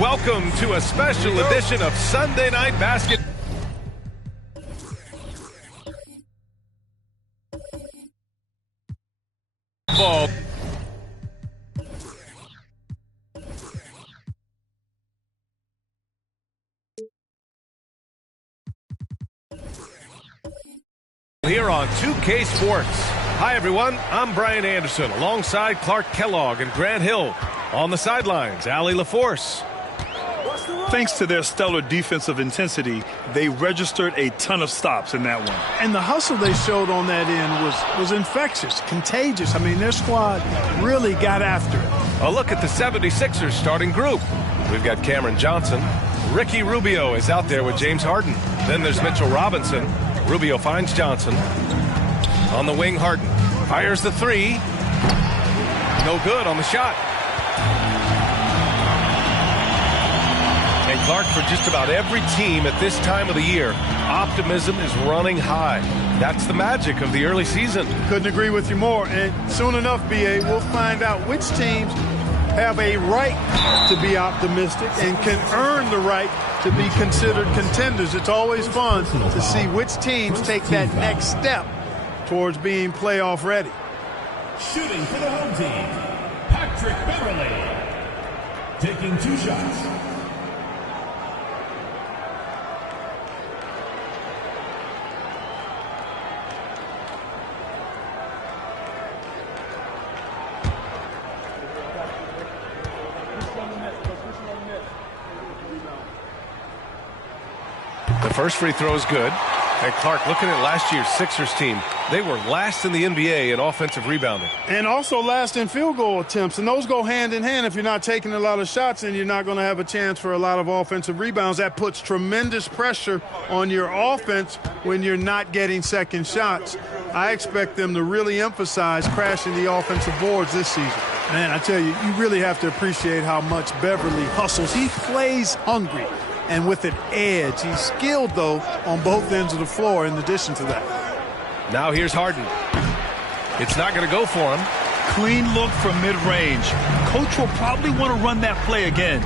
Welcome to a special edition of Sunday Night Basketball. Here on 2K Sports. Hi everyone, I'm Brian Anderson alongside Clark Kellogg and Grant Hill. On the sidelines, Allie LaForce. Thanks to their stellar defensive intensity, they registered a ton of stops in that one. And the hustle they showed on that end was infectious, contagious. I mean, their squad really got after it. A look at the 76ers starting group. We've got Cameron Johnson. Ricky Rubio is out there with James Harden. Then there's Mitchell Robinson. Rubio finds Johnson. On the wing, Harden fires the three. No good on the shot. And Clark, for just about every team at this time of the year, optimism is running high. That's the magic of the early season. Couldn't agree with you more. And soon enough, B.A., we'll find out which teams have a right to be optimistic and can earn the right to be considered contenders. It's always fun to see which teams take that next step towards being playoff ready. Shooting for the home team, Patrick Beverly. Taking 2 shots. The first free throw is good. And Clark, looking at last year's Sixers team, they were last in the NBA in offensive rebounding. And also last in field goal attempts. And those go hand in hand. If you're not taking a lot of shots, and you're not going to have a chance for a lot of offensive rebounds. That puts tremendous pressure on your offense when you're not getting second shots. I expect them to really emphasize crashing the offensive boards this season. Man, I tell you, you really have to appreciate how much Beverly hustles. He plays hungry and with an edge. He's skilled, though, on both ends of the floor in addition to that. Now here's Harden. It's not going to go for him. Clean look from mid-range. Coach will probably want to run that play again.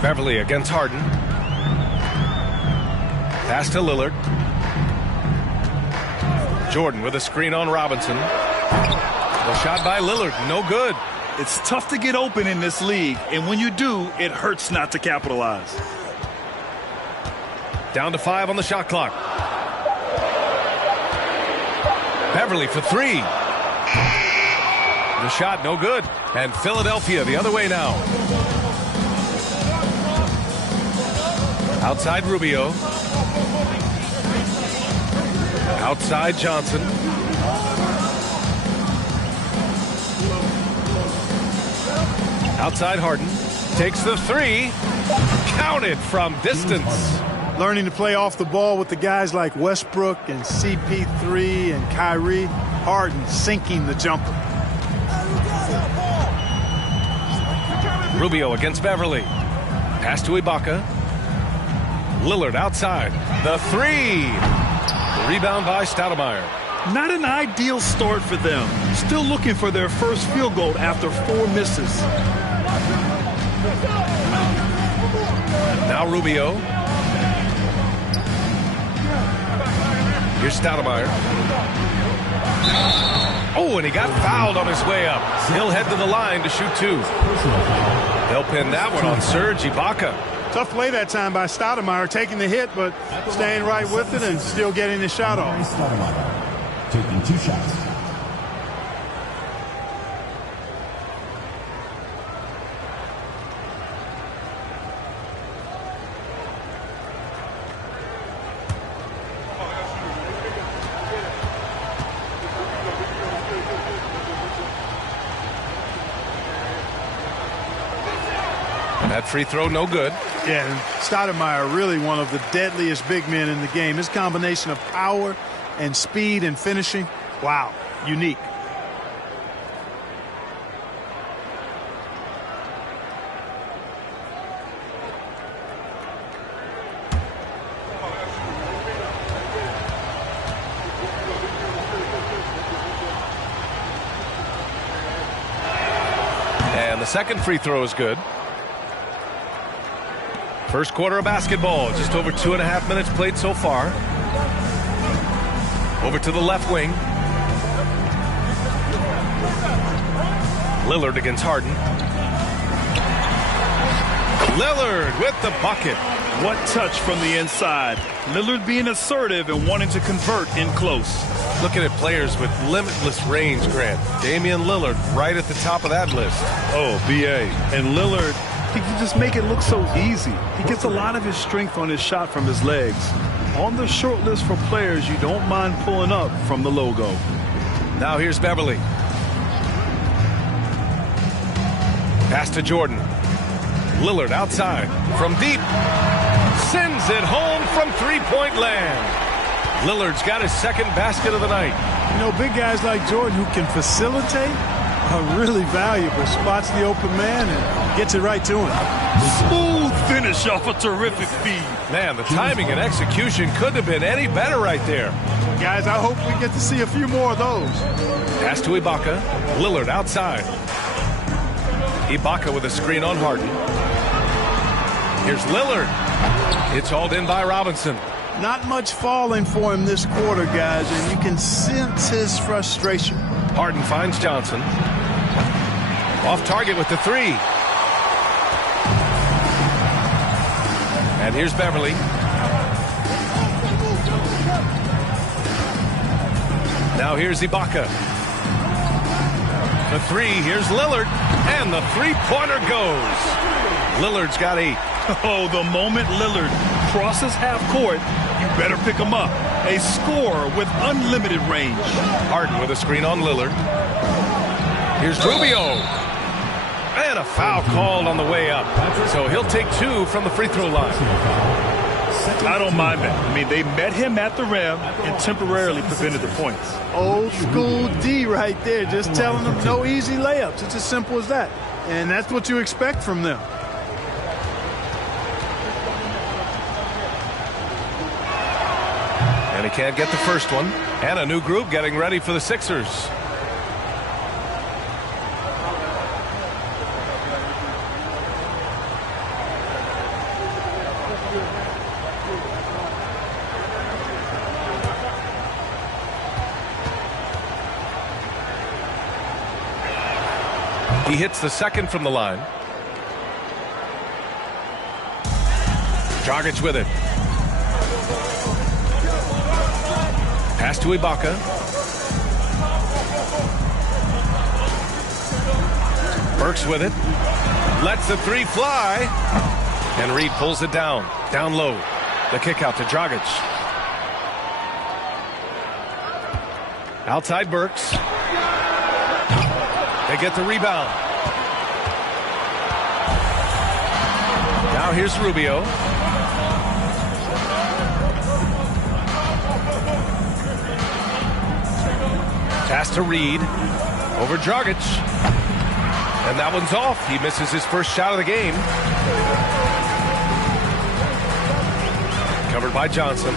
Beverly against Harden. Pass to Lillard. Jordan with a screen on Robinson. The shot by Lillard, no good. It's tough to get open in this league, and when you do, it hurts not to capitalize. Down to 5 on the shot clock. Beverly for 3. The shot, no good. And Philadelphia the other way now. Outside Rubio. Outside Johnson. Outside Harden. Takes the 3. Counted from distance. Learning to play off the ball with the guys like Westbrook and CP3 and Kyrie. Harden sinking the jumper. Rubio against Beverly. Pass to Ibaka. Lillard outside. The 3. The rebound by Stoudemire. Not an ideal start for them. Still looking for their first field goal after 4 misses. Now Rubio. Here's Stoudemire. Oh, and he got fouled on his way up. He'll head to the line to shoot 2. They'll pin that one on Serge Ibaka. Tough play that time by Stoudemire, taking the hit, but staying right with it and still getting the shot off. Stoudemire taking 2 shots. That free throw, no good. Yeah, and Stoudemire really one of the deadliest big men in the game. His combination of power and speed and finishing, wow, unique. And the second free throw is good. First quarter of basketball, just over 2.5 minutes played so far. Over to the left wing. Lillard against Harden. Lillard with the bucket. What touch from the inside. Lillard being assertive and wanting to convert in close. Looking at players with limitless range, Grant. Damian Lillard right at the top of that list. Oh, B.A. And Lillard, he can just make it look so easy. He gets a lot of his strength on his shot from his legs. On the short list for players you don't mind pulling up from the logo. Now here's Beverly. Pass to Jordan. Lillard outside from deep. Sends it home from three-point land. Lillard's got his second basket of the night. You know, big guys like Jordan who can facilitate are really valuable. Spots the open man and gets it right to him. Smooth finish off a terrific feed. Man, the timing and execution couldn't have been any better right there. Guys, I hope we get to see a few more of those. Pass to Ibaka. Lillard outside. Ibaka with a screen on Harden. Here's Lillard. It's hauled in by Robinson. Not much falling for him this quarter, guys, and you can sense his frustration. Harden finds Johnson. Off target with the three. And here's Beverly. Now here's Ibaka. The three, here's Lillard. And the three-pointer goes. Lillard's got 8. Oh, the moment Lillard crosses half court, you better pick him up. A scorer with unlimited range. Harden with a screen on Lillard. Here's Rubio. And a foul called on the way up. So he'll take 2 from the free throw line. I don't mind that. I mean, they met him at the rim and temporarily prevented the points. Old school D right there, just telling them no easy layups. It's as simple as that. And that's what you expect from them. And he can't get the first one. And a new group getting ready for the Sixers. He hits the second from the line. Dragic with it. Pass to Ibaka. Burks with it. Lets the three fly. And Reed pulls it down. Down low. The kick out to Dragic. Outside Burks. They get the rebound. Now here's Rubio. Pass to Reed. Over Dragic. And that one's off. He misses his first shot of the game. Covered by Johnson.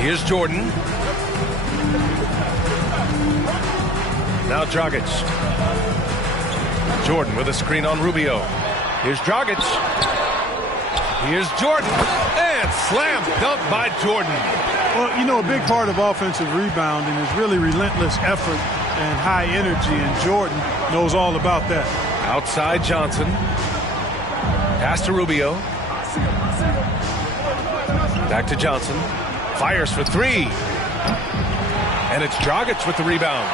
Here's Jordan. Now Dragic. Jordan with a screen on Rubio. Here's Dragic. Here's Jordan. And slam dunk by Jordan. Well, you know, a big part of offensive rebounding is really relentless effort and high energy, and Jordan knows all about that. Outside Johnson. Pass to Rubio. Back to Johnson. Fires for three. And it's Dragic with the rebound.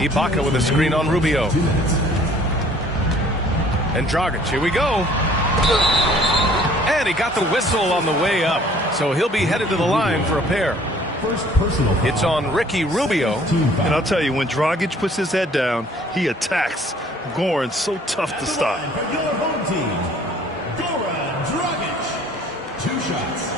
Ibaka with a screen on Rubio. And Dragic, here we go. And he got the whistle on the way up. So he'll be headed to the line for a pair. It's on Ricky Rubio. And I'll tell you, when Dragic puts his head down, he attacks. Goran's so tough to stop. Your home team, Goran Dragic. 2 shots.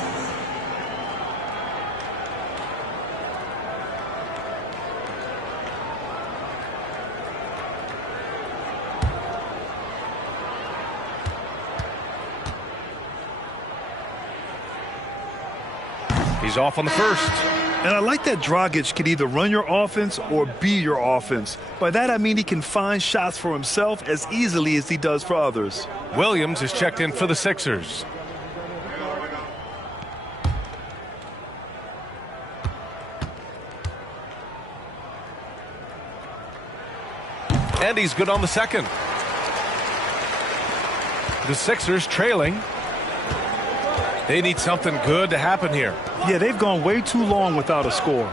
He's off on the first. And I like that Dragic can either run your offense or be your offense. By that, I mean he can find shots for himself as easily as he does for others. Williams is checked in for the Sixers. And he's good on the second. The Sixers trailing. They need something good to happen here. Yeah, they've gone way too long without a score.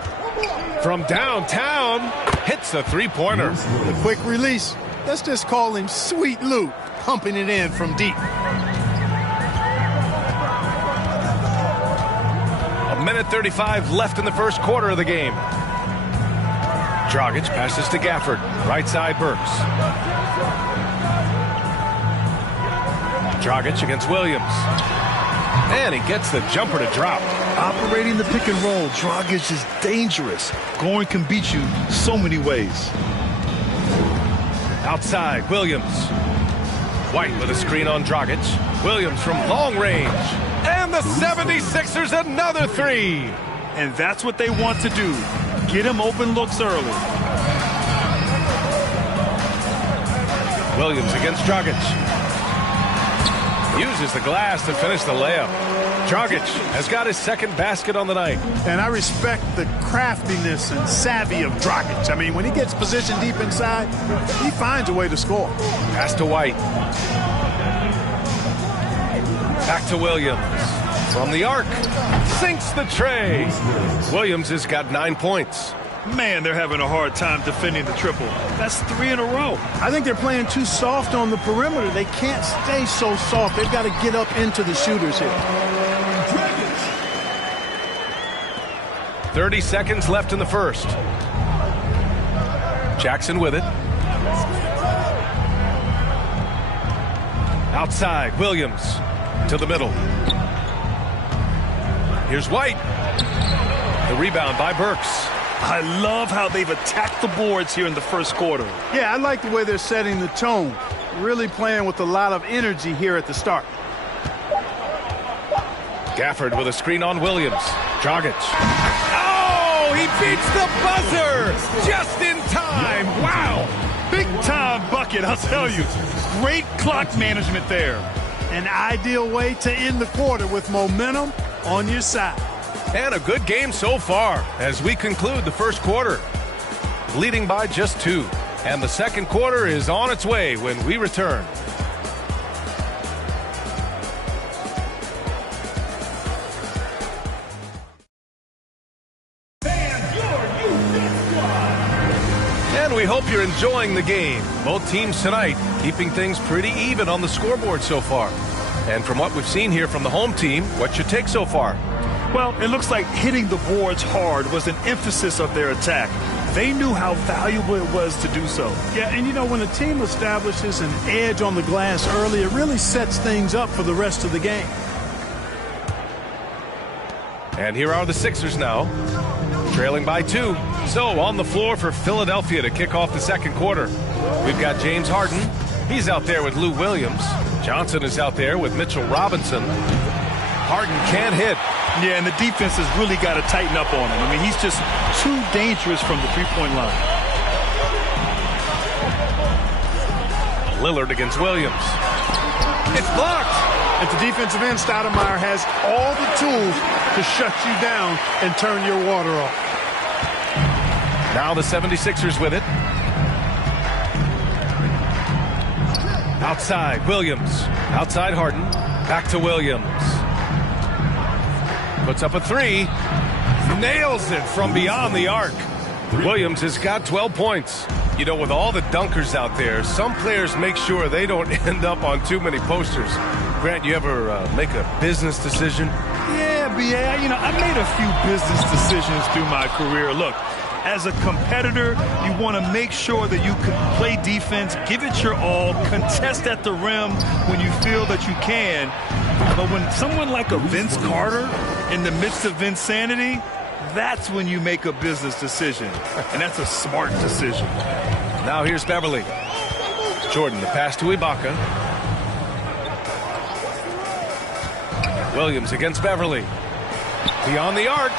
From downtown, hits a three-pointer. The quick release. Let's just call him Sweet Lou, pumping it in from deep. A minute 35 left in the first quarter of the game. Dragic passes to Gafford. Right side Burks. Dragic against Williams. And he gets the jumper to drop. Operating the pick and roll, Dragic is dangerous. Goran can beat you so many ways. Outside, Williams. White with a screen on Dragic. Williams from long range. And the 76ers another three. And that's what they want to do. Get him open looks early. Williams against Dragic. Uses the glass to finish the layup. Dragic has got his second basket on the night. And I respect the craftiness and savvy of Dragic. I mean, when he gets positioned deep inside, he finds a way to score. Pass to White. Back to Williams. From the arc. Sinks the tray. Williams has got 9 points. Man, they're having a hard time defending the triple. That's 3 in a row. I think they're playing too soft on the perimeter. They can't stay so soft. They've got to get up into the shooters here. 30 seconds left in the first. Jackson with it. Outside, Williams to the middle. Here's White. The rebound by Burks. I love how they've attacked the boards here in the first quarter. Yeah, I like the way they're setting the tone. Really playing with a lot of energy here at the start. Gafford with a screen on Williams. Dragic. Oh, he beats the buzzer just in time. Wow. Big time bucket, I'll tell you. Great clock management there. An ideal way to end the quarter with momentum on your side. And a good game so far as we conclude the first quarter, leading by just 2. And the second quarter is on its way when we return. And we hope you're enjoying the game. Both teams tonight keeping things pretty even on the scoreboard so far. And from what we've seen here from the home team, what's your take so far? Well, it looks like hitting the boards hard was an emphasis of their attack. They knew how valuable it was to do so. Yeah, and you know, when a team establishes an edge on the glass early, it really sets things up for the rest of the game. And here are the Sixers now, trailing by 2. So on the floor for Philadelphia to kick off the second quarter. We've got James Harden. He's out there with Lou Williams. Johnson is out there with Mitchell Robinson. Harden can't hit. Yeah, and the defense has really got to tighten up on him. I mean, he's just too dangerous from the three-point line. Lillard against Williams. It's blocked. At the defensive end, Stoudemire has all the tools to shut you down and turn your water off. Now the 76ers with it. Outside, Williams. Outside, Harden. Back to Williams. Puts up a 3. Nails it from beyond the arc. Williams has got 12 points. You know, with all the dunkers out there, some players make sure they don't end up on too many posters. Grant, you ever make a business decision? Yeah, B.A., you know, I made a few business decisions through my career. Look, as a competitor, you want to make sure that you can play defense, give it your all, contest at the rim when you feel that you can. But when someone like a Vince Carter in the midst of Vinsanity, that's when you make a business decision. And that's a smart decision. Now here's Beverly. Jordan, the pass to Ibaka. Williams against Beverly. Beyond the arc.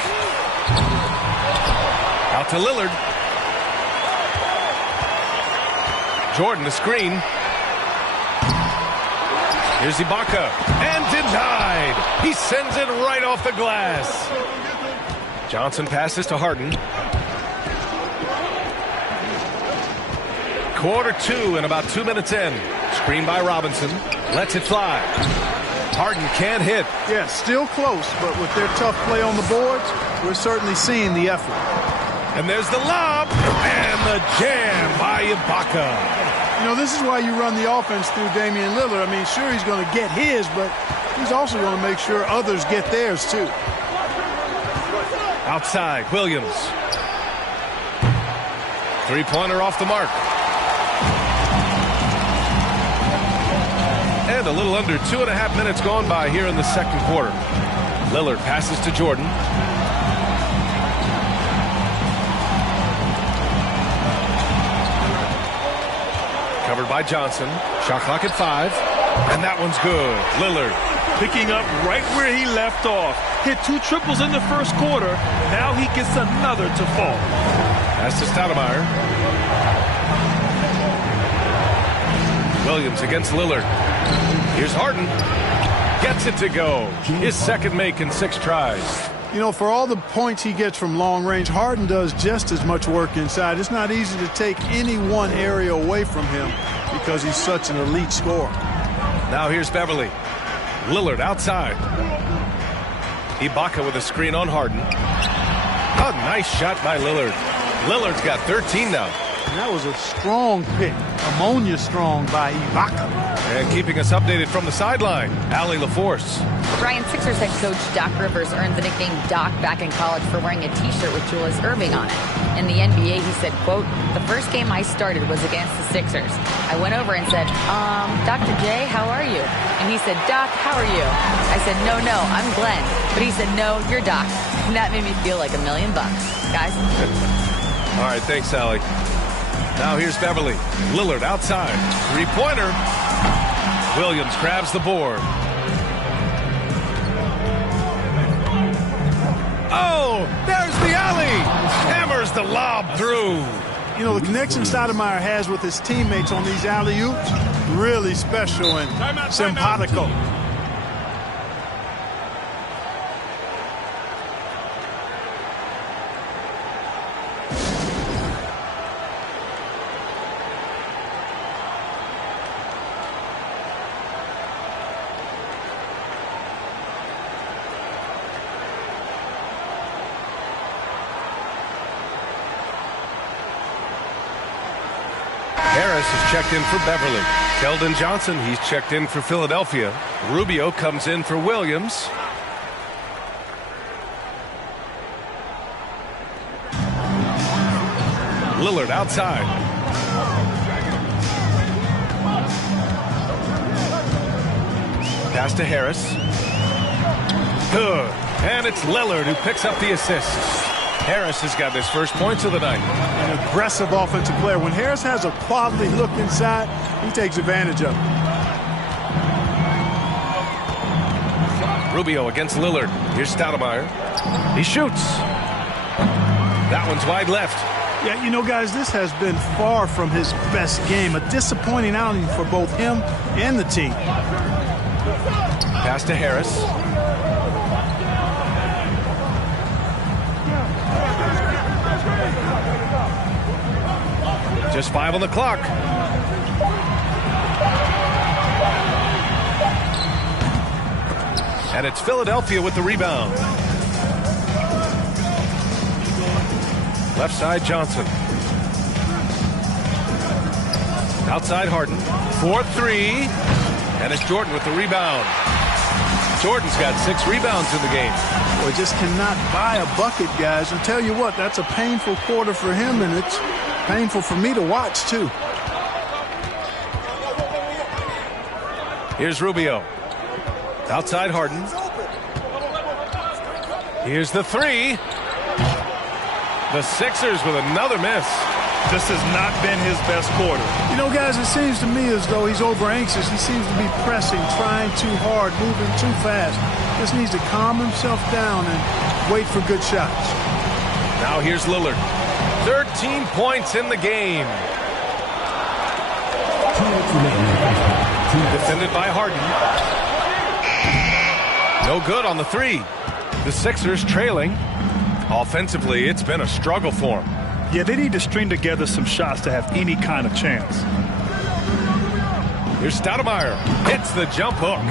Out to Lillard. Jordan, the screen. Here's Ibaka. And denied. He sends it right off the glass. Johnson passes to Harden. Quarter 2 and about 2 minutes in. Screen by Robinson. Lets it fly. Harden can't hit. Yeah, still close, but with their tough play on the boards, we're certainly seeing the effort. And there's the lob. And the jam by Ibaka. You know, this is why you run the offense through Damian Lillard. I mean, sure, he's going to get his, but he's also going to make sure others get theirs, too. Outside, Williams. Three-pointer off the mark. And a little under 2.5 minutes gone by here in the second quarter. Lillard passes to Jordan. Covered by Johnson. Shot clock at 5. And that one's good. Lillard picking up right where he left off. Hit 2 triples in the first quarter. Now he gets another to fall. Pass to Stoudemire. Williams against Lillard. Here's Harden. Gets it to go. His second make in 6 tries. You know, for all the points he gets from long range, Harden does just as much work inside. It's not easy to take any one area away from him because he's such an elite scorer. Now here's Beverly. Lillard outside. Ibaka with a screen on Harden. A nice shot by Lillard. Lillard's got 13 now. And that was a strong pick. Ammonia strong by Ibaka. And keeping us updated from the sideline, Allie LaForce. Brian, Sixers head coach Doc Rivers earned the nickname Doc back in college for wearing a T-shirt with Julius Erving on it. In the NBA, he said, quote, "The first game I started was against the Sixers. I went over and said, Dr. J, how are you?" And he said, "Doc, how are you?" I said, no, I'm Glenn." But he said, "No, you're Doc." And that made me feel like $1 million. Guys. All right, thanks, Allie. Now here's Beverly. Lillard outside. Three-pointer. Williams grabs the board. Oh, there's the alley. Hammers the lob through. You know, the connection Stoudemire has with his teammates on these alley-oops, really special and simpatico. Harris is checked in for Beverly. Keldon Johnson, he's checked in for Philadelphia. Rubio comes in for Williams. Lillard outside. Pass to Harris. Good. And it's Lillard who picks up the assist. Harris has got his first points of the night. An aggressive offensive player. When Harris has a quality look inside, he takes advantage of it. Rubio against Lillard. Here's Stoudemire. He shoots. That one's wide left. Yeah, you know, guys, this has been far from his best game. A disappointing outing for both him and the team. Pass to Harris. Just 5 on the clock. And it's Philadelphia with the rebound. Left side, Johnson. Outside, Harden. 4-3. And it's Jordan with the rebound. Jordan's got 6 rebounds in the game. Boy, just cannot buy a bucket, guys. And tell you what, that's a painful quarter for him, and it's painful for me to watch, too. Here's Rubio. Outside, Harden. Here's the 3. The Sixers with another miss. This has not been his best quarter. You know, guys, it seems to me as though he's over anxious. He seems to be pressing, trying too hard, moving too fast. Just needs to calm himself down and wait for good shots. Now here's Lillard. 13 points in the game. Defended by Harden. No good on the 3. The Sixers trailing. Offensively, it's been a struggle for them. Yeah, they need to string together some shots to have any kind of chance. Here's Stoudemire. Hits the jump hook.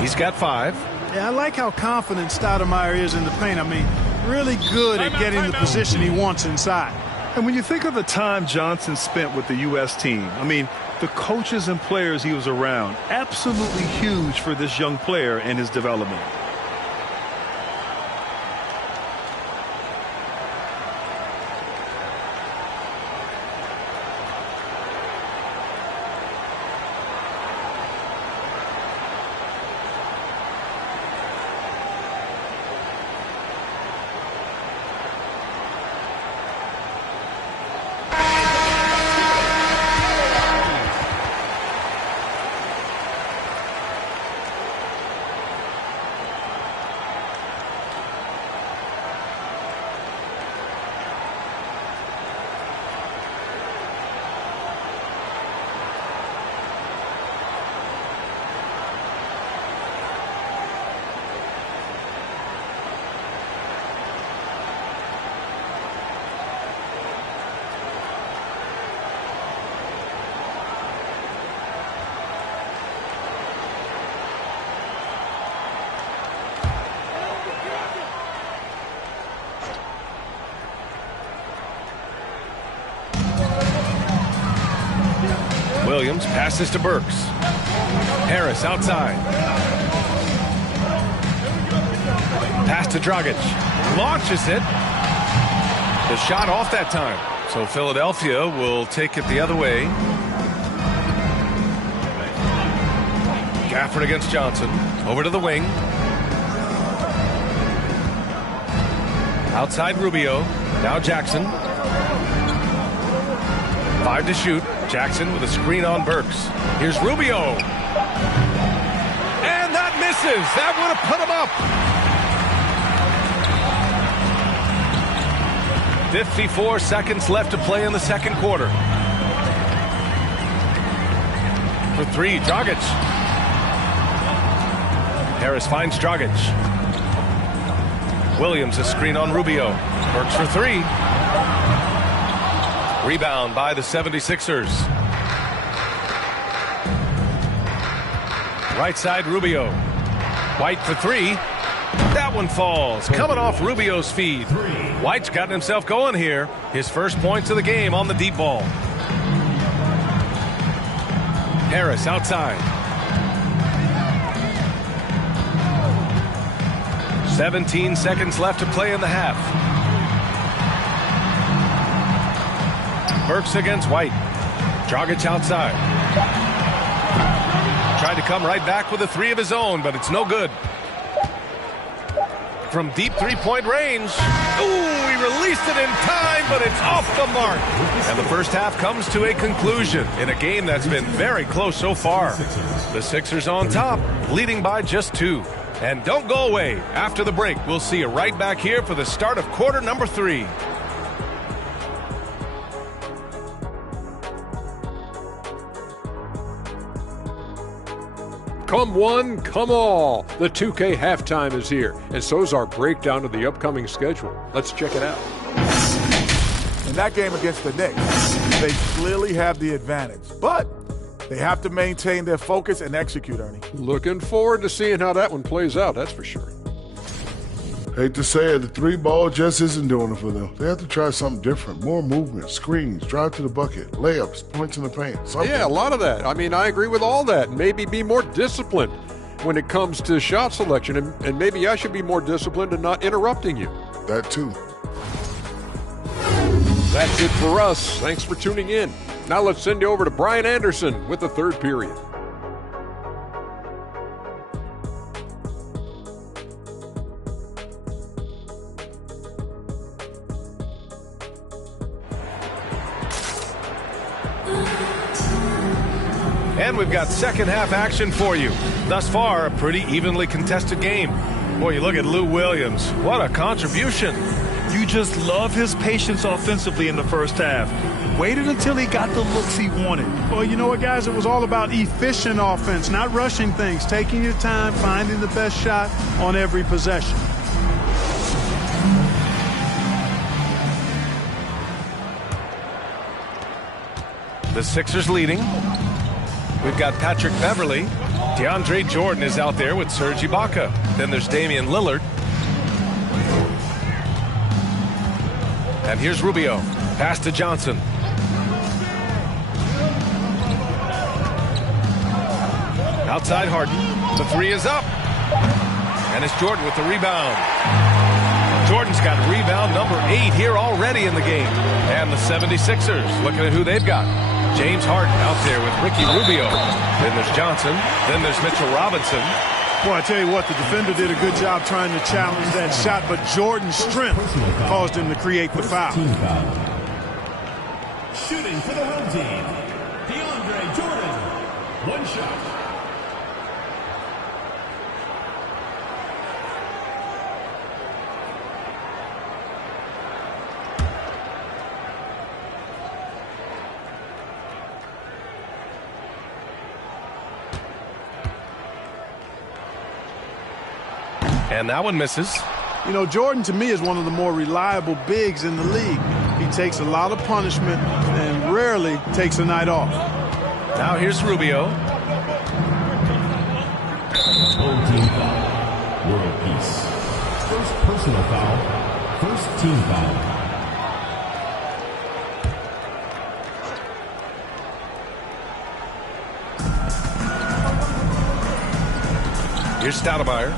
He's got 5. Yeah, I like how confident Stoudemire is in the paint. I mean, really good at getting the position he wants inside. And when you think of the time Johnson spent with the U.S. team, I mean, the coaches and players he was around, absolutely huge for this young player and his development. Williams passes to Burks. Harris outside. Pass to Dragic. Launches it. The shot off that time. So Philadelphia will take it the other way. Gafford against Johnson. Over to the wing. Outside Rubio. Now Jackson. 5 to shoot. Jackson with a screen on Burks. Here's Rubio. And that misses. That would have put him up. 54 seconds left to play in the second quarter. For 3, Dragic. Harris finds Dragic. Williams a screen on Rubio. Burks for 3. Rebound by the 76ers. Right side, Rubio. White for 3. That one falls. Coming off Rubio's feed. White's gotten himself going here. His first points of the game on the deep ball. Harris outside. 17 seconds left to play in the half. Burks against White. Dragic outside. Tried to come right back with a three of his own, but it's no good. From deep three-point range. Ooh, he released it in time, but it's off the mark. And the first half comes to a conclusion in a game that's been very close so far. The Sixers on top, leading by just 2. And don't go away. After the break, we'll see you right back here for the start of quarter number 3. Come one, come all. The 2K halftime is here, and so's our breakdown of the upcoming schedule. Let's check it out. In that game against the Knicks, they clearly have the advantage, but they have to maintain their focus and execute, Ernie. Looking forward to seeing how that one plays out, that's for sure. Hate to say it, the 3-ball just isn't doing it for them. They have to try something different. More movement, screens, drive to the bucket, layups, points in the paint. Something. Yeah, a lot of that. I mean, I agree with all that. Maybe be more disciplined when it comes to shot selection, and maybe I should be more disciplined in not interrupting you. That too. That's it for us. Thanks for tuning in. Now let's send you over to Brian Anderson with the third period. And we've got second half action for you. Thus far, a pretty evenly contested game. Boy, you look at Lou Williams. What a contribution. You just love his patience offensively in the first half. Waited until he got the looks he wanted. Well, you know what, guys? It was all about efficient offense, not rushing things, taking your time, finding the best shot on every possession. The Sixers leading. We've got Patrick Beverley. DeAndre Jordan is out there with Serge Ibaka. Then there's Damian Lillard. And here's Rubio. Pass to Johnson. Outside Harden. The three is up. And it's Jordan with the rebound. Jordan's got rebound number 8 here already in the game. And the 76ers looking at who they've got. James Harden out there with Ricky Rubio. Then there's Johnson. Then there's Mitchell Robinson. Boy, I tell you what, the defender did a good job trying to challenge that shot, but Jordan's strength caused him to create the foul. Shooting for the home team, DeAndre Jordan. One shot. And that one misses. You know, Jordan, to me, is one of the more reliable bigs in the league. He takes a lot of punishment and rarely takes a night off. Now here's Rubio. Home team foul. World peace. First personal foul. First team foul. Here's Stoudemire.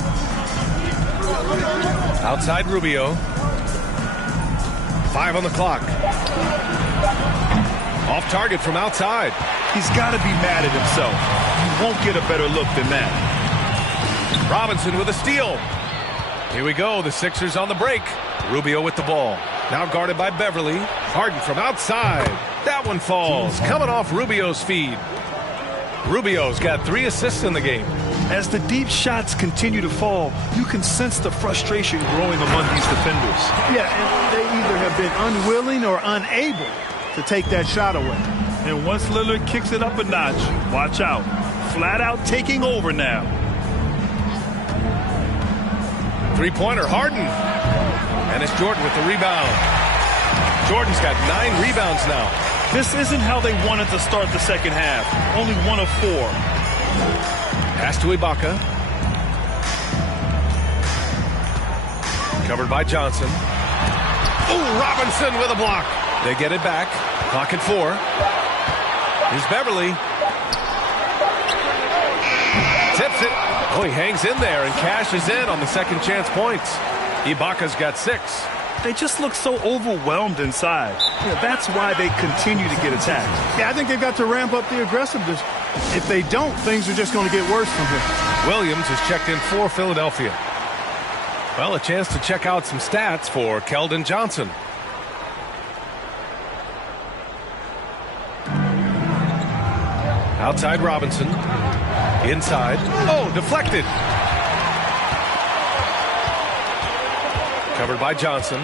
Outside Rubio. 5 on the clock. Off target from outside. He's got to be mad at himself. He won't get a better look than that. Robinson with a steal. Here we go. The Sixers on the break. Rubio with the ball. Now guarded by Beverly. Harden from outside. That one falls. Coming off Rubio's feed. Rubio's got 3 assists in the game. As the deep shots continue to fall, you can sense the frustration growing among these defenders. Yeah, and they either have been unwilling or unable to take that shot away. And once Lillard kicks it up a notch, watch out. Flat out taking over now. Three-pointer, Harden. And it's Jordan with the rebound. Jordan's got 9 rebounds now. This isn't how they wanted to start the second half. Only 1 of 4. Pass to Ibaka. Covered by Johnson. Oh, Robinson with a block. They get it back. Clock at 4. Here's Beverly. Oh, he hangs in there and cashes in on the second chance points. Ibaka's got 6. They just look so overwhelmed inside. That's why they continue to get attacked. Yeah, I think they've got to ramp up the aggressiveness. If they don't, things are just going to get worse from here. Williams is checked in for Philadelphia. Well, a chance to check out some stats for Keldon Johnson. Outside Robinson. Inside. Oh, deflected. Covered by Johnson.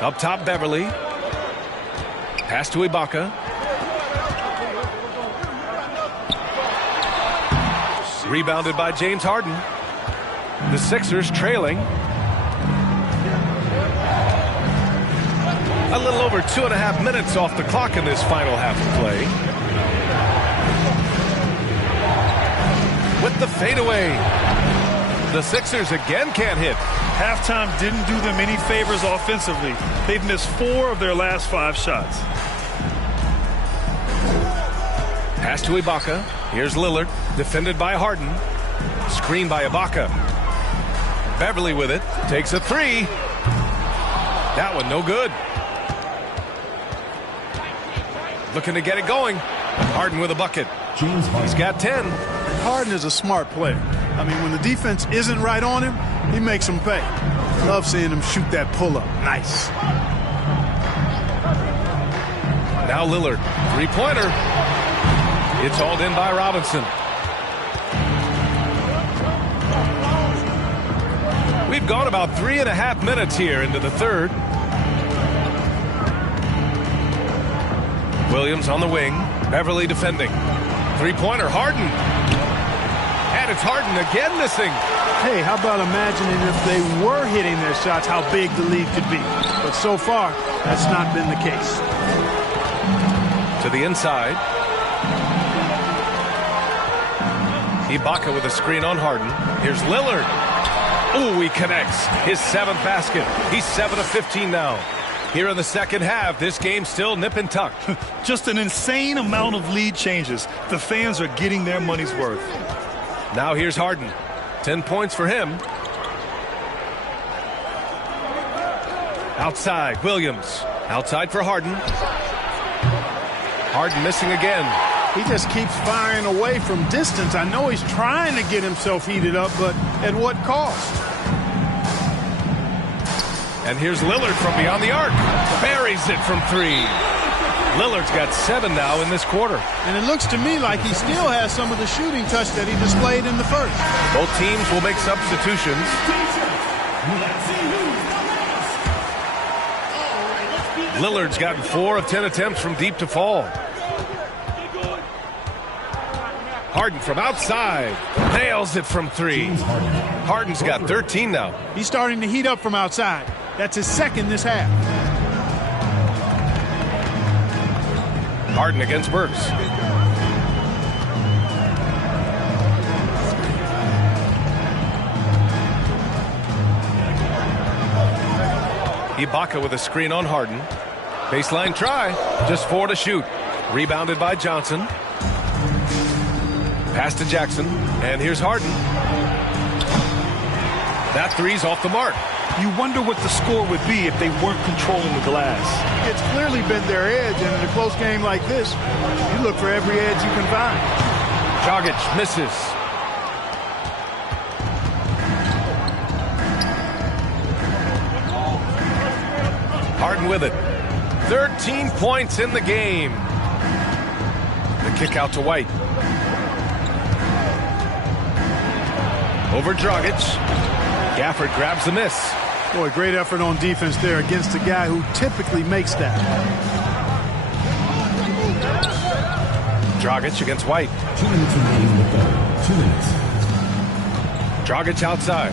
Up top, Beverly. Pass to Ibaka. Rebounded by James Harden. The Sixers trailing. A little over 2.5 minutes off the clock in this final half of play. With the fadeaway. The Sixers again can't hit. Halftime didn't do them any favors offensively. They've missed 4 of their last 5 shots. Pass to Ibaka. Here's Lillard. Defended by Harden. Screen by Ibaka. Beverly with it. Takes a 3. That one no good. Looking to get it going. Harden with a bucket. He's got 10. Harden is a smart player. I mean, when the defense isn't right on him, he makes them pay. Love seeing him shoot that pull-up. Nice. Now Lillard. 3-pointer. It's hauled in by Robinson. We've gone about 3.5 minutes here into the third. Williams on the wing. Beverly defending. 3-pointer. Harden. And it's Harden again missing. Hey, how about imagining if they were hitting their shots, how big the lead could be. But so far, that's not been the case. To the inside. Ibaka with a screen on Harden. Here's Lillard. Ooh, he connects. His 7th basket. He's 7 of 15 now. Here in the second half, this game's still nip and tuck. Just an insane amount of lead changes. The fans are getting their money's worth. Now here's Harden. 10 points for him. Outside, Williams. Outside for Harden. Harden missing again. He just keeps firing away from distance. I know he's trying to get himself heated up, but at what cost? And here's Lillard from beyond the arc. Buries it from 3. Lillard's got 7 now in this quarter. And it looks to me like he still has some of the shooting touch that he displayed in the first. Both teams will make substitutions. Lillard's gotten 4 of 10 attempts from deep to fall. Harden from outside. Nails it from 3. Harden's got 13 now. He's starting to heat up from outside. That's his 2nd this half. Harden against Burks. Ibaka with a screen on Harden. Baseline try. Just 4 to shoot. Rebounded by Johnson. Pass to Jackson. And here's Harden. That 3's off the mark. You wonder what the score would be if they weren't controlling the glass. It's clearly been their edge, and in a close game like this, you look for every edge you can find. Dragic misses. Harden with it. 13 points in the game. The kick out to White. Over Dragic. Gafford grabs the miss. Boy, great effort on defense there against a guy who typically makes that. Dragic against White. 2 minutes remaining in the third. 2 minutes. Dragic outside.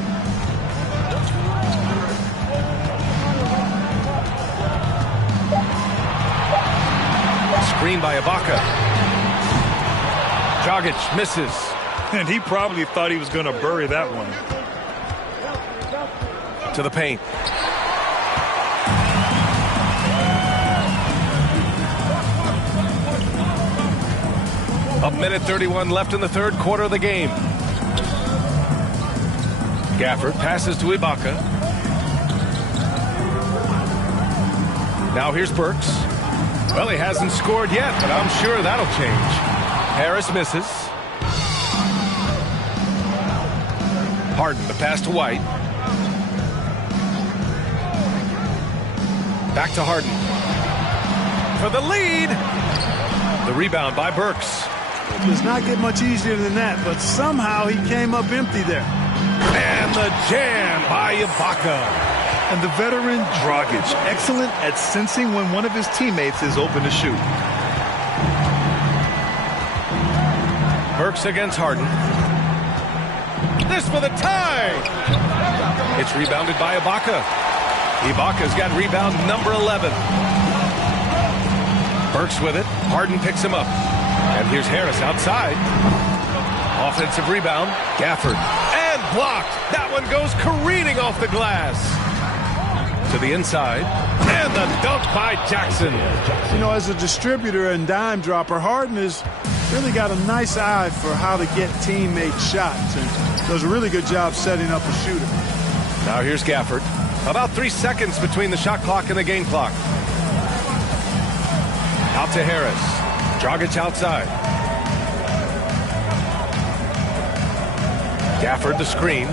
Screen by Ibaka. Dragic misses. And he probably thought he was going to bury that one. To the paint. A minute 31 left in the third quarter of the game. Gafford passes to Ibaka. Now here's Burks. Well, he hasn't scored yet, but I'm sure that'll change. Harris misses. Harden, the pass to White. Back to Harden. For the lead. The rebound by Burks. It does not get much easier than that, but somehow he came up empty there. And the jam by Ibaka. And the veteran Dragic, excellent at sensing when one of his teammates is open to shoot. Burks against Harden. This for the tie. It's rebounded by Ibaka. Ibaka's got rebound number 11. Burks with it. Harden picks him up. And here's Harris outside. Offensive rebound. Gafford. And blocked. That one goes careening off the glass. To the inside. And the dunk by Jackson. You know, as a distributor and dime dropper, Harden has really got a nice eye for how to get teammate shots and does a really good job setting up a shooter. Now here's Gafford. About 3 seconds between the shot clock and the game clock. Out to Harris. Dragic outside. Gafford the screen.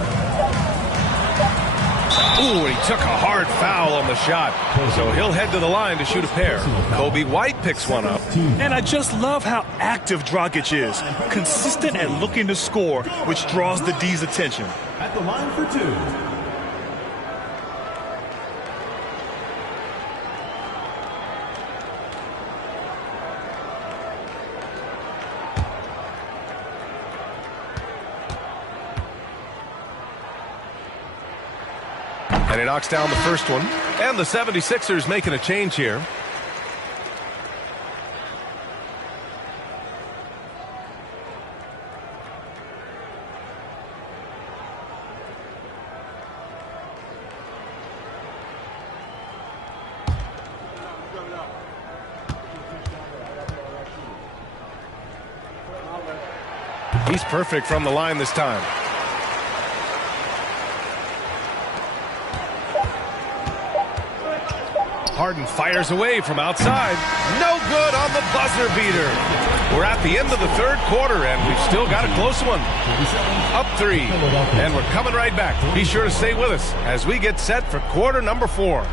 Ooh, he took a hard foul on the shot. So he'll head to the line to shoot a pair. Kobe White picks one up. And I just love how active Dragic is. Consistent at looking to score, which draws the D's attention. At the line for two. And he knocks down the first one. And the 76ers making a change here. He's perfect from the line this time. Harden fires away from outside. No good on the buzzer beater. We're at the end of the third quarter, and we've still got a close one. Up 3, and we're coming right back. Be sure to stay with us as we get set for quarter number 4.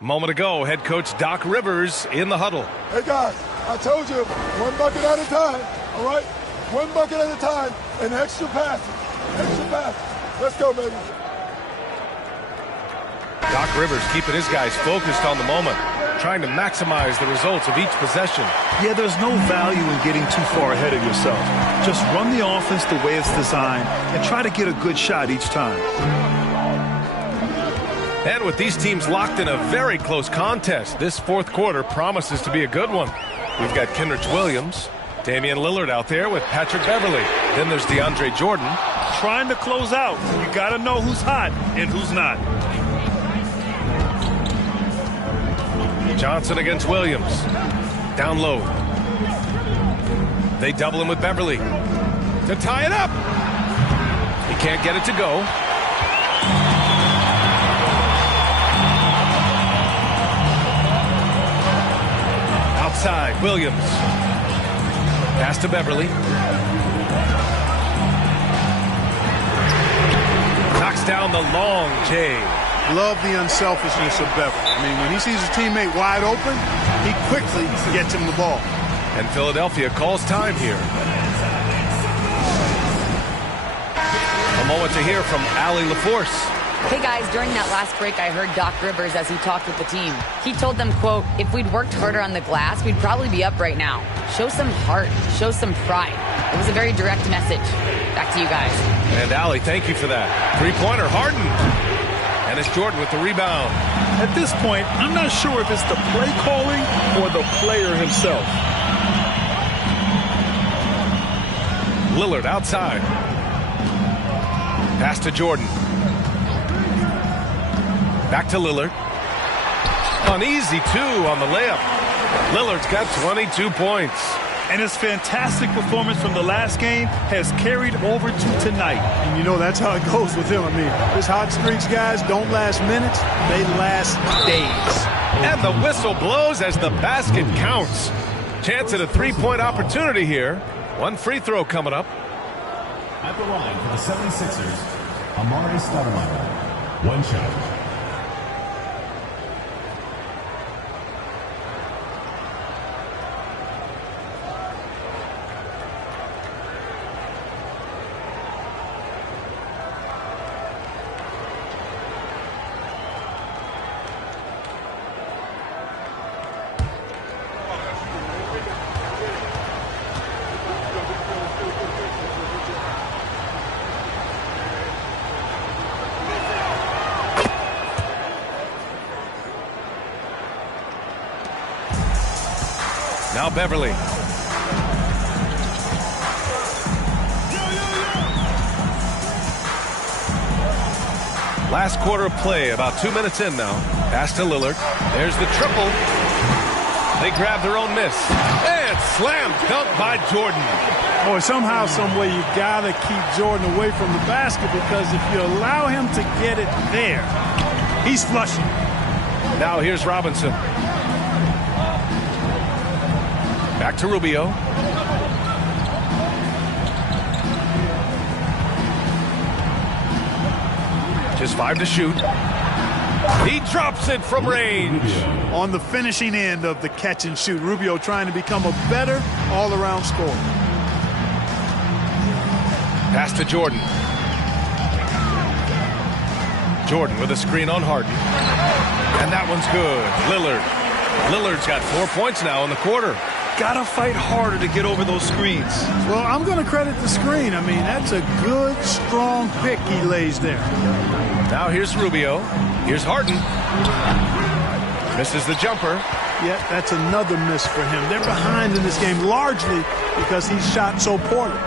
Moment ago, head coach Doc Rivers in the huddle. Hey, guys, I told you, one bucket at a time, all right? One bucket at a time, and extra passes. Extra passes. Let's go, baby. Doc Rivers keeping his guys focused on the moment, trying to maximize the results of each possession. Yeah, there's no value in getting too far ahead of yourself. Just run the offense the way it's designed and try to get a good shot each time. And with these teams locked in a very close contest, this fourth quarter promises to be a good one. We've got Kenrich Williams, Damian Lillard out there with Patrick Beverley. Then there's DeAndre Jordan. Trying to close out. You got to know who's hot and who's not. Johnson against Williams. Down low. They double him with Beverley. To tie it up. He can't get it to go. Outside, Williams. Pass to Beverley. Knocks down the long J. Love the unselfishness of Beverley. I mean, when he sees his teammate wide open, he quickly gets him the ball. And Philadelphia calls time here. A moment to hear from Allie LaForce. Hey guys, during that last break, I heard Doc Rivers as he talked with the team. He told them, quote, if we'd worked harder on the glass, we'd probably be up right now. Show some heart, show some pride. It was a very direct message. Back to you guys. And Allie, thank you for that. Three-pointer, Harden. And it's Jordan with the rebound. At this point, I'm not sure if it's the play calling or the player himself. Lillard outside. Pass to Jordan. Back to Lillard. An easy 2 on the layup. Lillard's got 22 points. And his fantastic performance from the last game has carried over to tonight. And you know that's how it goes with him. I mean, his hot streaks, guys, don't last minutes. They last days. And the whistle blows as the basket counts. Chance at a three-point opportunity here. One free throw coming up. At the line for the 76ers, Amari Stoudemire. One shot. Now Beverly. Last quarter of play, about 2 minutes in now. Pass to Lillard. There's the triple. They grab their own miss. And slam dunk by Jordan. Boy, somehow, some way, you got to keep Jordan away from the basket, because if you allow him to get it there, he's flushing. Now here's Robinson. Back to Rubio. Just 5 to shoot. He drops it from range. On the finishing end of the catch and shoot, Rubio trying to become a better all-around scorer. Pass to Jordan. Jordan with a screen on Harden. And that one's good. Lillard's got 4 points now in the quarter. Gotta fight harder to get over those screens. Well, I'm going to credit the screen. I mean, that's a good, strong pick he lays there. Now here's Rubio. Here's Harden. Misses the jumper. Yeah, that's another miss for him. They're behind in this game largely because he shot so poorly.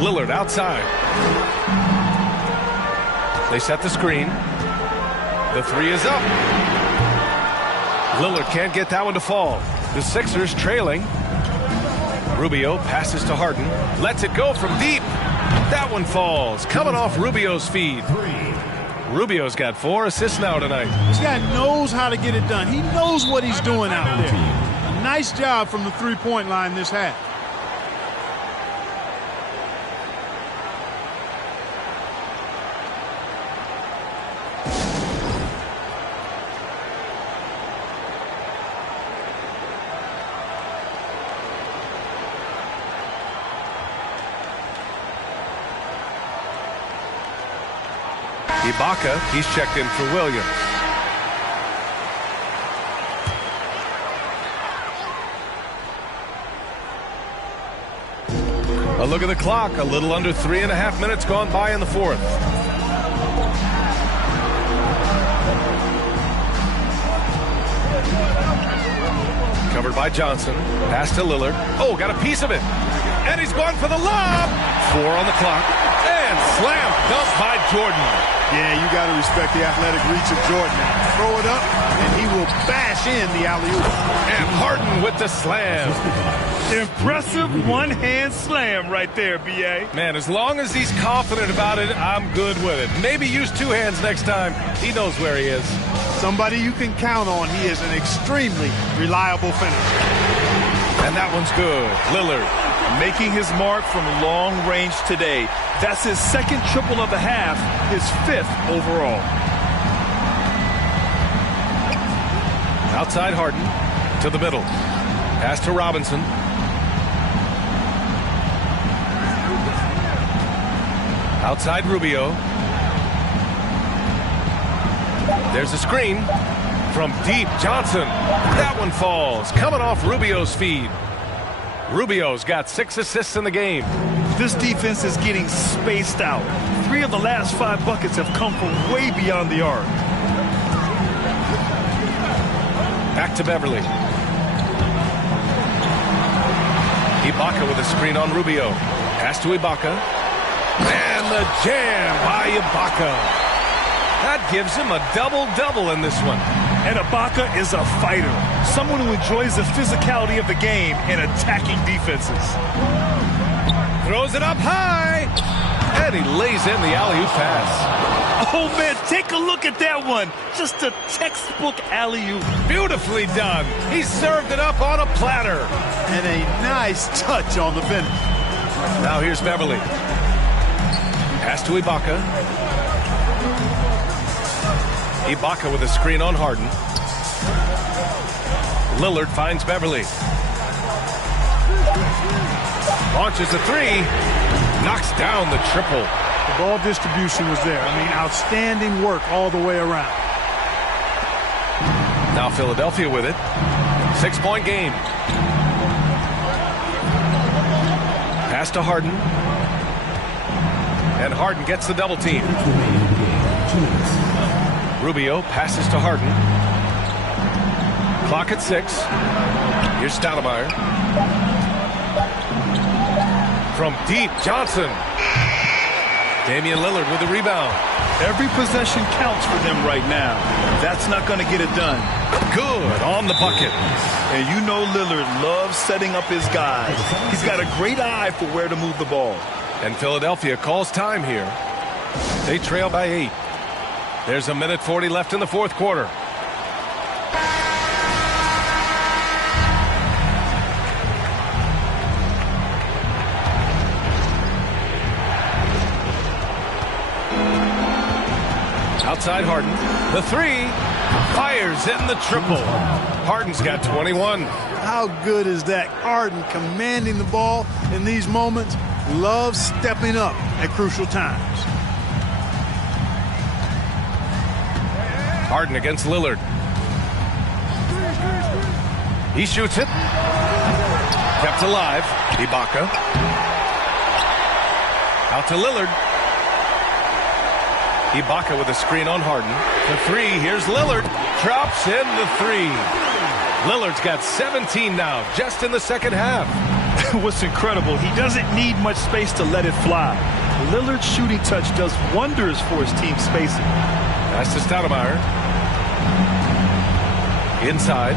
Lillard outside. They set the screen. The 3 is up. Lillard can't get that one to fall. The Sixers trailing. Rubio passes to Harden. Lets it go from deep. That one falls. Coming off Rubio's feed. Rubio's got 4 assists now tonight. This guy knows how to get it done. He knows what he's doing out there. A nice job from the three-point line this half. Ibaka, he's checked in for Williams. A look at the clock. A little under 3.5 minutes gone by in the fourth. Covered by Johnson. Pass to Lillard. Oh, got a piece of it. And he's going for the lob. 4 on the clock. And slam dunk by Jordan. Yeah, you got to respect the athletic reach of Jordan. Throw it up, and he will bash in the alley-oop. And Harden with the slam. Impressive one-hand slam right there, B.A. Man, as long as he's confident about it, I'm good with it. Maybe use 2 hands next time. He knows where he is. Somebody you can count on. He is an extremely reliable finisher. And that one's good. Lillard. Making his mark from long range today. That's his 2nd triple of the half, his 5th overall. Outside Harden to the middle. Pass to Robinson. Outside Rubio. There's a screen from deep. Johnson. That one falls. Coming off Rubio's feed. Rubio's got 6 assists in the game. This defense is getting spaced out. 3 of the last 5 buckets have come from way beyond the arc. Back to Beverly. Ibaka with a screen on Rubio. Pass to Ibaka. And the jam by Ibaka. That gives him a double-double in this one. And Ibaka is a fighter, someone who enjoys the physicality of the game and attacking defenses. Throws it up high, and he lays in the alley-oop pass. Oh, man, take a look at that one. Just a textbook alley-oop. Beautifully done. He served it up on a platter. And a nice touch on the finish. Now here's Beverly. Pass to Ibaka. Ibaka with a screen on Harden. Lillard finds Beverly. Launches a three. Knocks down the triple. The ball distribution was there. I mean, outstanding work all the way around. Now Philadelphia with it. 6-point game. Pass to Harden. And Harden gets the double team. Rubio passes to Harden. Clock at 6. Here's Stoudemire. From deep, Johnson. Damian Lillard with the rebound. Every possession counts for them right now. That's not going to get it done. Good on the bucket. And you know Lillard loves setting up his guys. He's got a great eye for where to move the ball. And Philadelphia calls time here. They trail by 8. There's 1:40 left in the fourth quarter. Outside Harden. The three. Fires in the triple. Harden's got 21. How good is that? Harden commanding the ball in these moments. Loves stepping up at crucial times. Harden against Lillard. He shoots it. Kept alive. Ibaka. Out to Lillard. Ibaka with a screen on Harden. The three. Here's Lillard. Drops in the three. Lillard's got 17 now, just in the second half. What's incredible, he doesn't need much space to let it fly. Lillard's shooting touch does wonders for his team's spacing. That's to Stoudemire. Inside.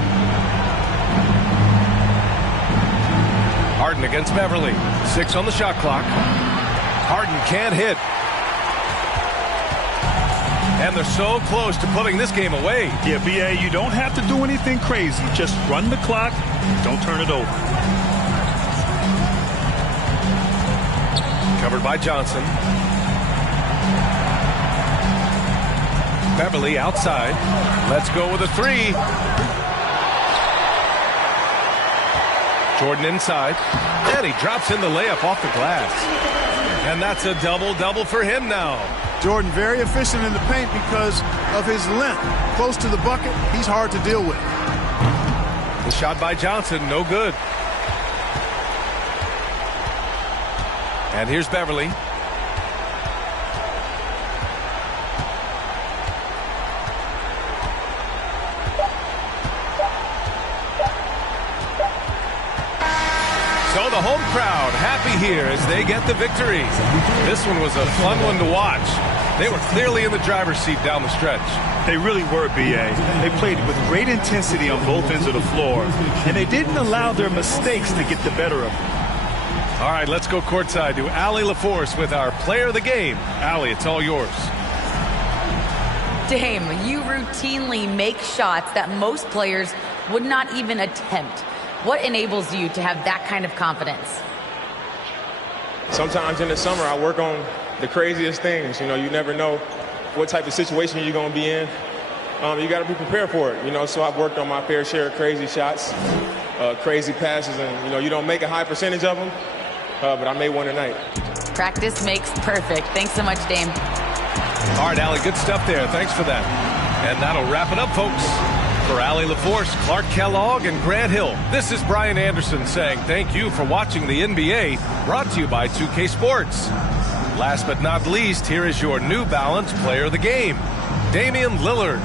Harden against Beverly. 6 on the shot clock. Harden can't hit. And they're so close to putting this game away. Yeah, B.A., you don't have to do anything crazy. Just run the clock. Don't turn it over. Covered by Johnson. Beverly outside. Let's go with a three. Jordan inside. And he drops in the layup off the glass. And that's a double-double for him now. Jordan very efficient in the paint because of his length. Close to the bucket, he's hard to deal with. The shot by Johnson, no good. And here's Beverly. So the home crowd happy here as they get the victory. This one was a fun one to watch. They were clearly in the driver's seat down the stretch. They really were, B.A. They played with great intensity on both ends of the floor, and they didn't allow their mistakes to get the better of them. All right, let's go courtside to Allie LaForce with our player of the game. Allie, it's all yours. Dame, you routinely make shots that most players would not even attempt. What enables you to have that kind of confidence? Sometimes in the summer, I work on the craziest things. You know, you never know what type of situation you're going to be in. You got to be prepared for it. You know, so I've worked on my fair share of crazy shots, crazy passes, and, you know, you don't make a high percentage of them, but I made one tonight. Practice makes perfect. Thanks so much, Dame. All right, Allie, good stuff there. Thanks for that. And that'll wrap it up, folks. For Allie LaForce, Clark Kellogg, and Grant Hill, this is Brian Anderson saying thank you for watching the NBA, brought to you by 2K Sports. Last but not least, here is your New Balance player of the game, Damian Lillard.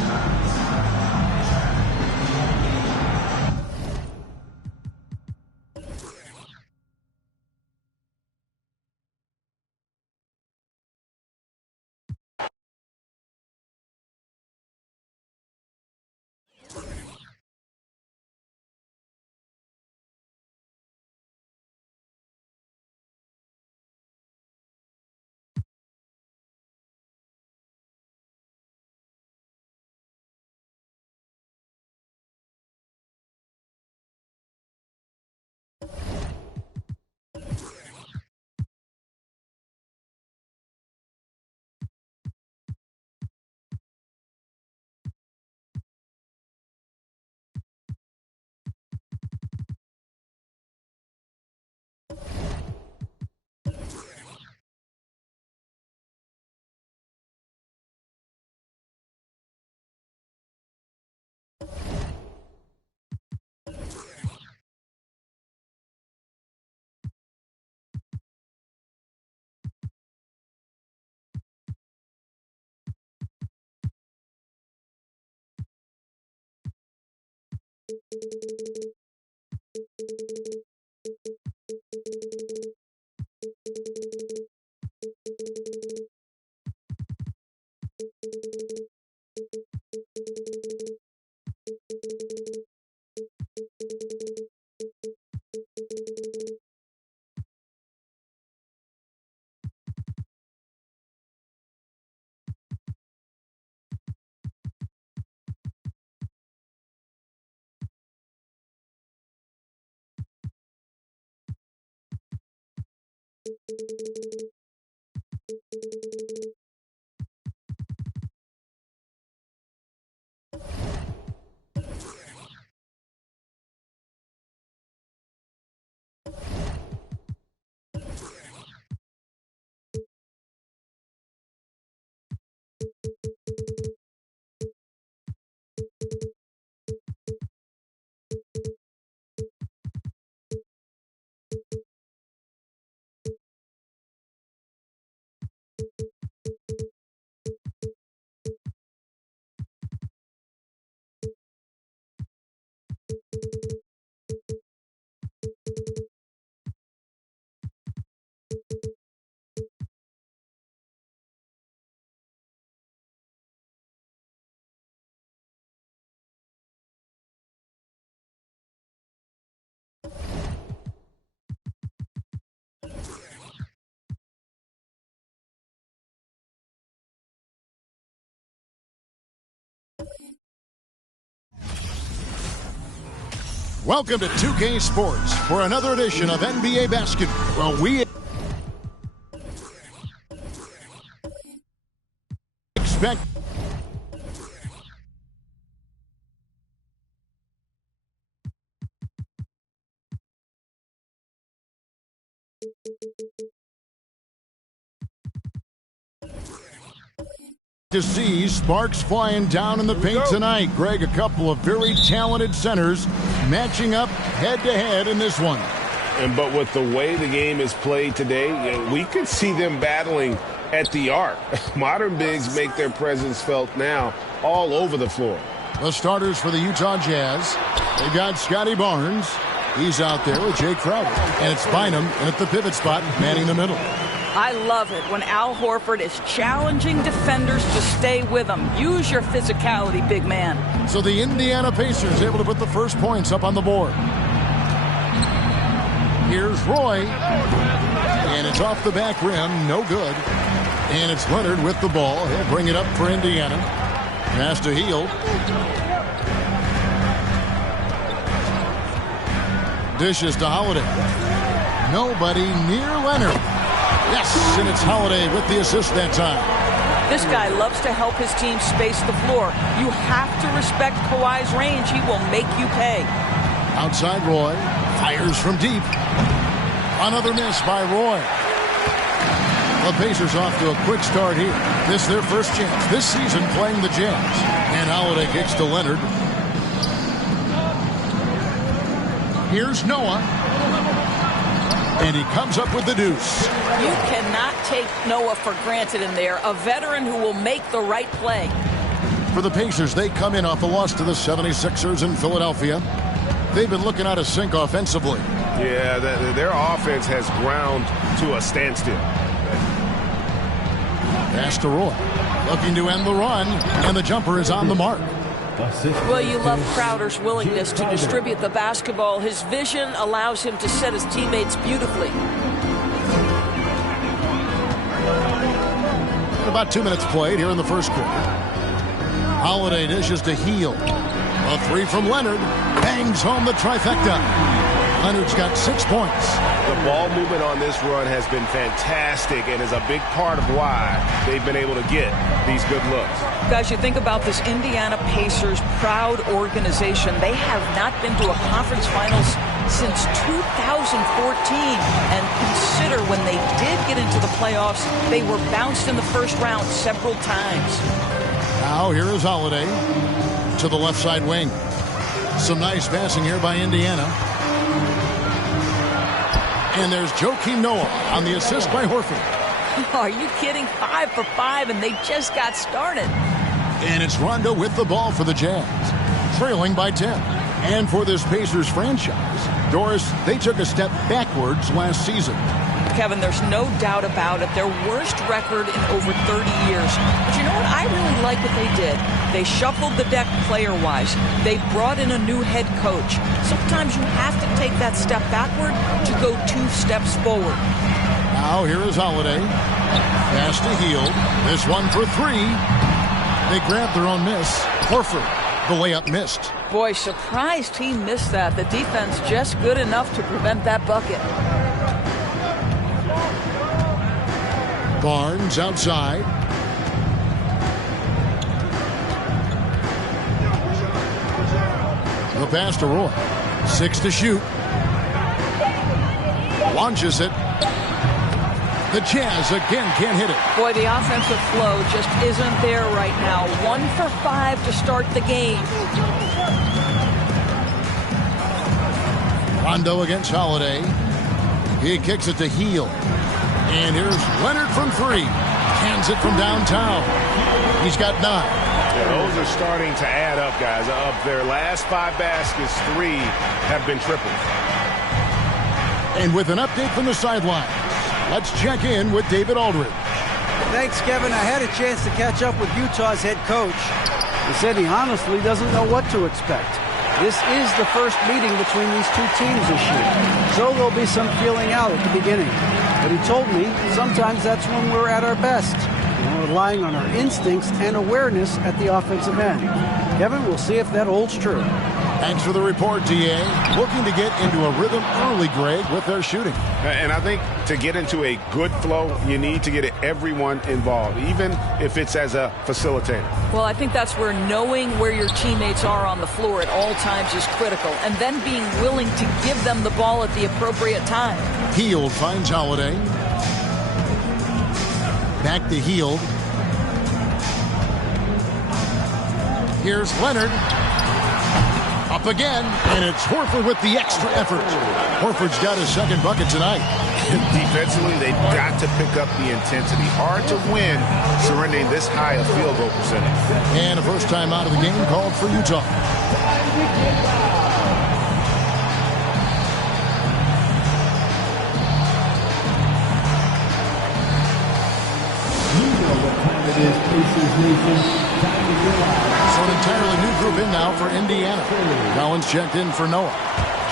Welcome to 2K Sports for another edition of NBA basketball. Well, we expect to see sparks flying down in the paint tonight. Greg, a couple of very talented centers matching up head-to-head in this one. But with the way the game is played today, we could see them battling at the arc. Modern bigs make their presence felt now all over the floor. The starters for the Utah Jazz, they got Scotty Barnes. He's out there with Jay Crowder. And it's Bynum at the pivot spot, manning the middle. I love it when Al Horford is challenging defenders to stay with him. Use your physicality, big man. So the Indiana Pacers able to put the first points up on the board. Here's Roy. And it's off the back rim. No good. And it's Leonard with the ball. He'll bring it up for Indiana. Pass to Hield. Dishes to Holiday. Nobody near Leonard. Yes, and it's Holiday with the assist that time. This guy loves to help his team space the floor. You have to respect Kawhi's range. He will make you pay. Outside Roy. Fires from deep. Another miss by Roy. The Pacers off to a quick start here. This is their first chance this season playing the Jazz. And Holiday kicks to Leonard. Here's Noah. And he comes up with the deuce. You cannot take Noah for granted in there. A veteran who will make the right play. For the Pacers, they come in off a loss to the 76ers in Philadelphia. They've been looking out of sync offensively. Yeah, their offense has ground to a standstill. Pass to Roy. Looking to end the run. And the jumper is on the mark. Well, you love Crowder's willingness to distribute the basketball. His vision allows him to set his teammates beautifully. About 2 minutes played here in the first quarter. Holiday dishes to Hield. A three from Leonard. Bangs home the trifecta. Leonard's got 6 points. The ball movement on this run has been fantastic and is a big part of why they've been able to get these good looks. Guys, you think about this Indiana Pacers proud organization. They have not been to a conference finals since 2014. And consider when they did get into the playoffs, they were bounced in the first round several times. Now here is Holiday to the left side wing. Some nice passing here by Indiana. And there's Joakim Noah on the assist by Horford. Are you kidding? 5 for 5, and they just got started. And it's Rondo with the ball for the Jazz, trailing by 10. And for this Pacers franchise, Doris, they took a step backwards last season. Kevin, there's no doubt about it. Their worst record in over 30 years. But you know what? I really like what they did. They shuffled the deck player-wise. They brought in a new head coach. Sometimes you have to take that step backward to go 2 steps forward. Now here is Holiday. Pass to Hield. This one for 3. They grabbed their own miss. Horford, the layup missed. Boy, surprised he missed that. The defense just good enough to prevent that bucket. Barnes outside. The pass to Roy. 6 to shoot. Launches it. The Jazz again can't hit it. Boy, the offensive flow just isn't there right now. 1 for 5 to start the game. Rondo against Holiday. He kicks it to Hield. And here's Leonard from 3. Hands it from downtown. He's got 9. Yeah, those are starting to add up, guys. Of their last 5 baskets, 3 have been tripled. And with an update from the sideline, let's check in with David Aldridge. Thanks, Kevin. I had a chance to catch up with Utah's head coach. He said he honestly doesn't know what to expect. This is the first meeting between these 2 teams this year, so there'll be some feeling out at the beginning. But he told me sometimes that's when we're at our best. We're relying on our instincts and awareness at the offensive end. Kevin, we'll see if that holds true. Thanks for the report, D.A. Looking to get into a rhythm early, Greg, with their shooting. And I think to get into a good flow, you need to get everyone involved, even if it's as a facilitator. Well, I think that's where knowing where your teammates are on the floor at all times is critical, and then being willing to give them the ball at the appropriate time. Hield finds Holiday. Back to Hield. Here's Leonard. Up again, and it's Horford with the extra effort. Horford's got his second bucket tonight. Defensively, they've got to pick up the intensity. Hard to win surrendering this high a field goal percentage. And a first time out of the game called for Utah. You know what time it is, Pacers Nation. Time to realize. So an entirely new group in now for Indiana. Collins checked in for Noah.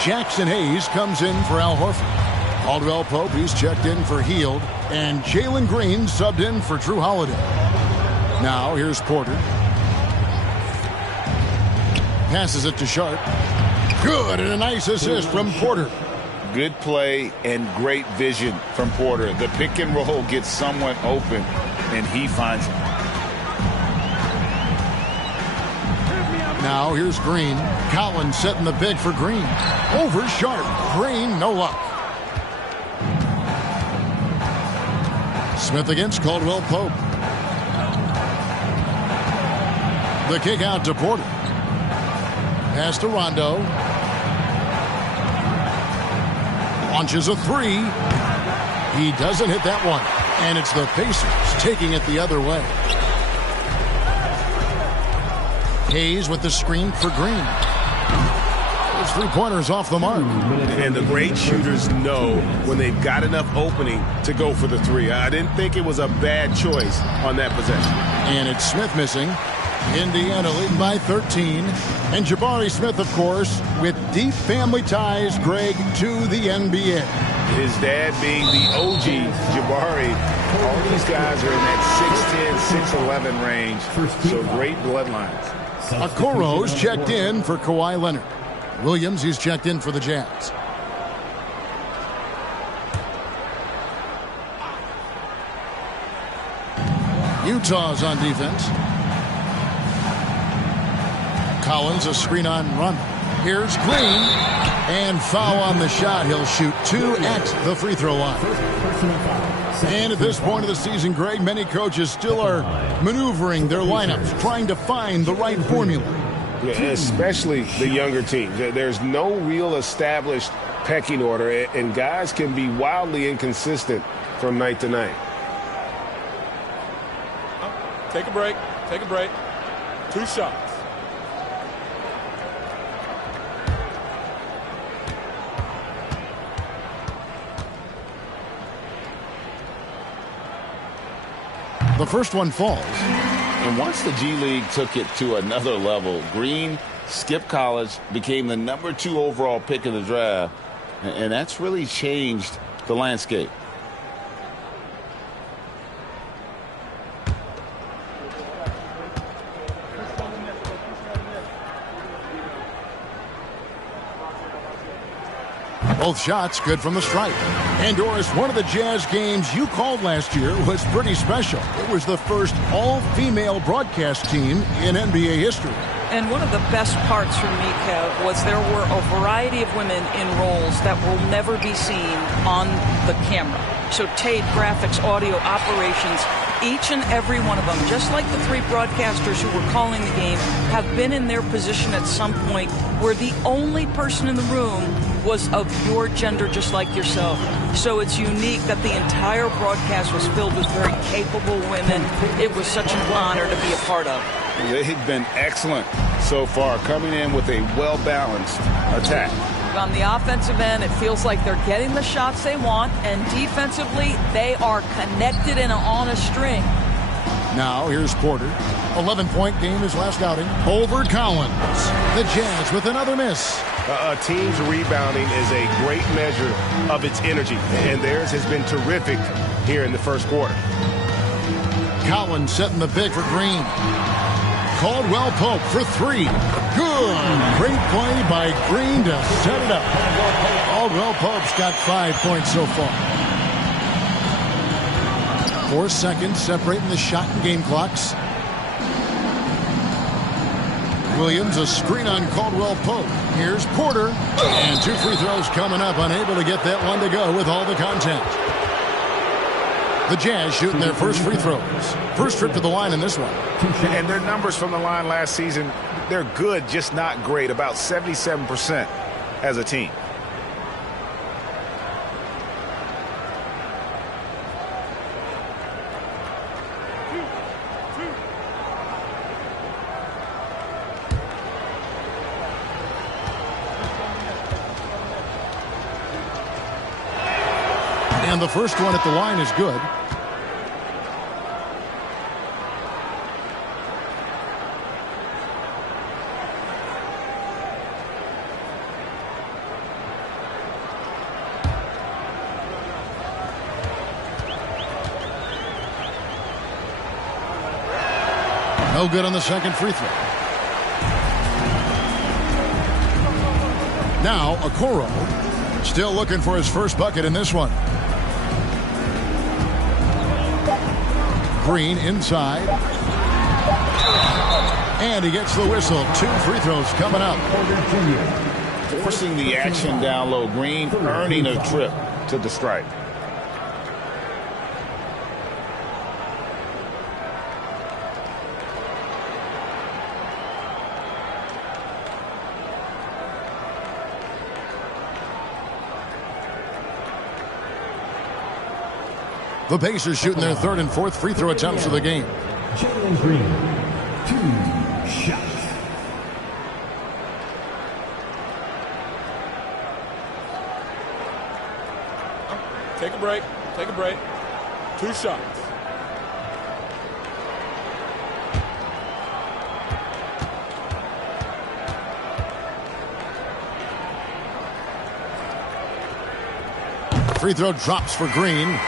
Jackson Hayes comes in for Al Horford. Caldwell Pope, he's checked in for Hield. And Jalen Green subbed in for Drew Holiday. Now here's Porter. Passes it to Sharp. Good, and a nice assist from Porter. Good play and great vision from Porter. The pick and roll gets someone open, and he finds it. Now here's Green. Collins setting the big for Green. Over Sharp. Green, no luck. Smith against Caldwell Pope. The kick out to Porter. Pass to Rondo. Launches a 3. He doesn't hit that one. And it's the Pacers taking it the other way. Hayes with the screen for Green. Those 3-pointers off the mark. And the great shooters know when they've got enough opening to go for the 3. I didn't think it was a bad choice on that possession. And it's Smith missing. Indiana leading by 13. And Jabari Smith, of course, with deep family ties, Greg, to the NBA. His dad being the OG, Jabari. All these guys are in that 6'10", 6'11" range. So great bloodlines. Okoro's checked in for Kawhi Leonard. Williams, he's checked in for the Jazz. Utah's on defense. Collins, a screen on run. Here's Green. And foul on the shot. He'll shoot 2 at the free throw line. And at this point of the season, Greg, many coaches still are maneuvering their lineups, trying to find the right formula. Yeah, especially the younger teams. There's no real established pecking order, and guys can be wildly inconsistent from night to night. Take a break. Take a break. 2 shots. The first one falls. And once the G League took it to another level, Green skipped college, became the #2 overall pick in the draft, and that's really changed the landscape. Both shots good from the stripe. And Doris, one of the Jazz games you called last year was pretty special. It was the first all-female broadcast team in NBA history. And one of the best parts for me, Kev, was there were a variety of women in roles that will never be seen on the camera. So tape, graphics, audio, operations, each and every one of them, just like the 3 broadcasters who were calling the game, have been in their position at some point where the only person in the room was of your gender, just like yourself. So it's unique that the entire broadcast was filled with very capable women. It was such an honor to be a part of. They've been excellent so far, coming in with a well-balanced attack. On the offensive end, it feels like they're getting the shots they want, and defensively, they are connected and on a string. Now, here's Porter. 11-point game his last outing over Collins. The Jazz with another miss. A team's rebounding is a great measure of its energy, and theirs has been terrific here in the first quarter. Collins setting the big for Green. Caldwell Pope for 3. Good. Great play by Green to set it up. Caldwell Pope's got 5 points so far. 4 seconds separating the shot and game clocks. Williams, a screen on Caldwell Pope. Here's Porter. And 2 free throws coming up. Unable to get that one to go with all the contact. The Jazz shooting their first free throws. First trip to the line in this one. And their numbers from the line last season, they're good, just not great. About 77% as a team. And the first one at the line is good. No good on the second free throw. Now, Okoro still looking for his first bucket in this one. Green inside. And he gets the whistle. 2 free throws coming up. Forcing the action down low. Green earning a trip to the stripe. The Pacers shooting their 3rd and 4th free throw attempts of the game. Jalen Green, 2 shots. Take a break. Take a break. 2 shots. Free throw drops for Green.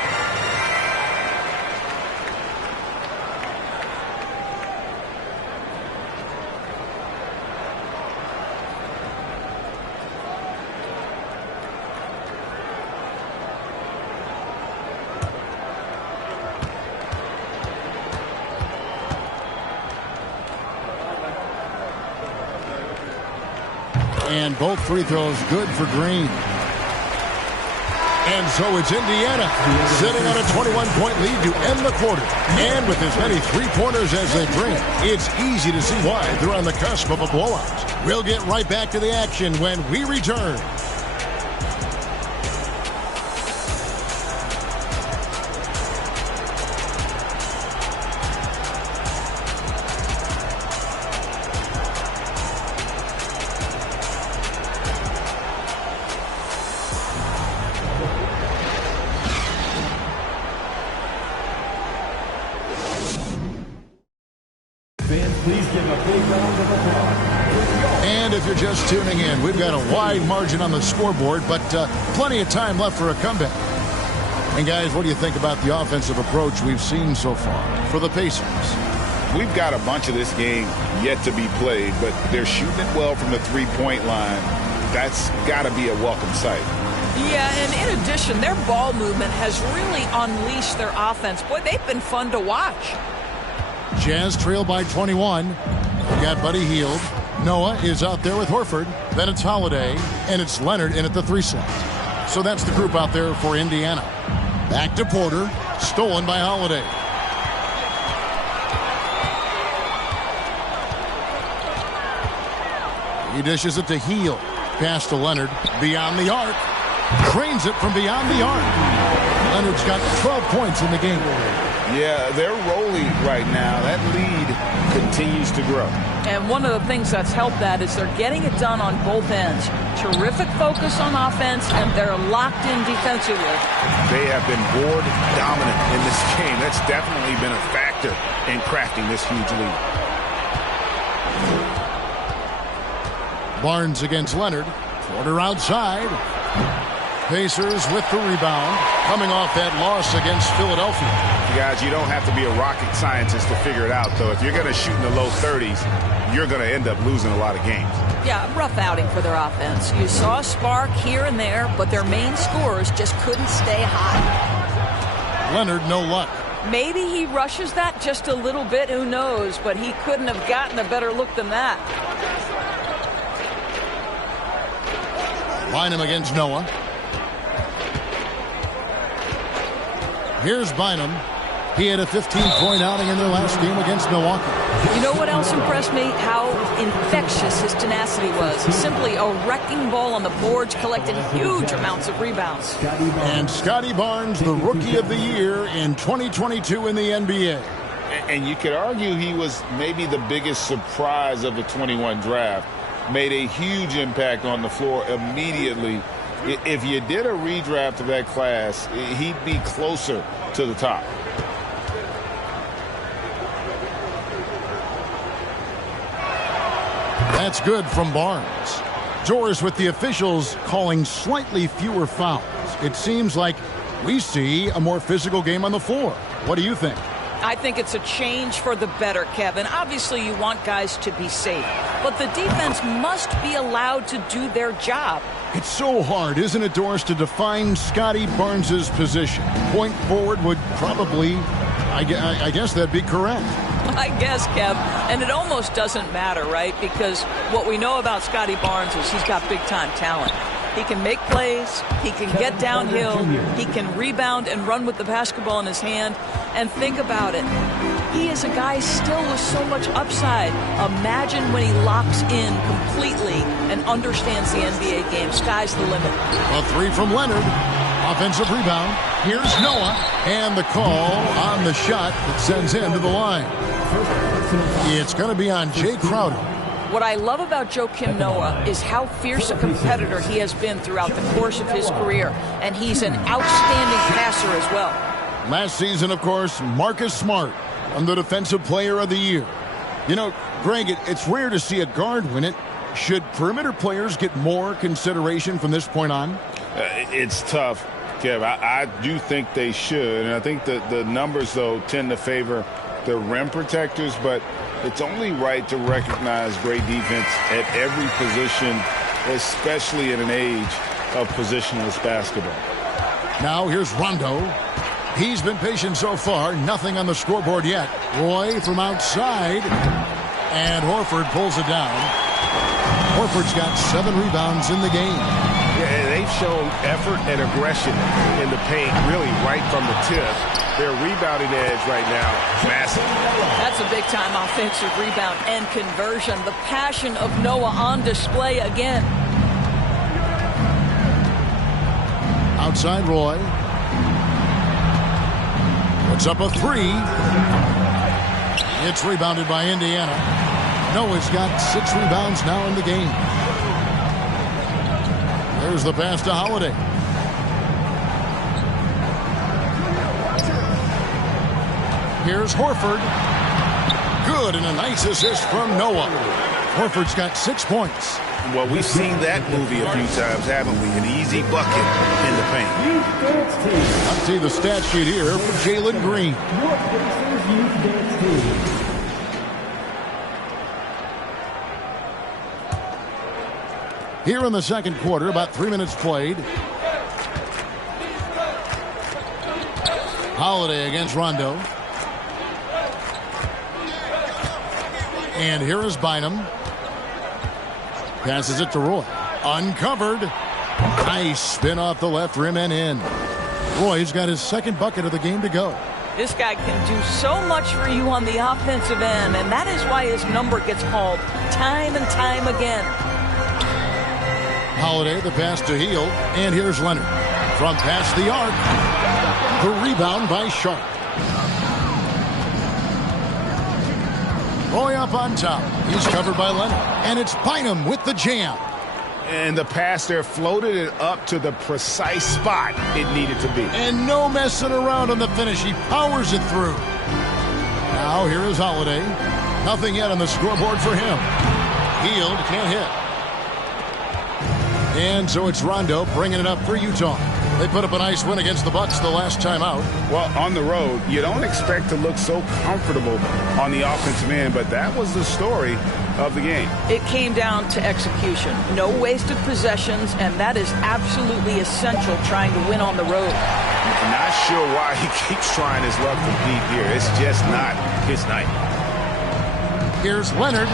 And both free throws good for Green. And so it's Indiana sitting on a 21-point lead to end the quarter. And with as many three-pointers as they bring, it's easy to see why they're on the cusp of a blowout. We'll get right back to the action when we return. And if you're just tuning in, we've got a wide margin on the scoreboard, but plenty of time left for a comeback. And guys, what do you think about the offensive approach we've seen so far for the Pacers? We've got a bunch of this game yet to be played, but they're shooting it well from the three-point line. That's got to be a welcome sight. Yeah, and in addition, their ball movement has really unleashed their offense. Boy, they've been fun to watch. Jazz trail by 21. We got Buddy Hield. Noah is out there with Horford. Then it's Holiday, and it's Leonard in at the 3 slot. So that's the group out there for Indiana. Back to Porter. Stolen by Holiday. He dishes it to Hield. Pass to Leonard. Beyond the arc. Cranes it from beyond the arc. Leonard's got 12 points in the game. Yeah, they're rolling right now. That lead continues to grow. And one of the things that's helped that is they're getting it done on both ends. Terrific focus on offense, and they're locked in defensively. They have been board dominant in this game. That's definitely been a factor in crafting this huge lead. Barnes against Leonard. Porter outside. Pacers with the rebound, coming off that loss against Philadelphia. Guys, you don't have to be a rocket scientist to figure it out, though. If you're going to shoot in the low 30s, you're going to end up losing a lot of games. Yeah, rough outing for their offense. You saw a spark here and there, but their main scorers just couldn't stay hot. Leonard, no luck. Maybe he rushes that just a little bit, who knows, but he couldn't have gotten a better look than that. Bynum against Noah. Here's Bynum. He had a 15-point outing in their last game against Milwaukee. You know what else impressed me? How infectious his tenacity was. Simply a wrecking ball on the boards, collecting huge amounts of rebounds. And Scotty Barnes, the Rookie of the Year in 2022 in the NBA. And you could argue he was maybe the biggest surprise of the 21 draft. Made a huge impact on the floor immediately. If you did a redraft of that class, he'd be closer to the top. That's good from Barnes. Joris with the officials calling slightly fewer fouls. It seems like we see a more physical game on the floor. What do you think? I think it's a change for the better, Kevin. Obviously, you want guys to be safe, but the defense must be allowed to do their job. It's so hard, isn't it, Doris, to define Scotty Barnes' position? Point forward would probably, I guess that'd be correct. I guess, Kev, and it almost doesn't matter, right? Because what we know about Scotty Barnes is he's got big-time talent. He can make plays, he can get downhill, he can rebound and run with the basketball in his hand. And think about it. He is a guy still with so much upside. Imagine when he locks in completely and understands the NBA game. Sky's the limit. A 3 from Leonard. Offensive rebound. Here's Noah. And the call on the shot that sends him to the line. It's going to be on Jay Crowder. What I love about Joakim Noah is how fierce a competitor he has been throughout the course of his career. And he's an outstanding passer as well. Last season, of course, Marcus Smart on the Defensive Player of the Year. You know, Greg, it's rare to see a guard win it. Should perimeter players get more consideration from this point on? It's tough, Kev. I do think they should. And I think that the numbers, though, tend to favor the rim protectors. But it's only right to recognize great defense at every position, especially in an age of positionless basketball. Now here's Rondo. He's been patient so far. Nothing on the scoreboard yet. Roy from outside. And Horford pulls it down. Horford's got 7 rebounds in the game. Yeah, they've shown effort and aggression in the paint, really right from the tip. Their rebounding edge right now, massive. That's a big-time offensive rebound and conversion. The passion of Noah on display again. Outside Roy. Puts up a 3. It's rebounded by Indiana. Noah's got 6 rebounds now in the game. There's the pass to Holiday. Here's Horford. Good, and a nice assist from Noah. Horford's got 6 points. Well, we've seen that movie a few times, haven't we? An easy bucket in the paint. I'll see the stat sheet here for Jalen Green. Here in the second quarter, about 3 minutes played. Holiday against Rondo. And here is Bynum. Passes it to Roy. Uncovered. Nice spin off the left rim and in. Roy's got his second bucket of the game to go. This guy can do so much for you on the offensive end, and that is why his number gets called time and time again. Holiday, the pass to Hield, and here's Leonard. From past the arc. The rebound by Sharp. Roy up on top. He's covered by Leonard. And it's Bynum with the jam. And the pass there floated it up to the precise spot it needed to be. And no messing around on the finish. He powers it through. Now here is Holiday. Nothing yet on the scoreboard for him. Hield can't hit. And so it's Rondo bringing it up for Utah. They put up a nice win against the Bucks the last time out. Well, on the road, you don't expect to look so comfortable on the offensive end, but that was the story of the game. It came down to execution. No wasted possessions, and that is absolutely essential trying to win on the road. Not sure why he keeps trying his luck with deep here. It's just not his night. Here's Leonard.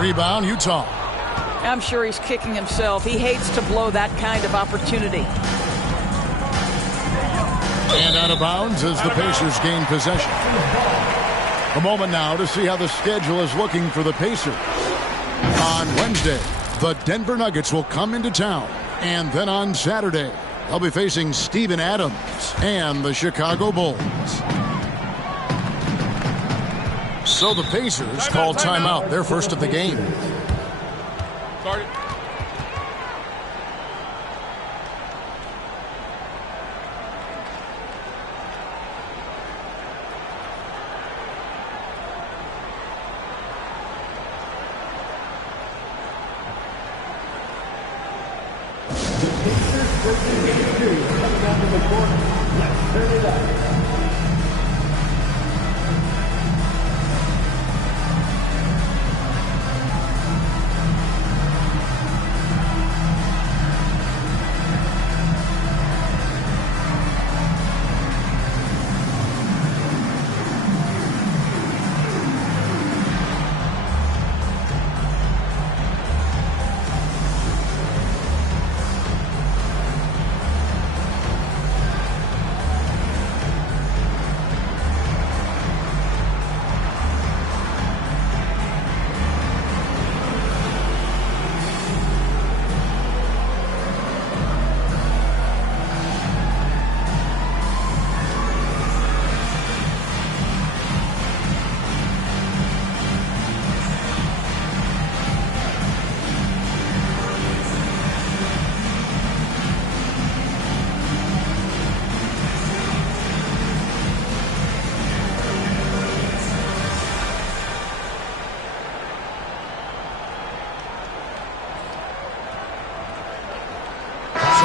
Rebound, Utah. I'm sure he's kicking himself. He hates to blow that kind of opportunity. And out of bounds as the Pacers gain possession. A moment now to see how the schedule is looking for the Pacers. On Wednesday, the Denver Nuggets will come into town. And then on Saturday, they'll be facing Steven Adams and the Chicago Bulls. So the Pacers call timeout, their first of the game. Started. Let's turn it up.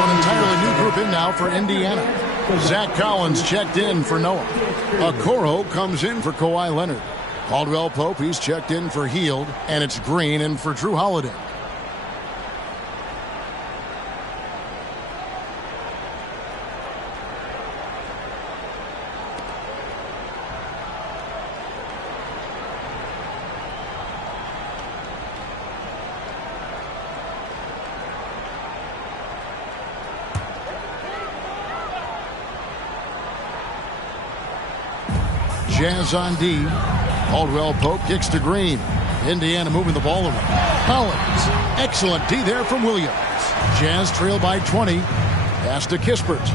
An entirely new group in now for Indiana. Zach Collins checked in for Noah. Okoro comes in for Kawhi Leonard. Caldwell Pope, he's checked in for Hield. And it's Green in for Drew Holiday. Jazz on D. Caldwell Pope kicks to Green. Indiana moving the ball around. Collins. Excellent D there from Williams. Jazz trail by 20. Pass to Kispert.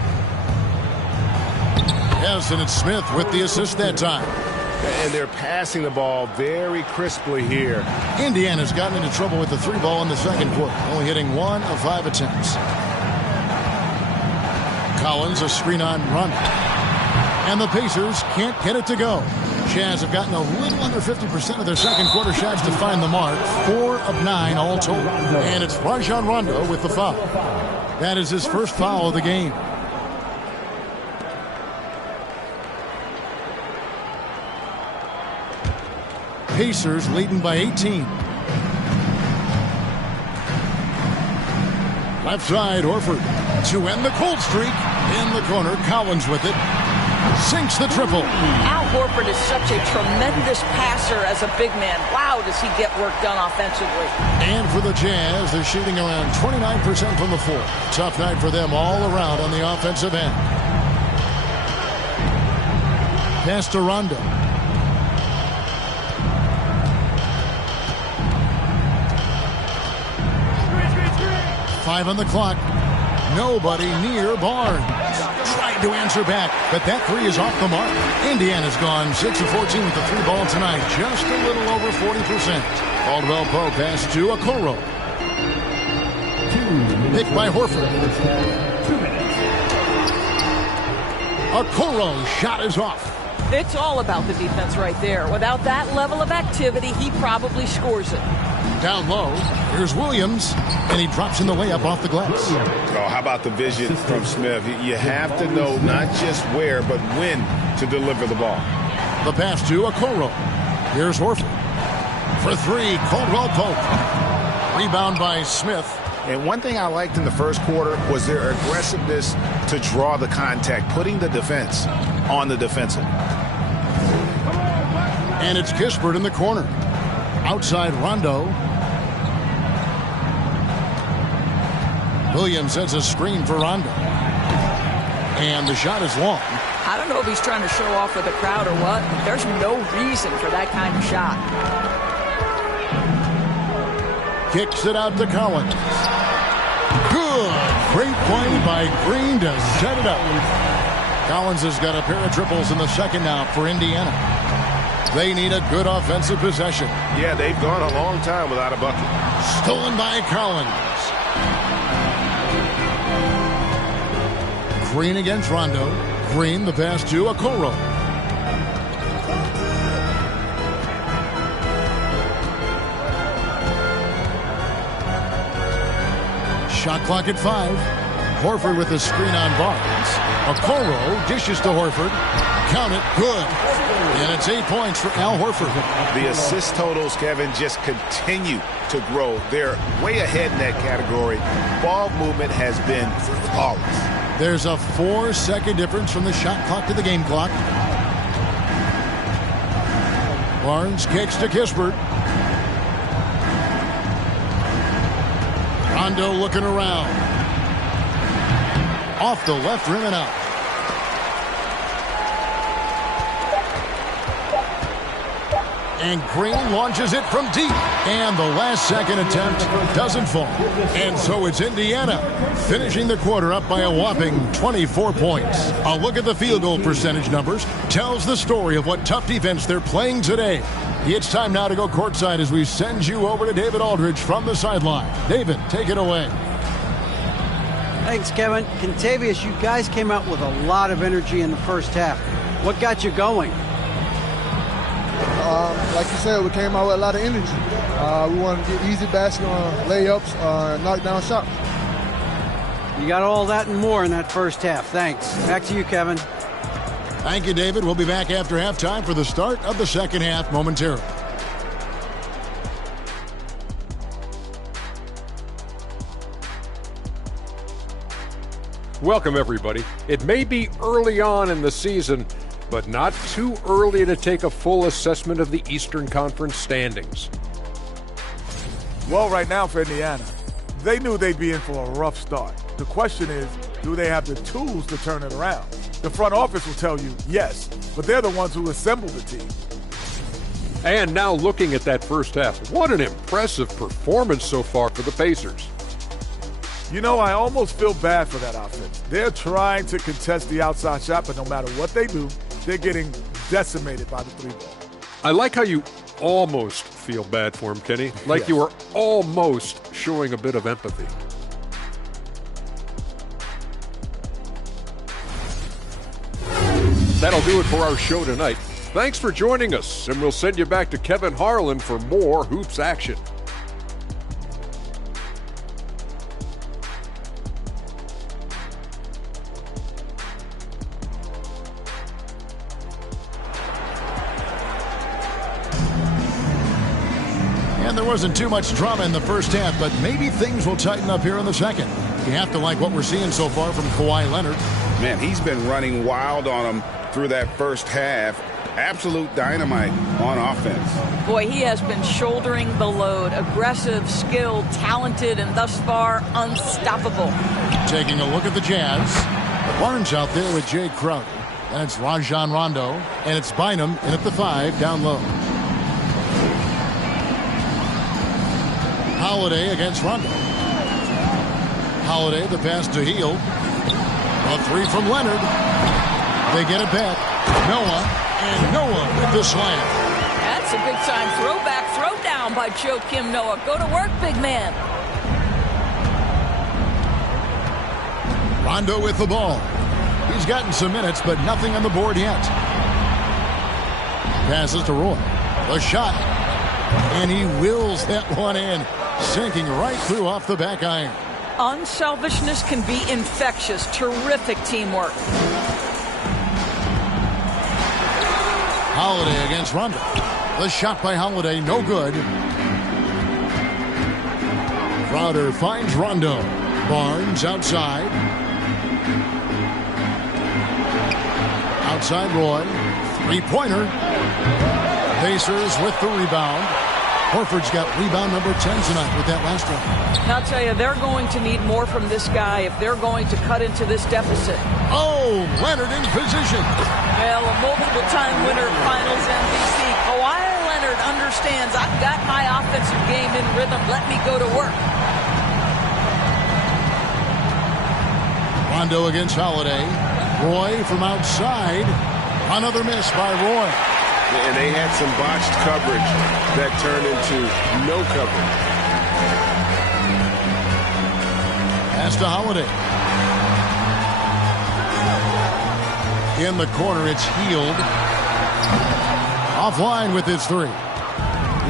Yes, and it's Smith with the assist that time. And they're passing the ball very crisply here. Indiana's gotten into trouble with the 3 ball in the second quarter, only hitting 1 of 5 attempts. Collins, a screen on run. And the Pacers can't get it to go. Jazz have gotten a little under 50% of their second quarter shots to find the mark. 4 of 9 all told. And it's Rajon Rondo with the foul. That is his first foul of the game. Pacers leading by 18. Left side, Horford to end the cold streak. In the corner, Collins with it. Sinks the triple. Al Horford is such a tremendous passer as a big man. Wow, does he get work done offensively. And for the Jazz, they're shooting around 29% from the floor. Tough night for them all around on the offensive end. Pass to Rondo. Five on the clock. Nobody near Barnes. Tried to answer back, but that three is off the mark. Indiana's gone 6 of 14 with the three ball tonight. Just a little over 40%. Caldwell Pope pass to Okoro. Picked by Horford. Okoro's shot is off. It's all about the defense right there. Without that level of activity, he probably scores it. Down low, here's Williams, and he drops in the layup off the glass. Oh, how about the vision from Smith? You have to know not just where, but when to deliver the ball. The pass to Okoro. Here's Horford. For three, Caldwell Pope. Rebound by Smith. And one thing I liked in the first quarter was their aggressiveness to draw the contact, putting the defense on the defensive. And it's Kispert in the corner. Outside Rondo. Williams sets a screen for Rondo. And the shot is long. I don't know if he's trying to show off with the crowd or what, but there's no reason for that kind of shot. Kicks it out to Collins. Good. Great play by Green to set it up. Collins has got a pair of triples in the second now for Indiana. They need a good offensive possession. Yeah, they've gone a long time without a bucket. Stolen by Collins. Green against Rondo. Green the pass to Okoro. Shot clock at 5. Horford with a screen on Barnes. Okoro dishes to Horford. Count it. Good. And it's 8 points for Al Horford. The assist totals, Kevin, just continue to grow. They're way ahead in that category. Ball movement has been flawless. There's a 4-second difference from the shot clock to the game clock. Barnes kicks to Kispert. Rondo looking around. Off the left rim and out. And Green launches it from deep. And the last second attempt doesn't fall. And so it's Indiana finishing the quarter up by a whopping 24 points. A look at the field goal percentage numbers tells the story of what tough defense they're playing today. It's time now to go courtside as we send you over to David Aldridge from the sideline. David, take it away. Thanks, Kevin. Contavious, you guys came out with a lot of energy in the first half. What got you going? Like you said, we came out with a lot of energy. We wanted to get easy basket on layups, knock down shots. You got all that and more in that first half. Thanks. Back to you, Kevin. Thank you, David. We'll be back after halftime for the start of the second half momentarily. Welcome, everybody. It may be early on in the season, but not too early to take a full assessment of the Eastern Conference standings. Well, right now for Indiana, they knew they'd be in for a rough start. The question is, do they have the tools to turn it around? The front office will tell you yes, but they're the ones who assembled the team. And now looking at that first half, what an impressive performance so far for the Pacers. You know, I almost feel bad for that offense. They're trying to contest the outside shot, but no matter what they do, they're getting decimated by the three ball. I like how you almost feel bad for him, Kenny. Like Yes. you were almost showing a bit of empathy. That'll do it for our show tonight. Thanks for joining us, and we'll send you back to Kevin Harlan for more hoops action. And there wasn't too much drama in the first half, but maybe things will tighten up here in the second. You have to like what we're seeing so far from Kawhi Leonard. Man, he's been running wild on him through that first half. Absolute dynamite on offense. Boy, he has been shouldering the load. Aggressive, skilled, talented, and thus far unstoppable. Taking a look at the Jazz. Barnes out there with Jay Crowder. And it's Rajon Rondo. And it's Bynum in at the 5 down low. Holiday against Rondo. Holiday, the pass to Hield. A 3 from Leonard. They get it back. Noah. And Noah with the slam. That's a big time throwback, throw down by Joakim Noah. Go to work, big man. Rondo with the ball. He's gotten some minutes, but nothing on the board yet. Passes to Roy. The shot. And he wills that one in. Sinking right through off the back iron. Unselfishness can be infectious. Terrific teamwork. Holiday against Rondo. The shot by Holiday, no good. Crowder finds Rondo. Barnes outside. Outside Roy. Three-pointer. Pacers with the rebound. Horford's got rebound number 10 tonight with that last one. I'll tell you, they're going to need more from this guy if they're going to cut into this deficit. Oh, Leonard in position. Well, a multiple-time winner, Finals MVP. Kawhi Leonard understands, I've got my offensive game in rhythm. Let me go to work. Rondo against Holiday. Roy from outside. Another miss by Roy. And they had some botched coverage that turned into no coverage. Pass to Holiday. In the corner, it's Hield. Offline with his 3.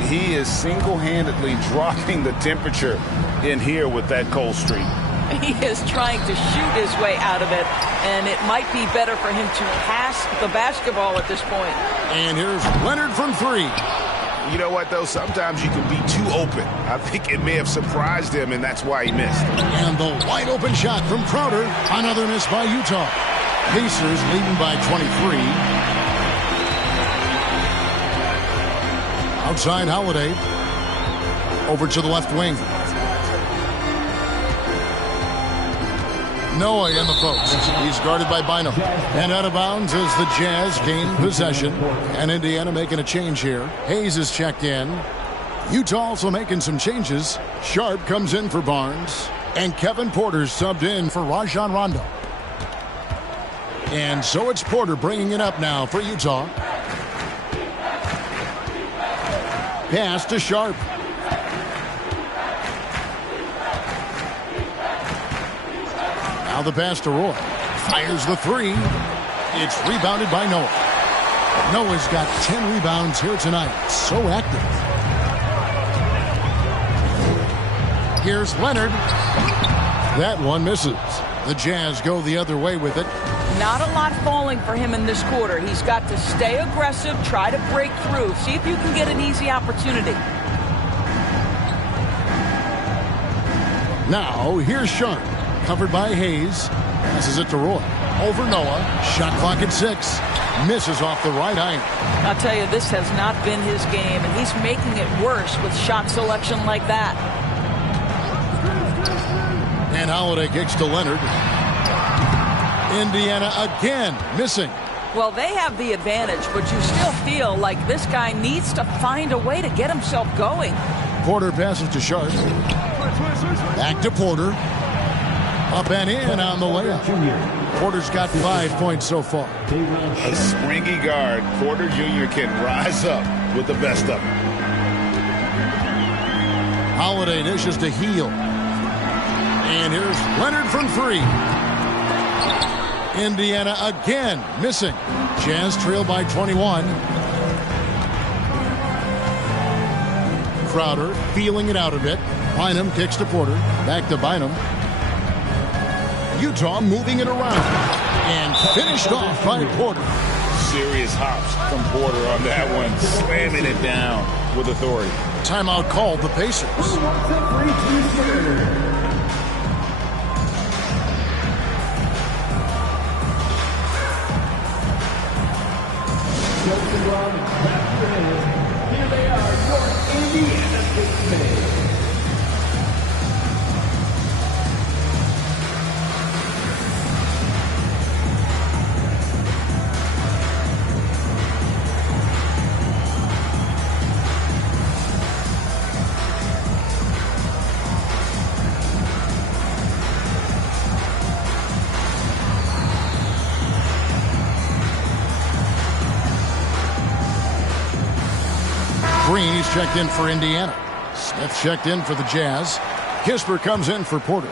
He is single-handedly dropping the temperature in here with that cold streak. He is trying to shoot his way out of it, and it might be better for him to pass the basketball at this point. And here's Leonard from 3. You know what, though? Sometimes you can be too open. I think it may have surprised him, and that's why he missed. And the wide-open shot from Crowder. Another miss by Utah. Pacers leading by 23. Outside Holiday. Over to the left wing. Noah in the post. He's guarded by Bynum. And out of bounds as the Jazz gain possession. And Indiana making a change here. Hayes is checked in. Utah also making some changes. Sharp comes in for Barnes. And Kevin Porter's subbed in for Rajon Rondo. And so it's Porter bringing it up now for Utah. Pass to Sharp. Now the pass to Roy. Fires the 3. It's rebounded by Noah. Noah's got 10 rebounds here tonight. So active. Here's Leonard. That one misses. The Jazz go the other way with it. Not a lot falling for him in this quarter. He's got to stay aggressive, try to break through. See if you can get an easy opportunity. Now, here's Sharp. Covered by Hayes. Passes it to Roy. Over Noah. Shot clock at 6. Misses off the right iron. I'll tell you, this has not been his game, and he's making it worse with shot selection like that. And Holiday kicks to Leonard. Indiana again missing. Well, they have the advantage, but you still feel like this guy needs to find a way to get himself going. Porter passes to Sharp. Back to Porter. Up and in on the layup. Porter's got 5 points so far. A springy guard, Porter Jr. can rise up with the best of them. Holiday dishes to Hield. And here's Leonard from 3. Indiana again missing. Jazz trail by 21. Crowder feeling it out a bit. Bynum kicks to Porter. Back to Bynum. Utah moving it around. And finished off by Porter. Serious hops from Porter on that one. Slamming it down with authority. Timeout called the Pacers. Here they are, your Indiana Pacers. Green is checked in for Indiana. Smith checked in for the Jazz. Kispert comes in for Porter.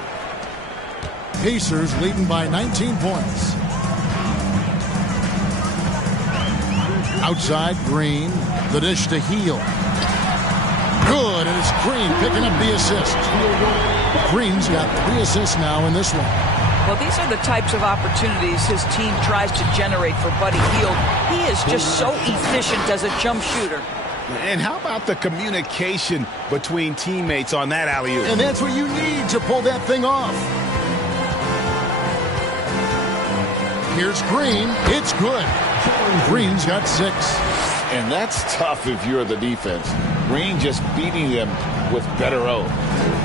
Pacers leading by 19 points. Outside, Green. The dish to Heel. Good, and it's Green picking up the assist. Green's got 3 assists now in this one. Well, these are the types of opportunities his team tries to generate for Buddy Hield. He is just so efficient as a jump shooter. And how about the communication between teammates on that alley-oop? And that's what you need to pull that thing off. Here's Green. It's good. Green's got 6. And that's tough if you're the defense. Green just beating them with better O.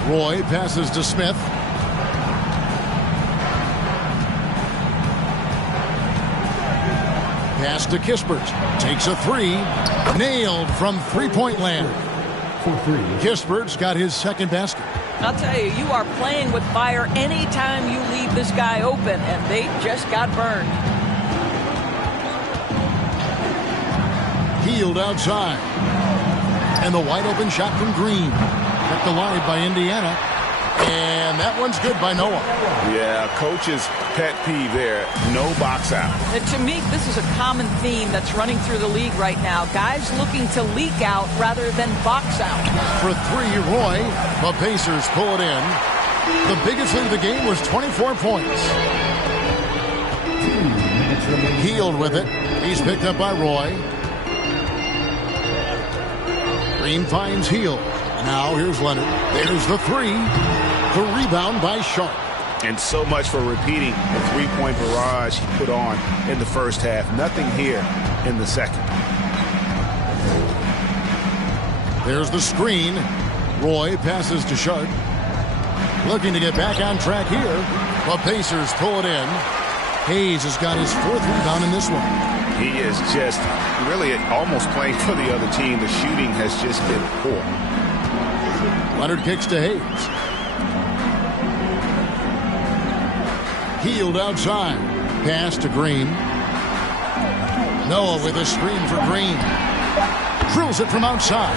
Roy passes to Smith. Pass to Kispert. Takes a 3. Nailed from three-point land. Kispert's got his second basket. I'll tell you, you are playing with fire anytime you leave this guy open, and they just got burned. Hield outside. And the wide-open shot from Green. Kept alive by Indiana. And that one's good by Noah. Yeah, coach's pet peeve there. No box out. And to me, this is a common theme that's running through the league right now. Guys looking to leak out rather than box out. For 3, Roy. The Pacers pull it in. The biggest lead of the game was 24 points. Hield with it. He's picked up by Roy. Green finds Hield. Now here's Leonard. There's the 3. The rebound by Sharp. And so much for repeating the 3-point barrage he put on in the first half. Nothing here in the second. There's the screen. Roy passes to Sharp. Looking to get back on track here. The Pacers pull it in. Hayes has got his 4th rebound in this one. He is just really almost playing for the other team. The shooting has just been poor. Leonard kicks to Hayes. Hield outside. Pass to Green. Noah with a screen for Green. Drills it from outside.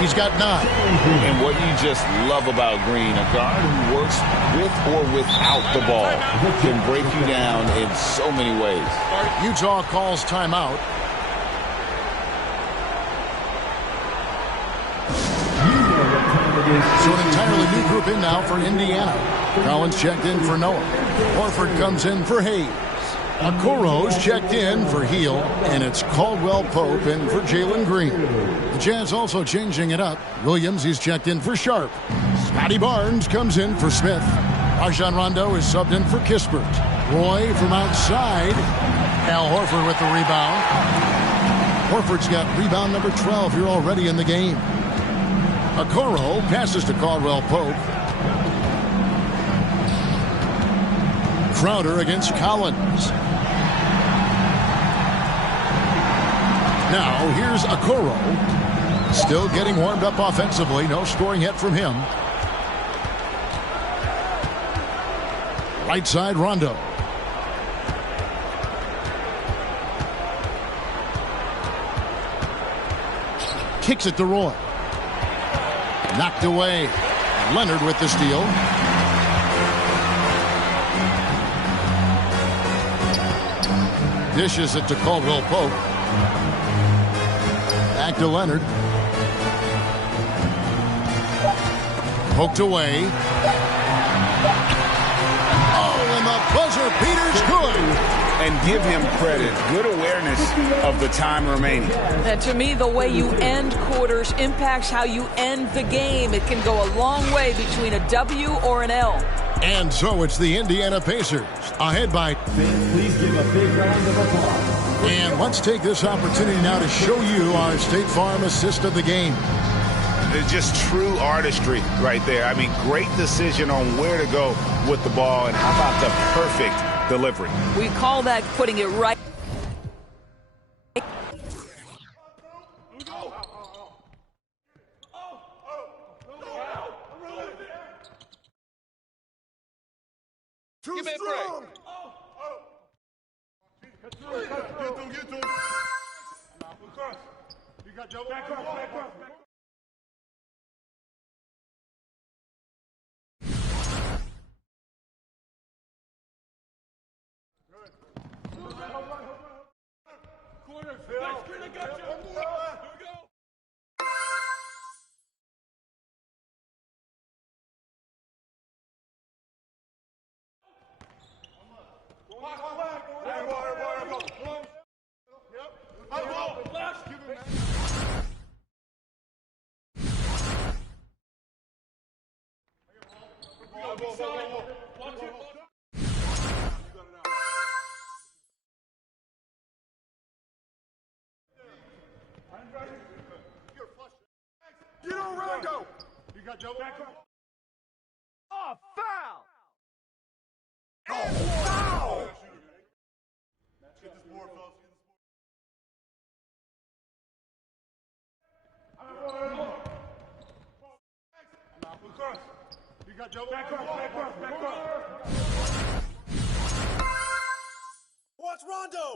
He's got 9. And what you just love about Green, a guard who works with or without the ball, can break you down in so many ways. Utah calls timeout. So an entirely new group in now for Indiana. Collins checked in for Noah. Horford comes in for Hayes. Okoro's checked in for Heel, and it's Caldwell Pope in for Jalen Green. The Jazz also changing it up. Williams, he's checked in for Sharp. Scotty Barnes comes in for Smith. Rajon Rondo is subbed in for Kispert. Roy from outside. Al Horford with the rebound. Horford's got rebound number 12 here already in the game. Okoro passes to Caldwell Pope. Crowder against Collins. Now here's Okoro. Still getting warmed up offensively. No scoring yet from him. Right side, Rondo. Kicks it to Roy. Knocked away. Leonard with the steal. Dishes it to Caldwell Pope. Back to Leonard. Poked away. Oh, and the buzzer beater's good. And give him credit. Good awareness of the time remaining. To me, the way you end quarters impacts how you end the game. It can go a long way between a W or an L. And so it's the Indiana Pacers ahead by. Please give a big round of applause. And let's take this opportunity now to show you our State Farm assist of the game. It's just true artistry right there. I mean, great decision on where to go with the ball, and how about the perfect delivery. We call that putting it right. Too strong. Get to him. You got Joe. Back up. Get on Rondo. You got Joe. Back up. Oh, foul. And foul. Get this board, fellas. You got Joe. Back up. Watch Rondo.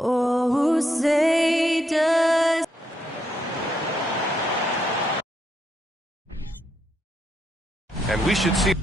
Oh, say does. And we should see.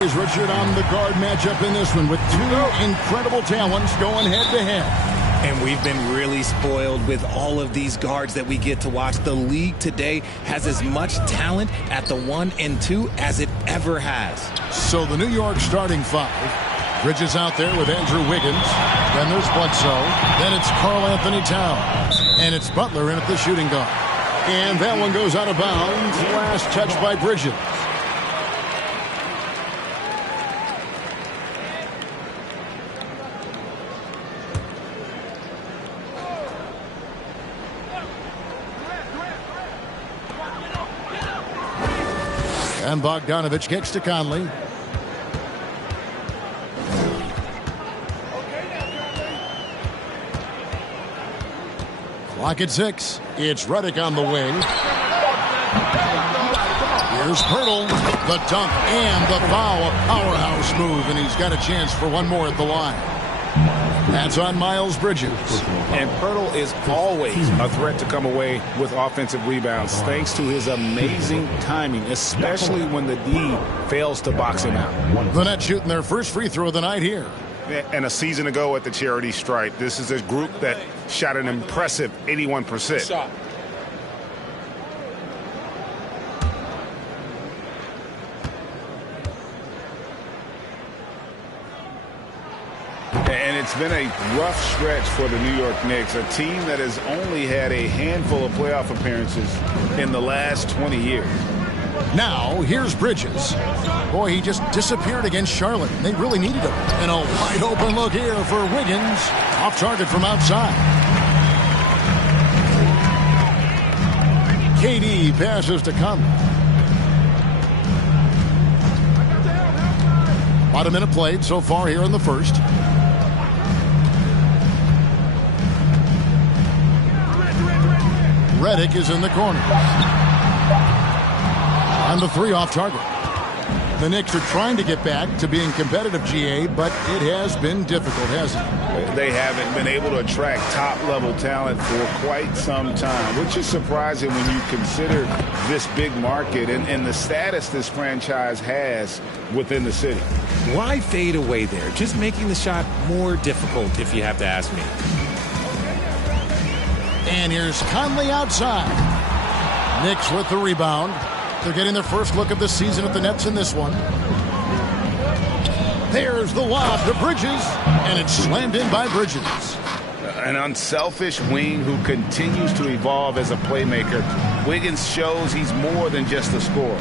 Is Richard on the guard matchup in this one with two incredible talents going head-to-head. And we've been really spoiled with all of these guards that we get to watch. The league today has as much talent at the 1 and 2 as it ever has. So the New York starting five. Bridges out there with Andrew Wiggins. Then there's Bledsoe. Then it's Karl Anthony Towns. And it's Butler in at the shooting guard. And that one goes out of bounds. Last touch by Bridges. And Bogdanovich kicks to Conley. Clock at 6. It's Redick on the wing. Here's Pirtle. The dunk and the foul. A powerhouse move, and he's got a chance for one more at the line. That's on Miles Bridges. And Pirtle is always a threat to come away with offensive rebounds thanks to his amazing timing, especially when the D fails to box him out. The Nets shooting their first free throw of the night here. And a season ago at the charity stripe, this is a group that shot an impressive 81%. And it's been a rough stretch for the New York Knicks, a team that has only had a handful of playoff appearances in the last 20 years. Now, here's Bridges. Boy, he just disappeared against Charlotte. They really needed him. And a wide open look here for Wiggins. Off target from outside. KD passes to Conley. About a minute played so far here in the first. Redick is in the corner. On the three off target. The Knicks are trying to get back to being competitive, GA, but it has been difficult, hasn't it? They haven't been able to attract top-level talent for quite some time, which is surprising when you consider this big market and the status this franchise has within the city. Why fade away there? Just making the shot more difficult, if you have to ask me. And here's Conley outside. Knicks with the rebound. They're getting their first look of the season at the Nets in this one. There's the lob to Bridges, and it's slammed in by Bridges. An unselfish wing who continues to evolve as a playmaker. Wiggins shows he's more than just a scorer.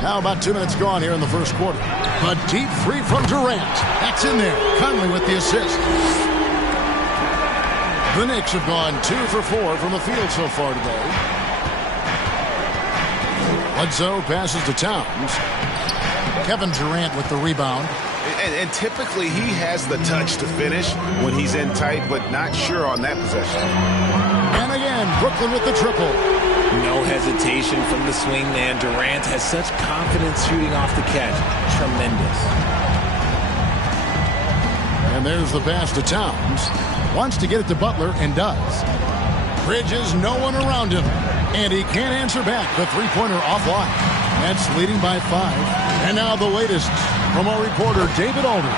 Now about 2 minutes gone here in the first quarter. A deep three from Durant. That's in there. Conley with the assist. The Knicks have gone 2 for 4 from the field so far today. Bledsoe passes to Towns. Kevin Durant with the rebound. And typically he has the touch to finish when he's in tight, but not sure on that possession. And again, Brooklyn with the triple. No hesitation from the swing man. Durant has such confidence shooting off the catch. Tremendous. And there's the pass to Towns. Wants to get it to Butler and does. Bridges, no one around him. And he can't answer back. The three-pointer offline. Nets leading by 5. And now the latest from our reporter, David Alder.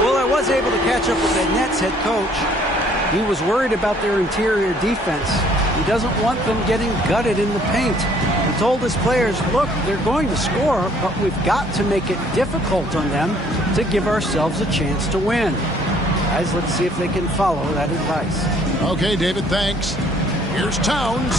Well, I was able to catch up with the Nets head coach. He was worried about their interior defense. He doesn't want them getting gutted in the paint. He told his players, look, they're going to score, but we've got to make it difficult on them to give ourselves a chance to win. Guys, let's see if they can follow that advice. Okay, David, thanks. Here's Towns.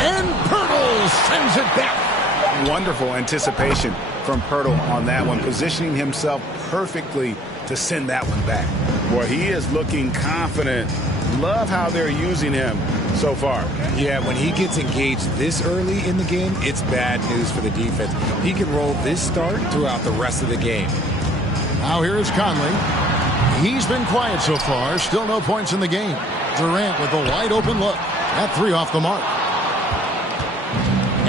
And Pirtle sends it back. Wonderful anticipation from Pirtle on that one, positioning himself perfectly to send that one back. Boy, he is looking confident. Love how they're using him so far. Yeah, when he gets engaged this early in the game, it's bad news for the defense. He can roll this start throughout the rest of the game. Now here is Conley. He's been quiet so far. Still no points in the game. Durant with a wide open look. That 3 off the mark.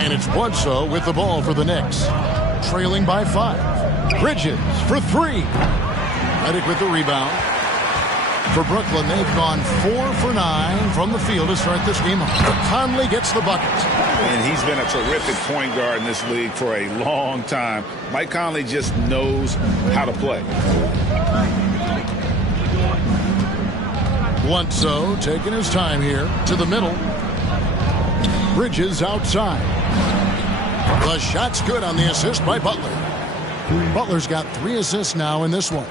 And it's Bledsoe with the ball for the Knicks. Trailing by 5. Bridges for 3. Redick with the rebound. For Brooklyn, they've gone 4 for 9 from the field to start this game off. Conley gets the bucket. And he's been a terrific point guard in this league for a long time. Mike Conley just knows how to play. Bledsoe taking his time here to the middle. Bridges outside. The shot's good on the assist by Butler. Butler's got 3 assists now in this one.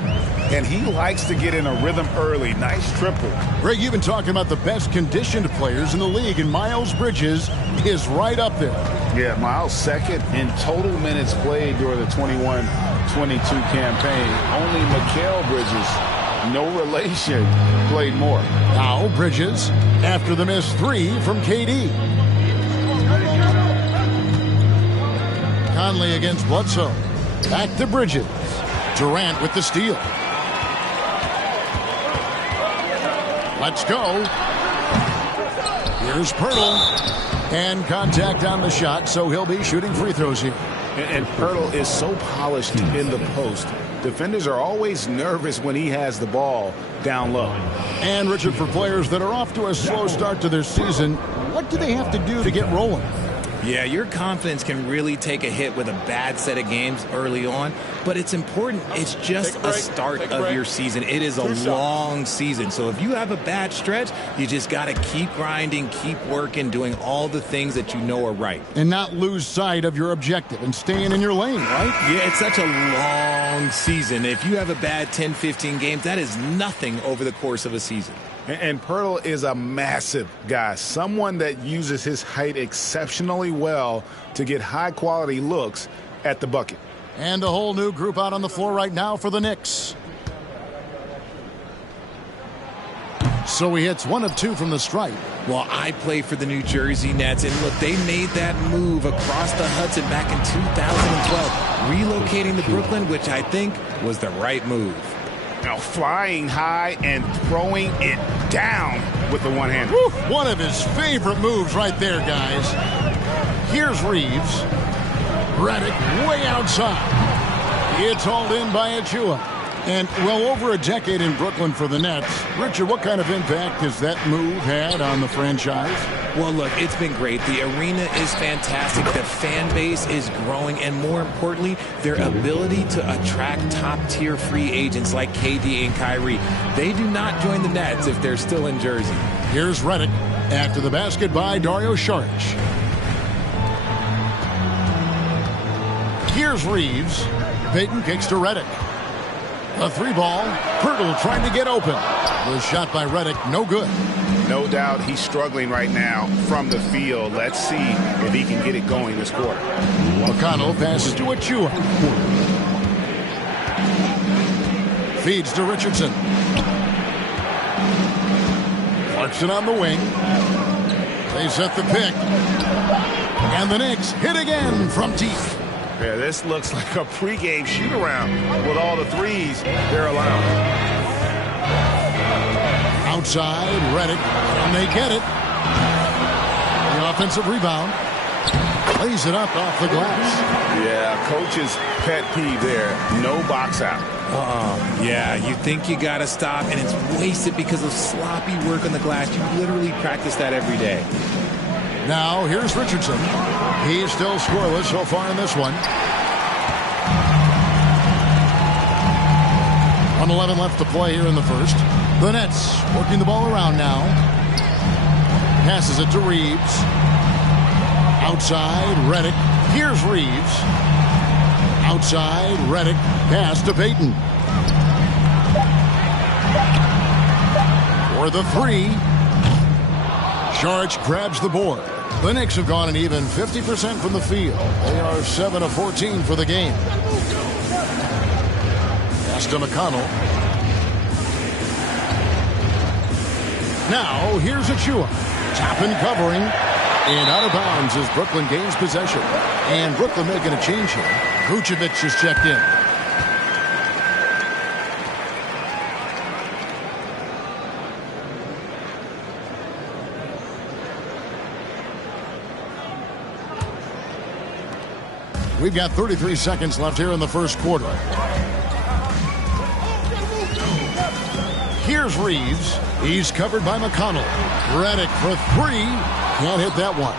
And he likes to get in a rhythm early. Nice triple. Greg, you've been talking about the best conditioned players in the league, and Miles Bridges is right up there. Yeah, Miles second in total minutes played during the 21-22 campaign. Only Mikal Bridges, no relation, played more. Now Bridges after the missed 3 from KD. Conley against Bledsoe. Back to Bridges. Durant with the steal. Let's go. Here's Pirtle. And contact on the shot, so he'll be shooting free throws here. And Pirtle is so polished in the post. Defenders are always nervous when he has the ball down low. And, Richard, for players that are off to a slow start to their season, what do they have to do to get rolling? Yeah, your confidence can really take a hit with a bad set of games early on, but it's important. It's just a start of your season. It is a long season. So if you have a bad stretch, you just got to keep grinding, keep working, doing all the things that you know are right. And not lose sight of your objective and staying in your lane, right? Yeah, it's such a long season. If you have a bad 10, 15 games, that is nothing over the course of a season. And Pirtle is a massive guy, someone that uses his height exceptionally well to get high-quality looks at the bucket. And a whole new group out on the floor right now for the Knicks. So he hits 1 of 2 from the stripe. Well, I play for the New Jersey Nets, and look, they made that move across the Hudson back in 2012, relocating to Brooklyn, which I think was the right move. Now flying high and throwing it down with the one-hander. One of his favorite moves right there, guys. Here's Reeves. Redick way outside. It's hauled in by Achua. And, well, over a decade in Brooklyn for the Nets. Richard, what kind of impact has that move had on the franchise? Well, look, it's been great. The arena is fantastic. The fan base is growing. And more importantly, their ability to attract top-tier free agents like KD and Kyrie. They do not join the Nets if they're still in Jersey. Here's Redick after the basket by Dario Saric. Here's Reeves. Payton kicks to Redick. A 3-ball. Pirtle trying to get open. The shot by Redick, no good. No doubt he's struggling right now from the field. Let's see if he can get it going this quarter. McConnell passes to Achua. Feeds to Richardson. Clarkson on the wing. They set the pick. And the Knicks hit again from deep. Yeah, this looks like a pregame shoot-around with all the threes they're allowing. Outside, Redick, and they get it. The offensive rebound. Lays it up off the glass. Yeah, coach's pet peeve there. No box out. Yeah, you think you got to stop, and it's wasted because of sloppy work on the glass. You literally practice that every day. Now, here's Richardson. He's still scoreless so far in this one. 1:11 left to play here in the first. The Nets working the ball around now. Passes it to Reeves. Outside, Redick. Here's Reeves. Outside, Redick. Pass to Payton. For the three. Saric grabs the board. The Knicks have gone an even 50% from the field. They are 7 of 14 for the game. Pass to McConnell. Now, here's Achua. Toppin covering. And out of bounds as Brooklyn gains possession. And Brooklyn making a change here. Vucevic is checked in. We've got 33 seconds left here in the first quarter. Here's Reeves. He's covered by McConnell. Redick for three. Can't hit that one.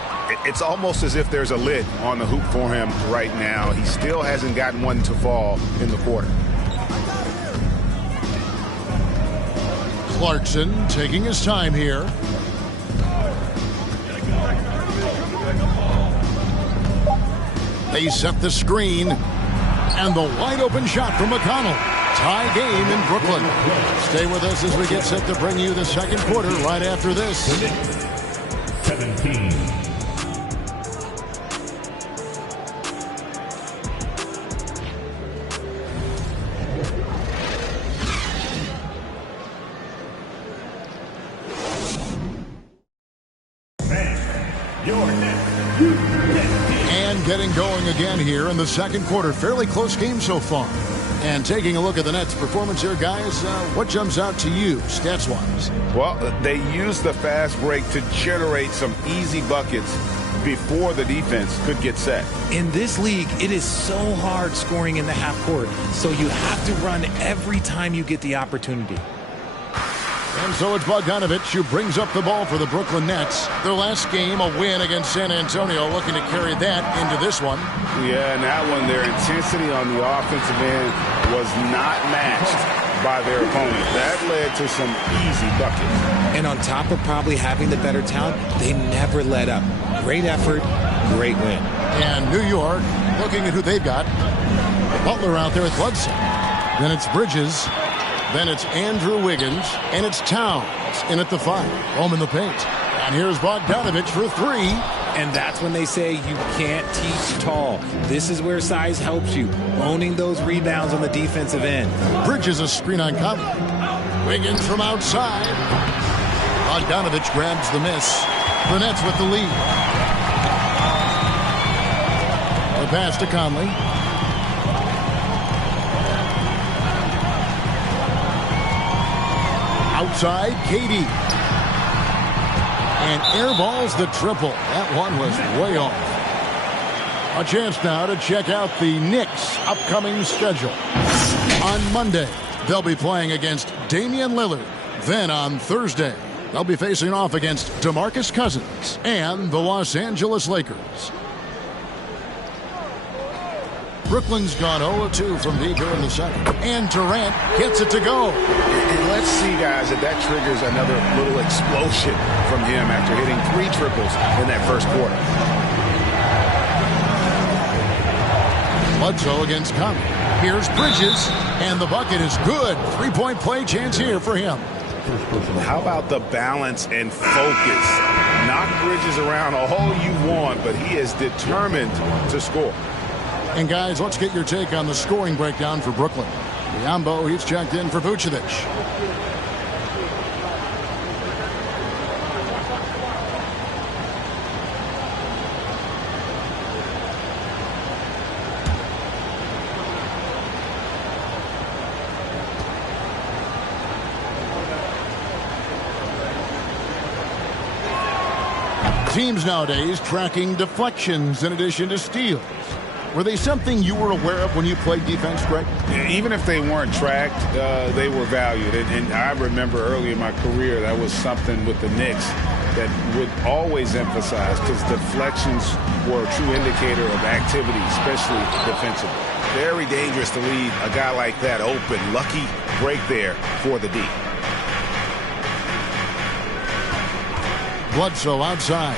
It's almost as if there's a lid on the hoop for him right now. He still hasn't gotten one to fall in the quarter. Clarkson taking his time here. They set the screen. And the wide open shot from McConnell. Tie game in Brooklyn. Stay with us as we get set to bring you the second quarter right after this. 17. And getting going again here in the second quarter. Fairly close game so far. And taking a look at the Nets' performance here, guys, what jumps out to you, stats-wise? Well, they used the fast break to generate some easy buckets before the defense could get set. In this league, it is so hard scoring in the half court, so you have to run every time you get the opportunity. And so it's Bogdanovich who brings up the ball for the Brooklyn Nets. Their last game, a win against San Antonio, looking to carry that into this one. Yeah, and that one, their intensity on the offensive end was not matched by their opponent. That led to some easy buckets. And on top of probably having the better talent, they never let up. Great effort, great win. And New York, looking at who they've got. Butler out there with Bledsoe. Then it's Bridges. Then it's Andrew Wiggins, and it's Towns in at the 5. Home in the paint. And here's Bogdanovich for three. And that's when they say you can't teach tall. This is where size helps you, owning those rebounds on the defensive end. Bridges a screen on Conley. Wiggins from outside. Bogdanovich grabs the miss. The Nets with the lead. The pass to Conley. Outside, KD. And airballs the triple. That one was way off. A chance now to check out the Knicks' upcoming schedule. On Monday, they'll be playing against Damian Lillard. Then on Thursday, they'll be facing off against DeMarcus Cousins and the Los Angeles Lakers. Brooklyn's gone 0-2 from deep here in the second. And Durant gets it to go. And let's see, guys, if that triggers another little explosion from him after hitting 3 triples in that first quarter. Bledsoe against Conley. Here's Bridges, and the bucket is good. 3-point play chance here for him. How about the balance and focus? Knock Bridges around all you want, but he is determined to score. And guys, let's get your take on the scoring breakdown for Brooklyn. Biombo, he's checked in for Vucevic. Teams nowadays tracking deflections in addition to steals. Were they something you were aware of when you played defense, Greg? Even if they weren't tracked, they were valued. And I remember early in my career, that was something with the Knicks that would always emphasize, because deflections were a true indicator of activity, especially defensively. Very dangerous to leave a guy like that open. Lucky break there for the D. Bledsoe outside.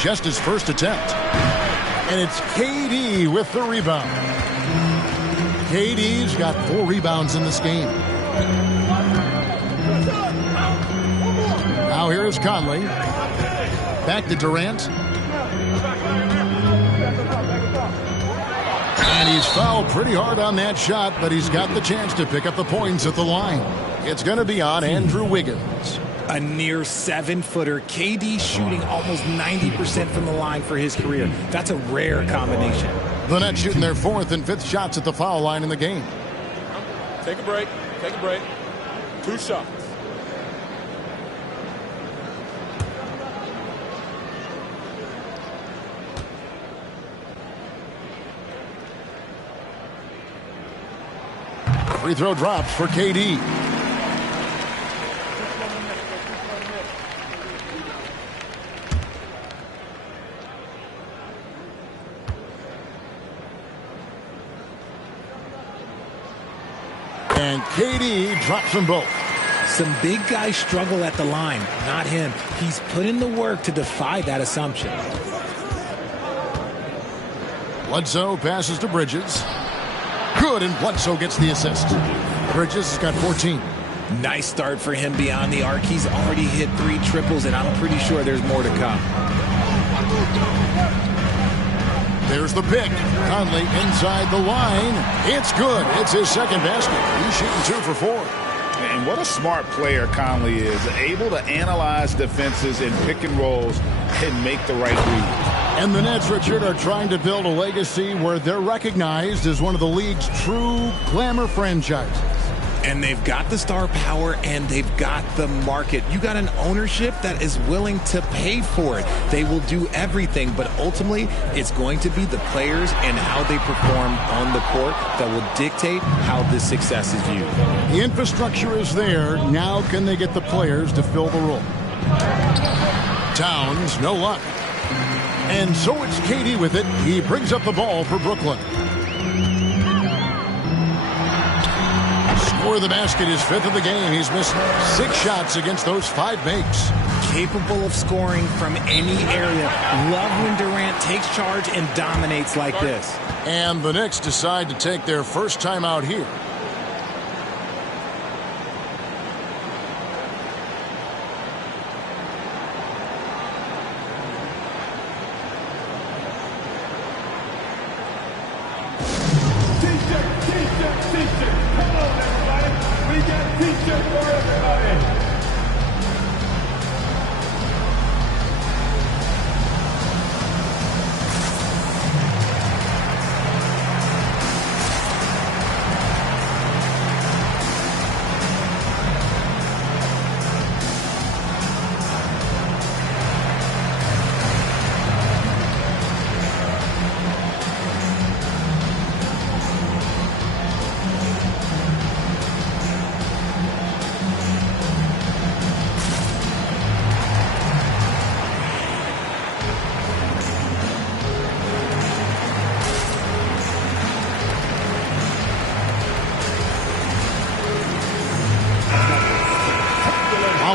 Just his first attempt. And it's KD with the rebound. KD's got 4 rebounds in this game. Now here is Conley. Back to Durant. And he's fouled pretty hard on that shot, but he's got the chance to pick up the points at the line. It's going to be on Andrew Wiggins. A near 7-footer. KD shooting almost 90% from the line for his career. That's a rare combination. The Nets shooting their 4th and 5th shots at the foul line in the game. Take a break. Take a break. 2 shots. Free throw drops for KD. And KD drops them both. Some big guys struggle at the line, not him. He's put in the work to defy that assumption. Bledsoe passes to Bridges. Good, and Bledsoe gets the assist. Bridges has got 14. Nice start for him beyond the arc. He's already hit 3 triples, and I'm pretty sure there's more to come. There's the pick. Conley inside the line. It's good. It's his second basket. He's shooting 2 for 4. And what a smart player Conley is. Able to analyze defenses in pick and rolls and make the right read. And the Nets, Richard, are trying to build a legacy where they're recognized as one of the league's true glamour franchises. And they've got the star power, and they've got the market. You got an ownership that is willing to pay for it. They will do everything, but ultimately, it's going to be the players and how they perform on the court that will dictate how this success is viewed. The infrastructure is there. Now can they get the players to fill the role? Towns, no luck. And so it's KD with it. He brings up the ball for Brooklyn. Score of the basket is 5th of the game. He's missed 6 shots against those 5 makes. Capable of scoring from any area. Love when Durant takes charge and dominates like this. And the Knicks decide to take their first time out here.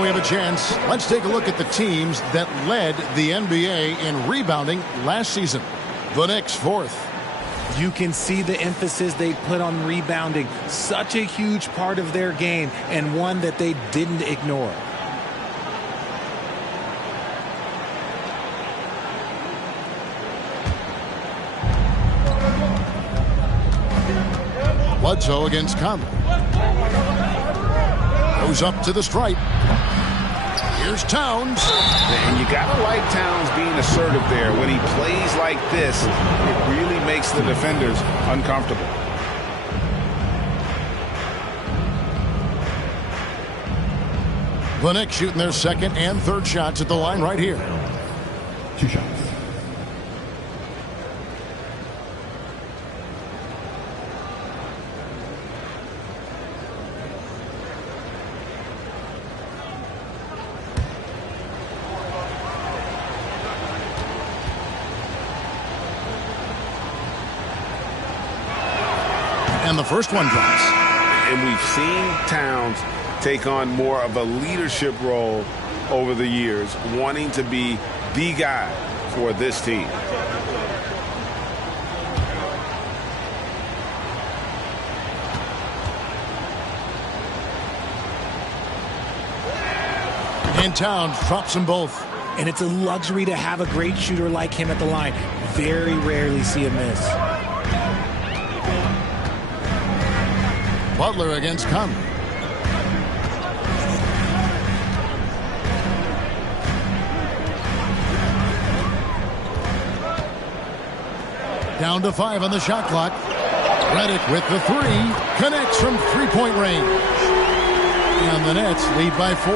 We have a chance. Let's take a look at the teams that led the NBA in rebounding last season. The Knicks 4th. You can see the emphasis they put on rebounding. Such a huge part of their game, and one that they didn't ignore. Bledsoe against Conley. Goes up to the stripe. Here's Towns. And you got to like Towns being assertive there. When he plays like this, it really makes the defenders uncomfortable. The Knicks shooting their 2nd and 3rd shots at the line right here. 2 shots. And the first one drops. And we've seen Towns take on more of a leadership role over the years, wanting to be the guy for this team. And Towns drops them both. And it's a luxury to have a great shooter like him at the line. Very rarely see a miss. Butler against Conley. Down to 5 on the shot clock. Redick with the 3. Connects from three-point range. And the Nets lead by 4.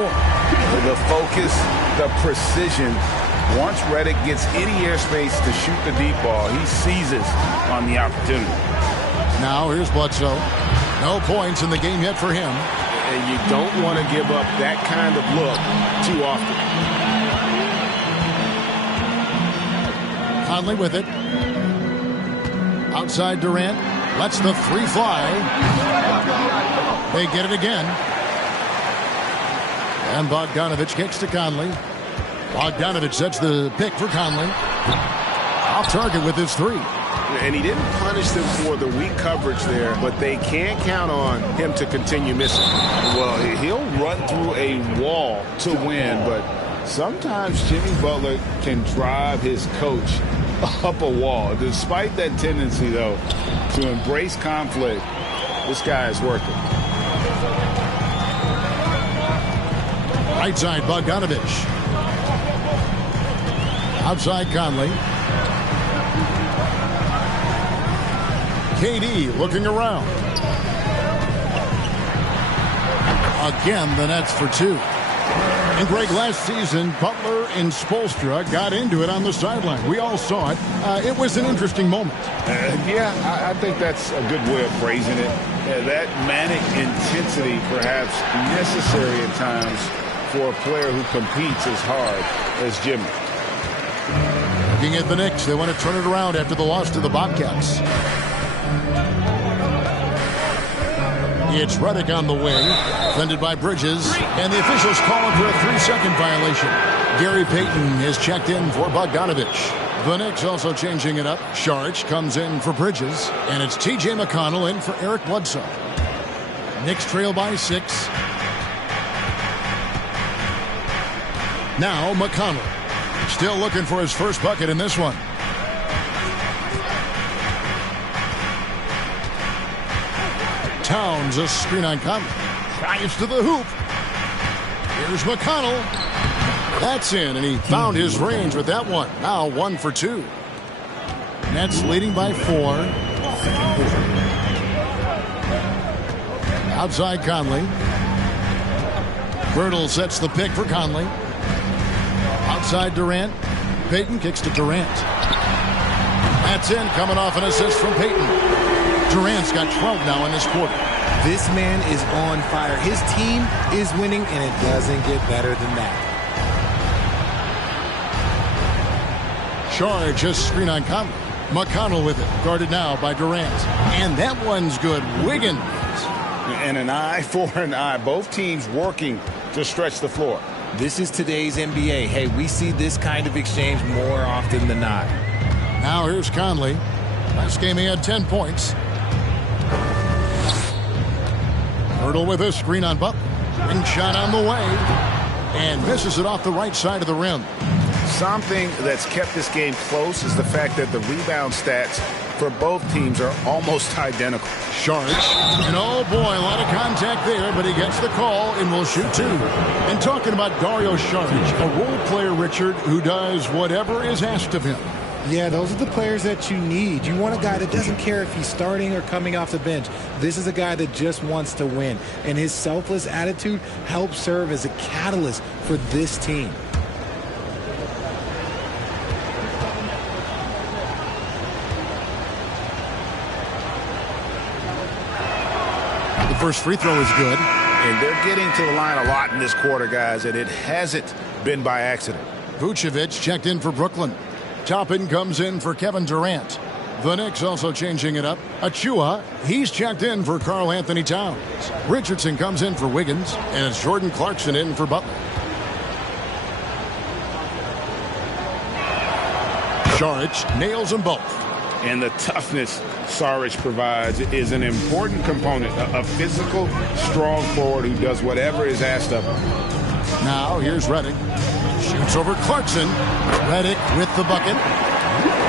The focus, the precision. Once Redick gets any airspace to shoot the deep ball, he seizes on the opportunity. Now here's Bledsoe. No points in the game yet for him. And you don't want to give up that kind of look too often. Conley with it. Outside Durant. Lets the 3 fly. They get it again. And Bogdanovich kicks to Conley. Bogdanovich sets the pick for Conley. Off target with his 3. And he didn't punish them for the weak coverage there, but they can't count on him to continue missing. Well, he'll run through a wall to win, but sometimes Jimmy Butler can drive his coach up a wall. Despite that tendency, though, to embrace conflict, this guy is working. Right side, Bogdanovich. Outside, Conley. KD looking around. Again, the Nets for 2. And Greg, last season, Butler and Spoelstra got into it on the sideline. We all saw it. It was an interesting moment. Yeah, I think that's a good way of phrasing it. That manic intensity, perhaps necessary at times for a player who competes as hard as Jimmy. Looking at the Knicks, they want to turn it around after the loss to the Bobcats. It's Redick on the wing, defended by Bridges, and the officials call him for a 3-second violation. Gary Payton is checked in for Bogdanovich. The Knicks also changing it up. Sharch comes in for Bridges, and it's T.J. McConnell in for Eric Bledsoe. Knicks trail by 6. Now McConnell, still looking for his first bucket in this one. Towns, a screen on Conley. Drives to the hoop. Here's McConnell. That's in, and he found his range with that one. Now 1 for 2. Nets leading by 4. Outside Conley. Birtle sets the pick for Conley. Outside Durant. Payton kicks to Durant. That's in, coming off an assist from Payton. Durant's got 12 now in this quarter. This man is on fire. His team is winning, and it doesn't get better than that. Charge, just screen on Conley. McConnell with it, guarded now by Durant. And that one's good. Wiggins. And an eye for an eye. Both teams working to stretch the floor. This is today's NBA. Hey, we see this kind of exchange more often than not. Now here's Conley. Last game he had 10 points. Hurdle with a screen on Butler. Ring shot on the way. And misses it off the right side of the rim. Something that's kept this game close is the fact that the rebound stats for both teams are almost identical. Sharch. And oh boy, a lot of contact there, but he gets the call and will shoot 2. And talking about Dario Saric, a role player, Richard, who does whatever is asked of him. Yeah, those are the players that you need. You want a guy that doesn't care if he's starting or coming off the bench. This is a guy that just wants to win. And his selfless attitude helps serve as a catalyst for this team. The first free throw is good. And they're getting to the line a lot in this quarter, guys, and it hasn't been by accident. Vucevic checked in for Brooklyn. Toppin comes in for Kevin Durant. The Knicks also changing it up. Achua, he's checked in for Karl Anthony Towns. Richardson comes in for Wiggins, and it's Jordan Clarkson in for Butler. Saric nails them both. And the toughness Saric provides is an important component. A physical, strong forward who does whatever is asked of him. Now here's Redick. Shoots over Clarkson. Redick with the bucket.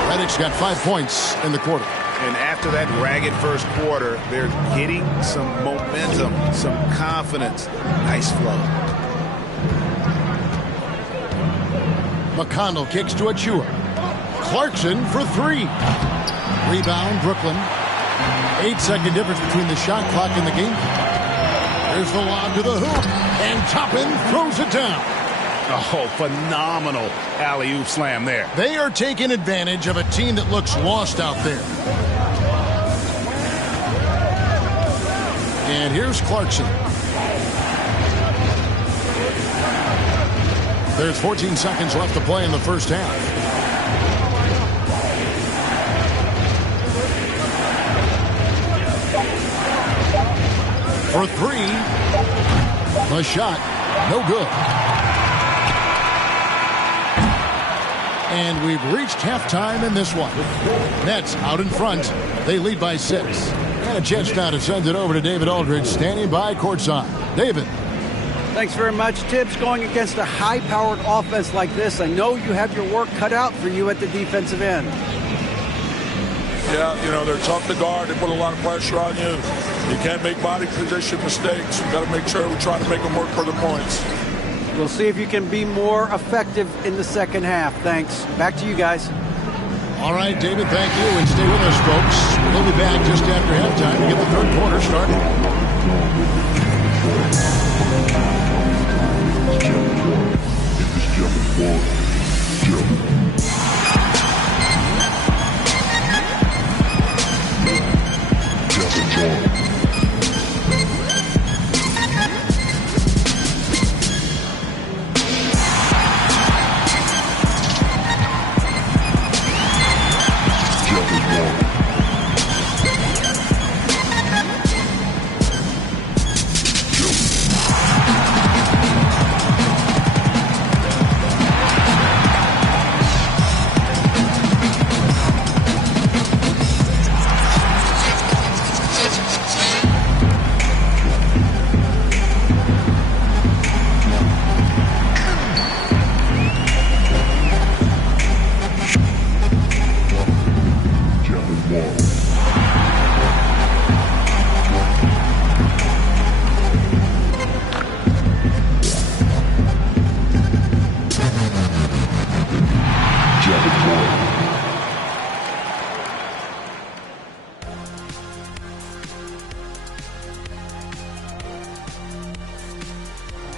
Redick's got 5 points in the quarter. And after that ragged first quarter, they're getting some momentum, some confidence. Nice flow. McConnell kicks to Achua. Clarkson for 3. Rebound, Brooklyn. 8-second difference between the shot clock and the game. There's the lob to the hoop. And Toppin throws it down. Oh, phenomenal alley-oop slam there. They are taking advantage of a team that looks lost out there. And here's Clarkson. There's 14 seconds left to play in the first half. For 3. The shot, no good. And we've reached halftime in this one. Nets out in front. They lead by 6. And a chance now to send it over to David Aldridge, standing by courtside. David. Thanks very much. Tibbs, going against a high-powered offense like this, I know you have your work cut out for you at the defensive end. Yeah, you know, they're tough to guard. They put a lot of pressure on you. You can't make body position mistakes. You've got to make sure we try to make them work for the points. We'll see if you can be more effective in the second half. Thanks. Back to you guys. All right, David, thank you. And stay with us, folks. We'll be back just after halftime to get the third quarter started.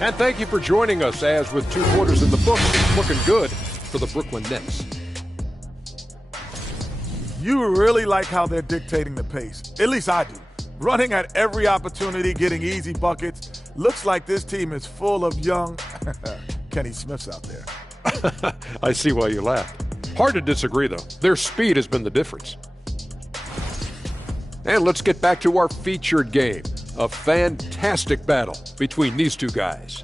And thank you for joining us as with 2 quarters in the books, it's looking good for the Brooklyn Nets. You really like how they're dictating the pace. At least I do. Running at every opportunity, getting easy buckets. Looks like this team is full of young Kenny Smiths out there. I see why you laughed. Hard to disagree, though. Their speed has been the difference. And let's get back to our featured game. A fantastic battle between these two guys.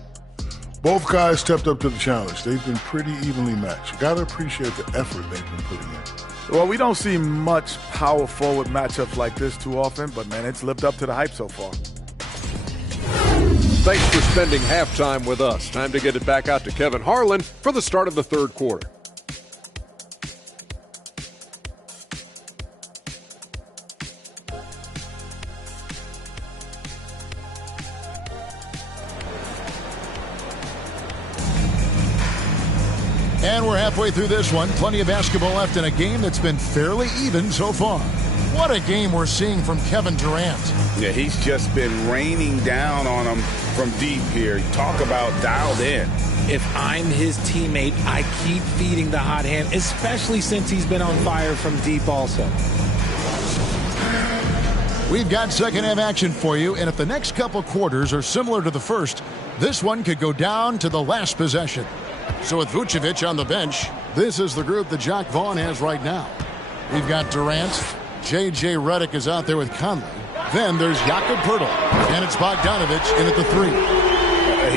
Both guys stepped up to the challenge. They've been pretty evenly matched. You got to appreciate the effort they've been putting in. Well, we don't see much power forward matchups like this too often, but, man, it's lived up to the hype so far. Thanks for spending halftime with us. Time to get it back out to Kevin Harlan for the start of the third quarter. And we're halfway through this one. Plenty of basketball left in a game that's been fairly even so far. What a game we're seeing from Kevin Durant. Yeah, he's just been raining down on him from deep here. Talk about dialed in. If I'm his teammate, I keep feeding the hot hand, especially since he's been on fire from deep also. We've got second half action for you, and if the next couple quarters are similar to the first, this one could go down to the last possession. So with Vucevic on the bench, this is the group that Jacque Vaughn has right now. We've got Durant. J.J. Redick is out there with Conley. Then there's Jakob Poeltl. And it's Bogdanovich in at the 3.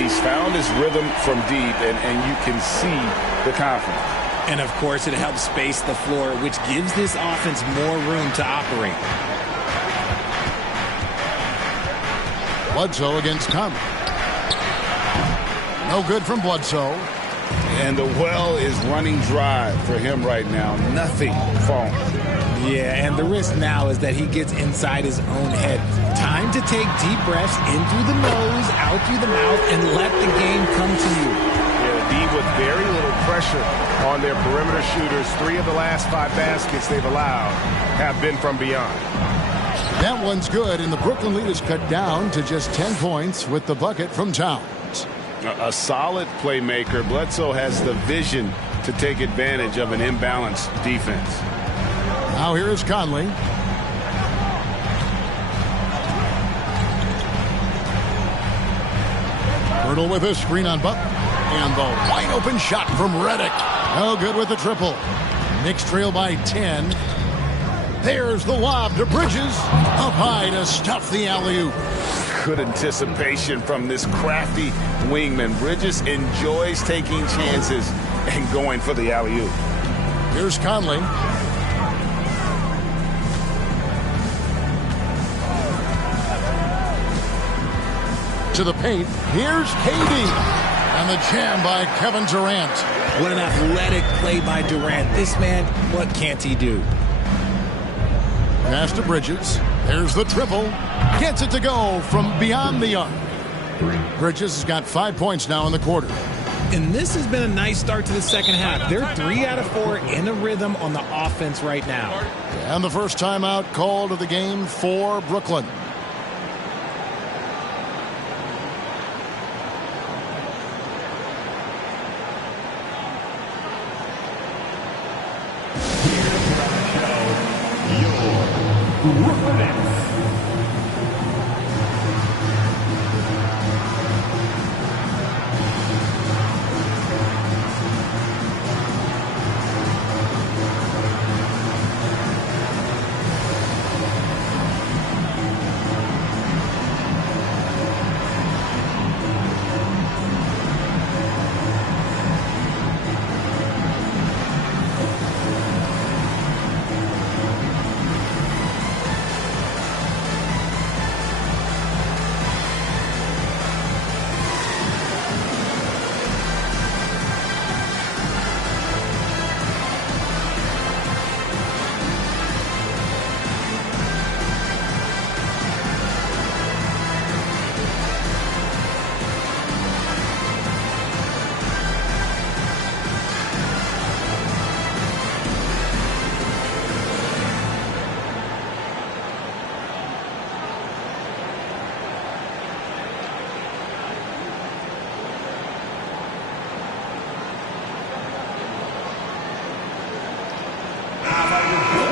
He's found his rhythm from deep, and you can see the confidence. And, of course, it helps space the floor, which gives this offense more room to operate. Bledsoe against Conley. No good from Bledsoe. And the well is running dry for him right now. Nothing falling. Yeah, and the risk now is that he gets inside his own head. Time to take deep breaths in through the nose, out through the mouth, and let the game come to you. Yeah, the D with very little pressure on their perimeter shooters. 3 of the last 5 baskets they've allowed have been from beyond. That one's good, and the Brooklyn lead is cut down to just 10 points with the bucket from Towns. A solid playmaker. Bledsoe has the vision to take advantage of an imbalanced defense. Now here is Conley. Poeltl with a screen on Butler. And the wide open shot from Redick. No good with the triple. Knicks trail by 10. There's the lob to Bridges. Up high to stuff the alley-oop. Good anticipation from this crafty wingman. Bridges enjoys taking chances and going for the alley-oop. Here's Conley. To the paint. Here's KD. And the jam by Kevin Durant. What an athletic play by Durant. This man, what can't he do? Pass to Bridges. There's the triple. Gets it to go from beyond the arc. Bridges has got 5 points now in the quarter. And this has been a nice start to the second half. They're 3 out of 4 in a rhythm on the offense right now. And the first timeout called of the game for Brooklyn.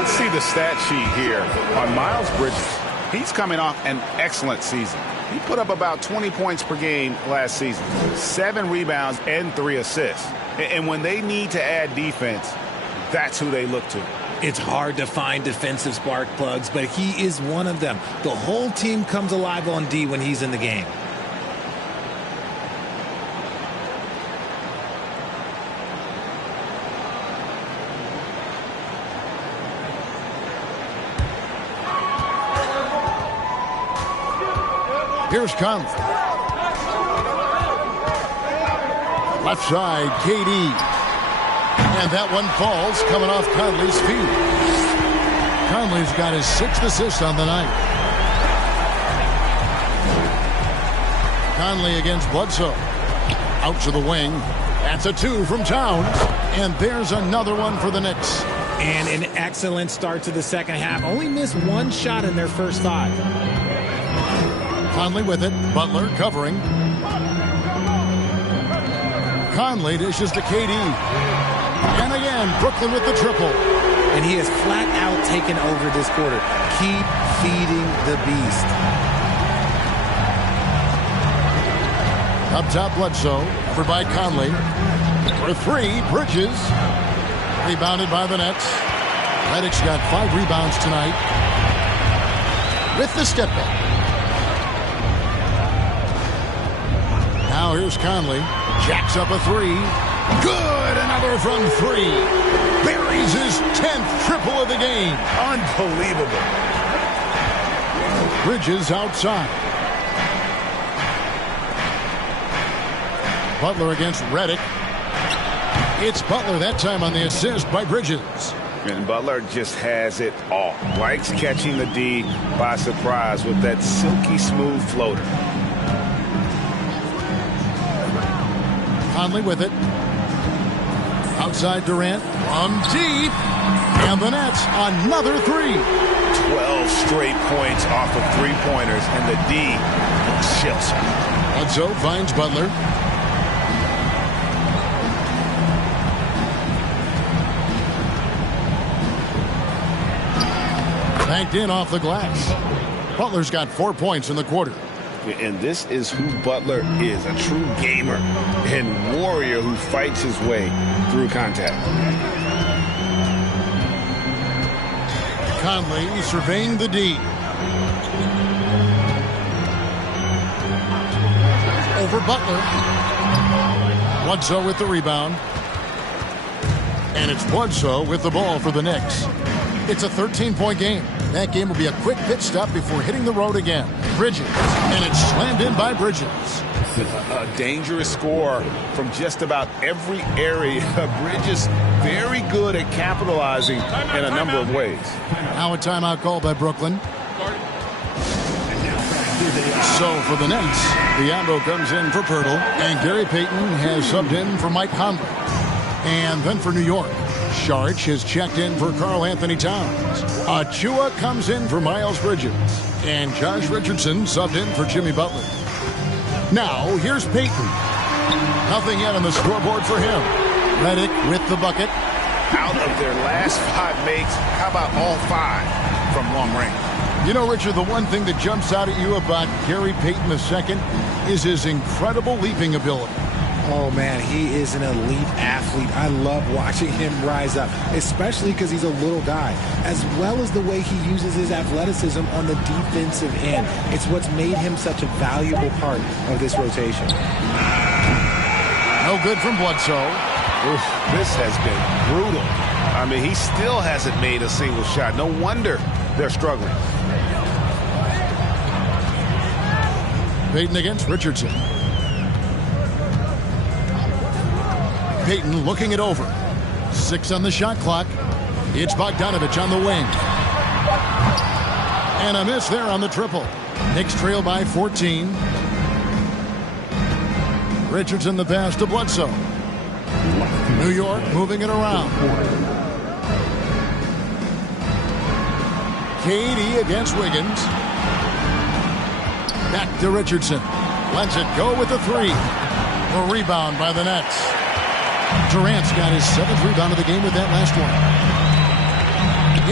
See the stat sheet here on Miles Bridges. He's coming off an excellent season. He put up about 20 points per game last season, 7 rebounds and 3 assists. And when they need to add defense, that's who they look to. It's hard to find defensive spark plugs, but he is one of them. The whole team comes alive on D when he's in the game. Here's Conley. Left side, KD. And that one falls coming off Conley's feet. Conley's got his 6th assist on the night. Conley against Bledsoe. Out to the wing. That's a 2 from Towns. And there's another one for the Knicks. And an excellent start to the second half. Only missed 1 shot in their first 5. Conley with it. Butler covering. Conley dishes to KD. And again, Brooklyn with the triple. And he has flat out taken over this quarter. Keep feeding the beast. Up top, Bledsoe. Over by Conley. For 3, Bridges. Rebounded by the Nets. Reddick's got 5 rebounds tonight. With the step back. Now here's Conley. Jacks up a 3. Good! Another from 3. Buries his 10th triple of the game. Unbelievable. Bridges outside. Butler against Reddick. It's Butler that time on the assist by Bridges. And Butler just has it all. Likes catching the D by surprise with that silky smooth floater. Conley with it. Outside Durant. From deep. And the Nets another 3. 12 straight points off of 3-pointers, and the D chills him. Bledsoe finds Butler. Banked in off the glass. Butler's got 4 points in the quarter. And this is who Butler is, a true gamer and warrior who fights his way through contact. Conley surveying the D. Over Butler. Bledsoe with the rebound. And it's Bledsoe with the ball for the Knicks. It's a 13-point game. That game will be a quick pit stop before hitting the road again. Bridges. And it's slammed in by Bridges. A dangerous score from just about every area. Bridges very good at capitalizing in a number of ways. Now a timeout call by Brooklyn. So for the Nets, Biyombo comes in for Pirtle, and Gary Payton has subbed in for Mike Conley. And then for New York, Saric has checked in for Karl Anthony Towns. Achua comes in for Miles Bridges. And Josh Richardson subbed in for Jimmy Butler. Now, here's Payton. Nothing yet on the scoreboard for him. Reddick with the bucket. Out of their last 5 makes, how about all 5 from long range? You know, Richard, the one thing that jumps out at you about Gary Payton II is his incredible leaping ability. Oh, man, he is an elite athlete. I love watching him rise up, especially because he's a little guy, as well as the way he uses his athleticism on the defensive end. It's what's made him such a valuable part of this rotation. No good from Bledsoe. Oof, this has been brutal. I mean, he still hasn't made a single shot. No wonder they're struggling. Payton against Richardson. Payton looking it over. 6 on the shot clock. It's Bogdanovich on the wing. And a miss there on the triple. Knicks trail by 14. Richardson the pass to Bledsoe. New York moving it around. KD against Wiggins. Back to Richardson. Lets it go with the 3. A rebound by the Nets. Durant's got his 7th rebound of the game with that last one.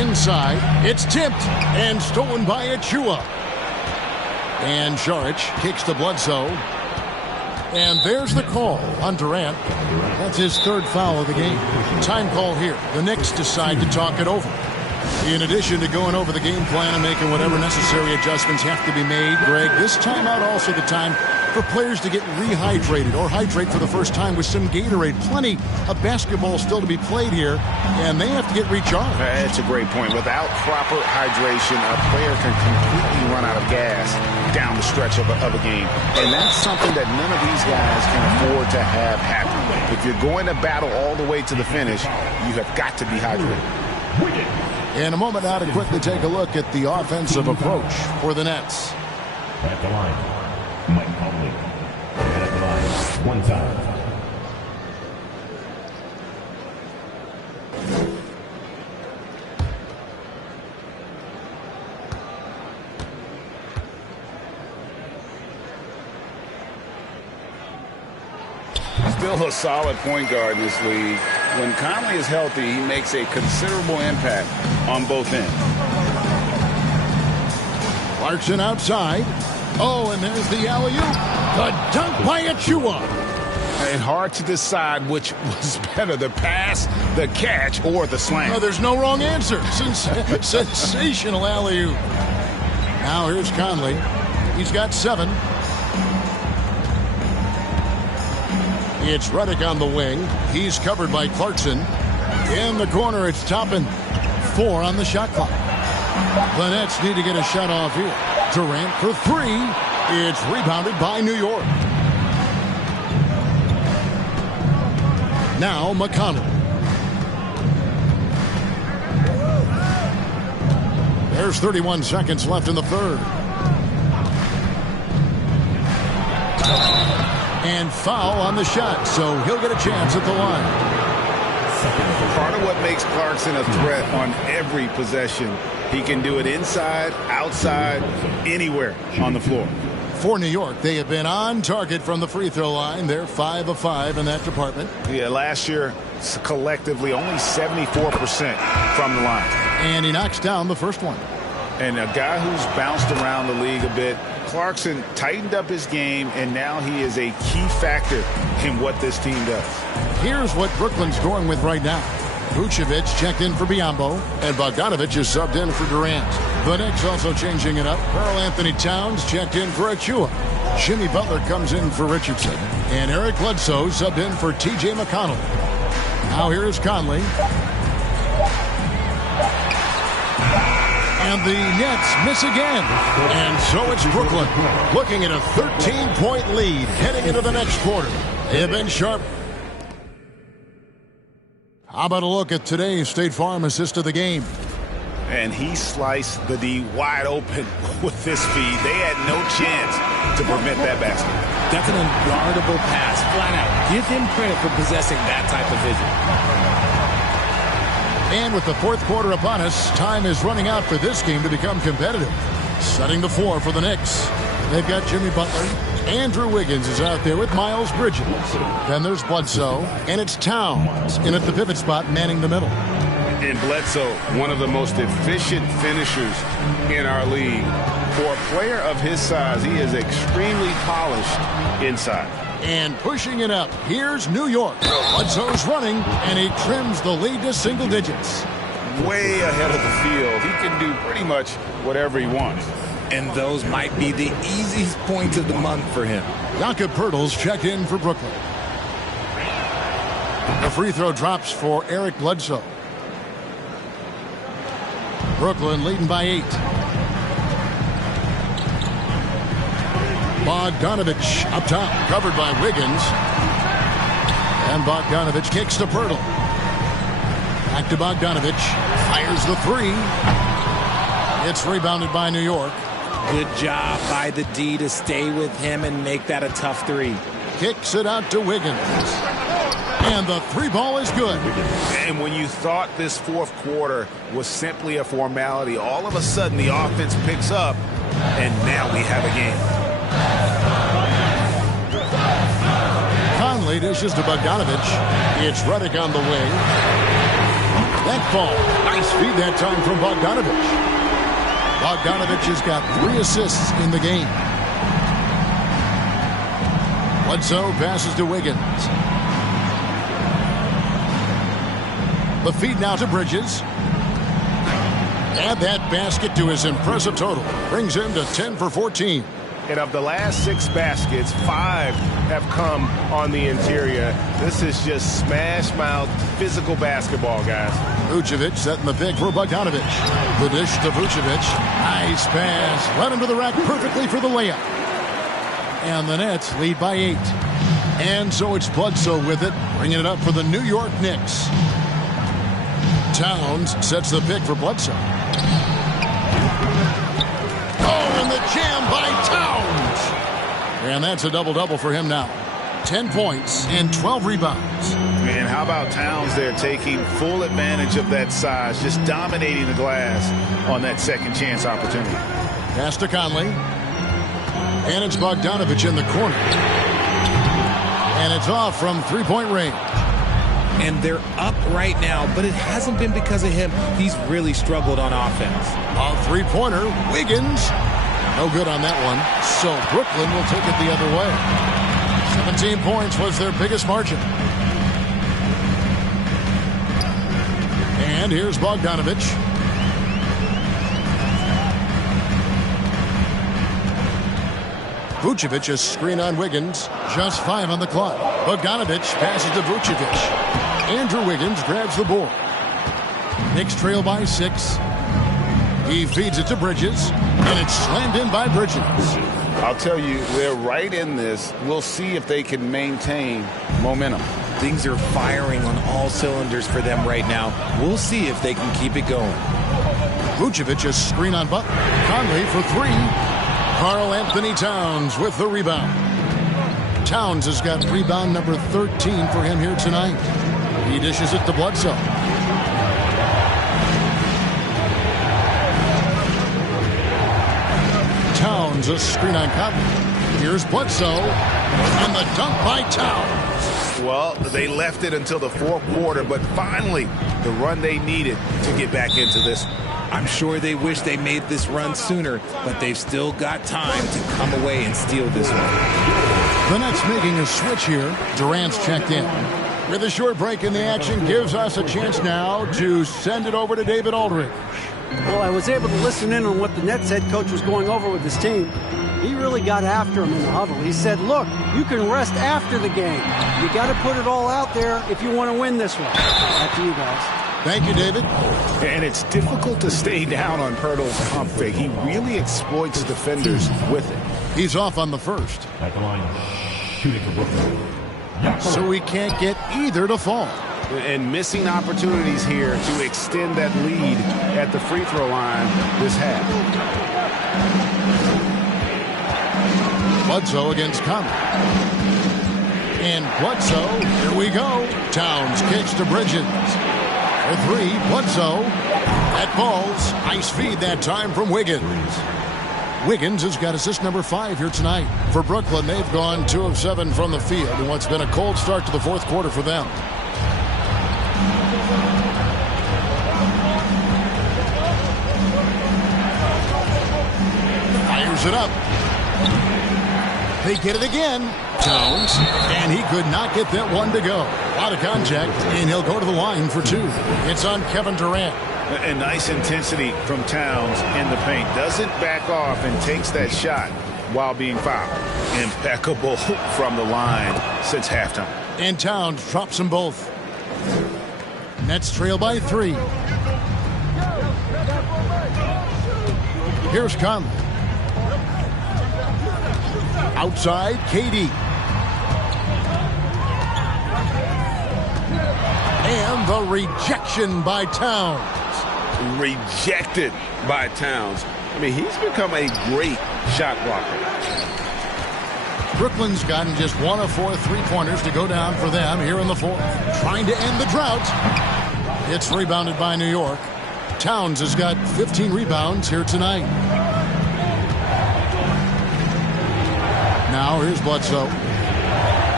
Inside, it's tipped and stolen by Achua. And Saric kicks to Bledsoe. And there's the call on Durant. That's his 3rd foul of the game. Time call here. The Knicks decide to talk it over. In addition to going over the game plan and making whatever necessary adjustments have to be made, Greg, this timeout also the time for players to get rehydrated or hydrate for the first time with some Gatorade. Plenty of basketball still to be played here, and they have to get recharged. That's a great point. Without proper hydration, a player can completely run out of gas down the stretch of a game. And that's something that none of these guys can afford to have happen. If you're going to battle all the way to the finish, you have got to be hydrated. In a moment now to quickly take a look at the offensive approach for the Nets. At the line, Mike Conley. At the line, 1 time. Still a solid point guard in this league. When Conley is healthy, he makes a considerable impact on both ends. Clarkson outside. Oh, and there's the alley-oop. The dunk by Achua. And hard to decide which was better, the pass, the catch, or the slam. No, there's no wrong answer. Sensational alley-oop. Now here's Conley. He's got 7. It's Reddick on the wing. He's covered by Clarkson. In the corner, it's Toppin. 4 on the shot clock. The Nets need to get a shot off here. Durant for 3. It's rebounded by New York. Now McConnell. There's 31 seconds left in the third. And foul on the shot, so he'll get a chance at the line. Part of what makes Clarkson a threat on every possession, he can do it inside, outside, anywhere on the floor. For New York, they have been on target from the free throw line. They're 5 of 5 in that department. Yeah, last year, collectively, only 74% from the line. And he knocks down the first one. And a guy who's bounced around the league a bit, Clarkson tightened up his game, and now he is a key factor in what this team does. Here's what Brooklyn's going with right now. Vucevic checked in for Biyombo, and Bogdanovic is subbed in for Durant. The Knicks also changing it up. Karl Anthony Towns checked in for Achua. Jimmy Butler comes in for Richardson. And Eric Bledsoe subbed in for T.J. McConnell. Now here's Conley. And the Nets miss again. And so it's Brooklyn looking at a 13-point lead heading into the next quarter. They've been sharp. How about a look at today's State Farm assist of the game? And he sliced the D wide open with this feed. They had no chance to prevent that basket. That's an unguardable pass, flat out. Give him credit for possessing that type of vision. And with the fourth quarter upon us, time is running out for this game to become competitive. Setting the floor for the Knicks. They've got Jimmy Butler. Andrew Wiggins is out there with Miles Bridges. Then there's Bledsoe, and it's Towns in at the pivot spot, manning the middle. And Bledsoe, one of the most efficient finishers in our league. For a player of his size, he is extremely polished inside. And pushing it up, here's New York. Bledsoe's running, and he trims the lead to single digits. Way ahead of the field. He can do pretty much whatever he wants. And those might be the easiest points of the month for him. Jakob Poeltl's checked in for Brooklyn. The free throw drops for Eric Bledsoe. Brooklyn leading by 8. Bogdanovic up top, covered by Wiggins. And Bogdanovic kicks to Poeltl. Back to Bogdanovic. Fires the 3. It's rebounded by New York. Good job by the D to stay with him and make that a tough 3. Kicks it out to Wiggins. And the 3 ball is good. And when you thought this fourth quarter was simply a formality, all of a sudden the offense picks up, and now we have a game. Conley dishes to Bogdanovic. It's Reddick on the wing. That ball. Nice feed that time from Bogdanovic. Bogdanovic has got 3 assists in the game. Bledsoe passes to Wiggins. The feed now to Bridges. Add that basket to his impressive total. Brings him to 10 for 14. And of the last 6 baskets, 5 have come on the interior. This is just smash-mouth physical basketball, guys. Vucevic setting the pick for Bogdanovic. The dish to Vucevic. Nice pass. Led him to the rack perfectly for the layup. And the Nets lead by 8. And so it's Bledsoe with it, bringing it up for the New York Knicks. Towns sets the pick for Bledsoe. Oh, and the jam by Towns. And that's a double-double for him now. 10 points and 12 rebounds. And how about Towns there taking full advantage of that size, just dominating the glass on that second chance opportunity. Pass to Conley. And it's Bogdanovic in the corner. And it's off from three-point range. And they're up right now, but it hasn't been because of him. He's really struggled on offense. A three-pointer, Wiggins. No good on that one. So Brooklyn will take it the other way. 17 points was their biggest margin. And here's Bogdanovich. Vucevic a screen on Wiggins. Just 5 on the clock. Bogdanovich passes to Vucevic. Andrew Wiggins grabs the board. Knicks trail by 6. He feeds it to Bridges, and it's slammed in by Bridges. I'll tell you, they're right in this. We'll see if they can maintain momentum. Things are firing on all cylinders for them right now. We'll see if they can keep it going. Vucevic a screen on Butler. Conley for 3. Karl Anthony Towns with the rebound. Towns has got rebound number 13 for him here tonight. He dishes it to Bledsoe. Towns a screen on Conley. Here's Bledsoe. And the dunk by Towns. Well, they left it until the fourth quarter, but finally the run they needed to get back into this. I'm sure they wish they made this run sooner, but they've still got time to come away and steal this one. The Nets making a switch here. Durant's checked in. With a short break in the action, gives us a chance now to send it over to David Aldridge. Well, I was able to listen in on what the Nets head coach was going over with his team. He really got after him in the huddle. He said, look, you can rest after the game. You got to put it all out there if you want to win this one. Back to you guys. Thank you, David. And it's difficult to stay down on Pirtle's pump fake. He really exploits defenders with it. He's off on the first. At the line, shooting for Brooklyn. So he can't get either to fall. And missing opportunities here to extend that lead at the free throw line this half. Bledsoe against Conley. And Bledsoe, here we go. Towns kicks to Bridges. For 3, Bledsoe. That falls. Nice feed that time from Wiggins. Wiggins has got assist number 5 here tonight. For Brooklyn, they've gone 2 of 7 from the field in what's been a cold start to the fourth quarter for them. Fires it up. They get it again. Towns, and he could not get that one to go. A lot of contact, and he'll go to the line for 2. It's on Kevin Durant. And nice intensity from Towns in the paint. Doesn't back off and takes that shot while being fouled. Impeccable from the line since halftime. And Towns drops them both. Nets trail by 3. Here's Conley. Outside, KD. And the rejection by Towns. Rejected by Towns. I mean, he's become a great shot blocker. Brooklyn's gotten just 1 of 4 3-pointers to go down for them here in the fourth. Trying to end the drought. It's rebounded by New York. Towns has got 15 rebounds here tonight. Now here's Bledsoe.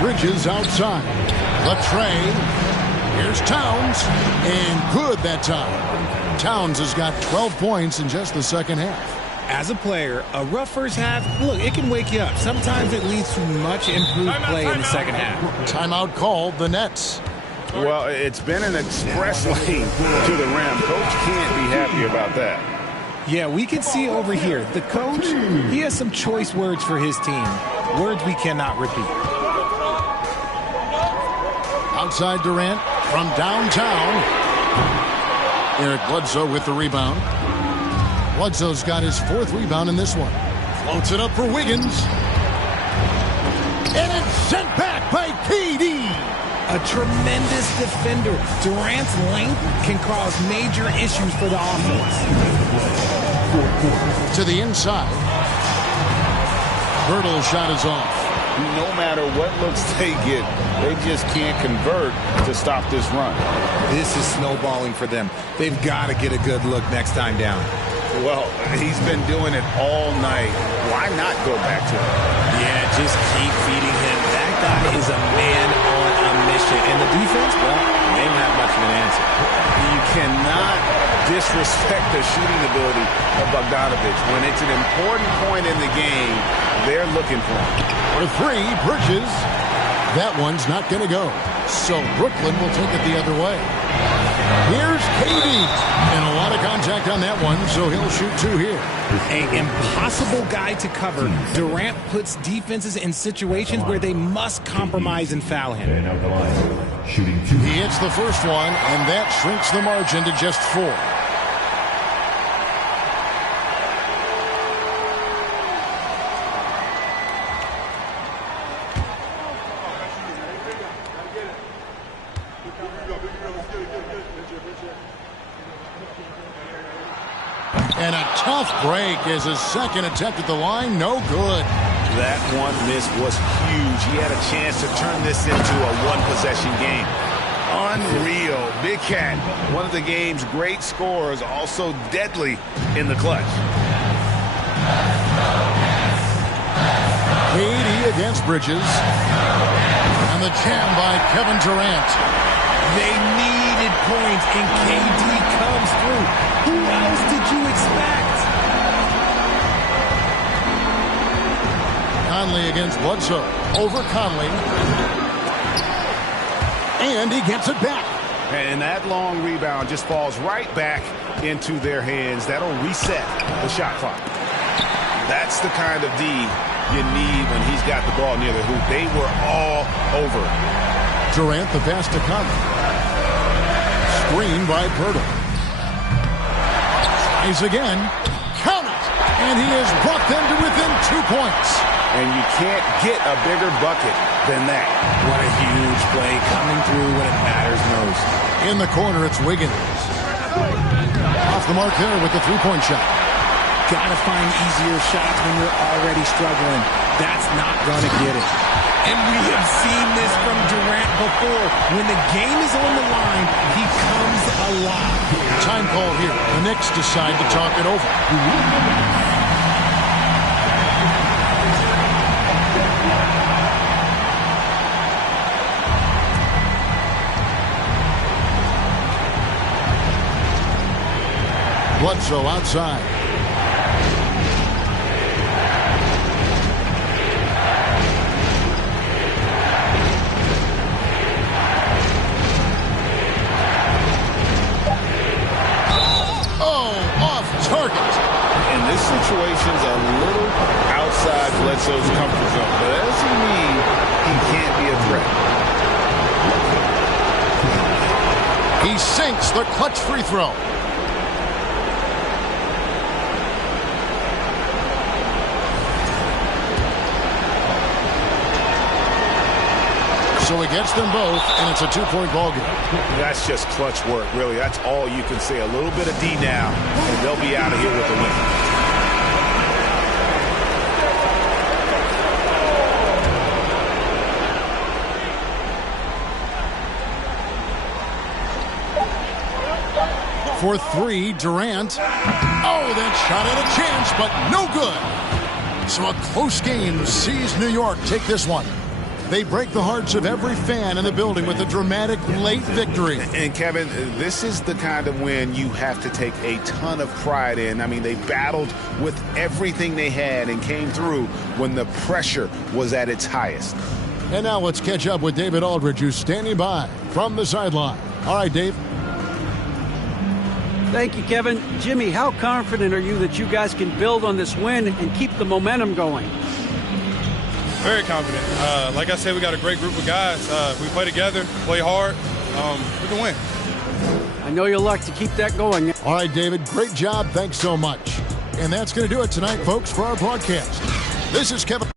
Bridges outside. Latre. Here's Towns. And good that time. Towns has got 12 points in just the second half. As a player, a rough first half, look, it can wake you up. Sometimes it leads to much improved play in the second half. Timeout called the Nets. Well, it's been an express lane to the rim. Coach can't be happy about that. Yeah, we can see over here. The coach, he has some choice words for his team. Words we cannot repeat. Outside Durant from downtown. Eric Bledsoe with the rebound. Bledsoe's got his 4th rebound in this one. Floats it up for Wiggins. And it's sent back by KD. A tremendous defender. Durant's length can cause major issues for the offense. To the inside. Birtle's shot is off. No matter what looks they get, they just can't convert to stop this run. This is snowballing for them. They've got to get a good look next time down. Well, he's been doing it all night. Why not go back to him? Yeah, just keep feeding him. That guy is a man on a mission. And the defense, well, they don't have much of an answer. You cannot disrespect the shooting ability of Bogdanovich. When it's an important point in the game, they're looking for him. For three, Bridges. That one's not going to go. So Brooklyn will take it the other way. Here's KD. And a lot of contact on that one, so he'll shoot two here. An impossible guy to cover. Durant puts defenses in situations where they must compromise and foul him. Shooting two. He hits the first one, and that shrinks the margin to just 4. And a tough break as his second attempt at the line, no good. That one miss was huge. He had a chance to turn this into a one-possession game. Unreal. Big Cat, one of the game's great scorers, also deadly in the clutch. KD against Bridges. And the jam by Kevin Durant. They needed points, and KD comes through. Who else did you expect? Conley against Bledsoe. Over Conley. And he gets it back. And that long rebound just falls right back into their hands. That'll reset the shot clock. That's the kind of D you need when he's got the ball near the hoop. They were all over. Durant, the pass to Conley. Screen by Pirtle. Tries again. Count it! And he has brought them to within 2 points. And you can't get a bigger bucket than that. What a huge play coming through when it matters most. In the corner, it's Wiggins. Off the mark there with the three-point shot. Gotta find easier shots when you're already struggling. That's not gonna get it. And we have seen this from Durant before. When the game is on the line, he comes alive. Time call here. The Knicks decide to talk it over. Bledsoe outside. Target. And this situation's a little outside Bledsoe's comfort zone, but that doesn't mean he can't be a threat. He sinks the clutch free throw. So he gets them both, and it's a 2-point ball game. That's just clutch work, really. That's all you can say. A little bit of D now, and they'll be out of here with a win. For three, Durant. Oh, that shot had a chance, but no good. So a close game sees New York take this one. They break the hearts of every fan in the building with a dramatic late victory. And Kevin, this is the kind of win you have to take a ton of pride in. I mean, they battled with everything they had and came through when the pressure was at its highest. And now let's catch up with David Aldridge, who's standing by from the sideline. All right, Dave. Thank you, Kevin. Jimmy, how confident are you that you guys can build on this win and keep the momentum going? Very confident. Like I said, we got a great group of guys. We play together, play hard. We can win. I know you'll like to keep that going. All right, David, great job. Thanks so much. And that's going to do it tonight, folks, for our broadcast. This is Kevin.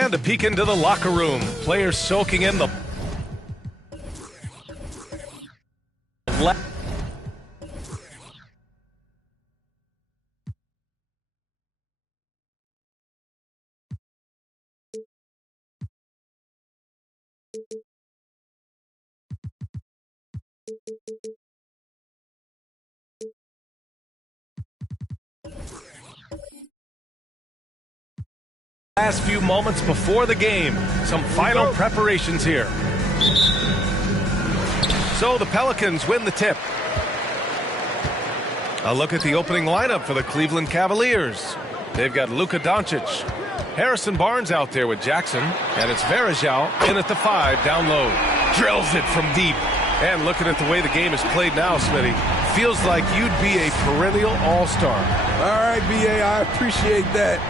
And a peek into the locker room. Players soaking in the last few moments before the game. Some final preparations here. So the Pelicans win the tip. A look at the opening lineup for the Cleveland Cavaliers. They've got Luka Doncic, Harrison Barnes out there with Jackson, and it's Varejao in at the 5 down low. Drills it from deep. And looking at the way the game is played now, Smitty, feels like you'd be a perennial all-star. All right, B.A., I appreciate that.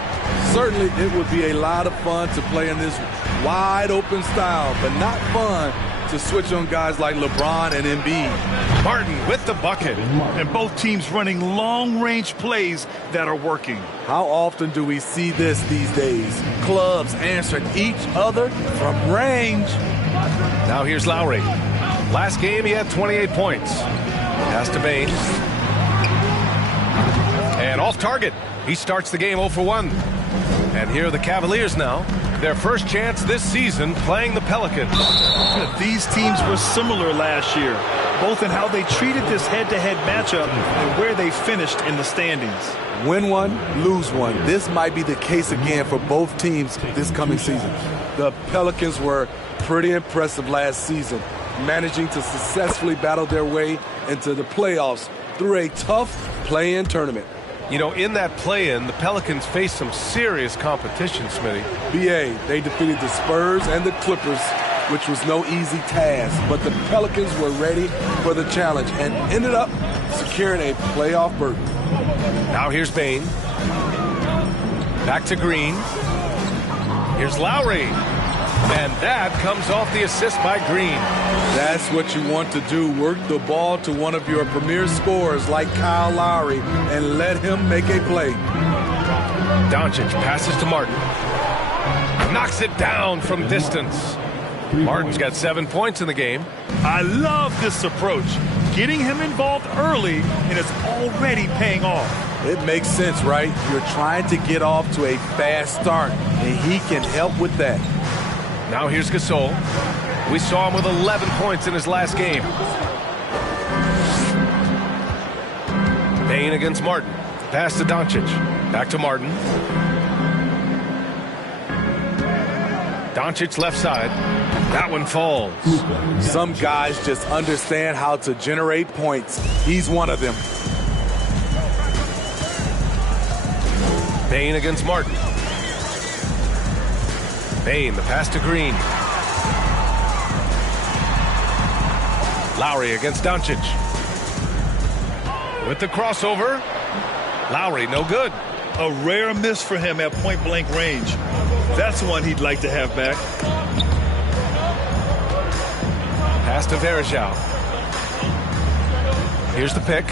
Certainly it would be a lot of fun to play in this wide-open style, but not fun to switch on guys like LeBron and Embiid. Martin with the bucket. And both teams running long-range plays that are working. How often do we see this these days? Clubs answering each other from range. Now here's Lowry. Last game he had 28 points. Pass to Bain. And off target. He starts the game 0 for 1. And here are the Cavaliers now. Their first chance this season playing the Pelicans. These teams were similar last year, both in how they treated this head-to-head matchup and where they finished in the standings. Win one, lose one. This might be the case again for both teams this coming season. The Pelicans were pretty impressive last season, managing to successfully battle their way into the playoffs through a tough play-in tournament. You know, in that play-in, the Pelicans faced some serious competition, Smitty. B.A., they defeated the Spurs and the Clippers, which was no easy task, but the Pelicans were ready for the challenge and ended up securing a playoff berth. Now here's Bain. Back to Green. Here's Lowry. And that comes off the assist by Green. That's what you want to do. Work the ball to one of your premier scorers like Kyle Lowry and let him make a play. Doncic passes to Martin. Knocks it down from distance. Martin's got 7 points in the game. I love this approach. Getting him involved early, and it's already paying off. It makes sense, right? You're trying to get off to a fast start, and he can help with that. Now here's Gasol. We saw him with 11 points in his last game. Bain against Martin. Pass to Doncic. Back to Martin. Doncic left side. That one falls. Some guys just understand how to generate points. He's one of them. Bain against Martin. Bain, the pass to Green. Lowry against Doncic. With the crossover. Lowry, no good. A rare miss for him at point-blank range. That's one he'd like to have back. Pass to Varejao. Here's the pick.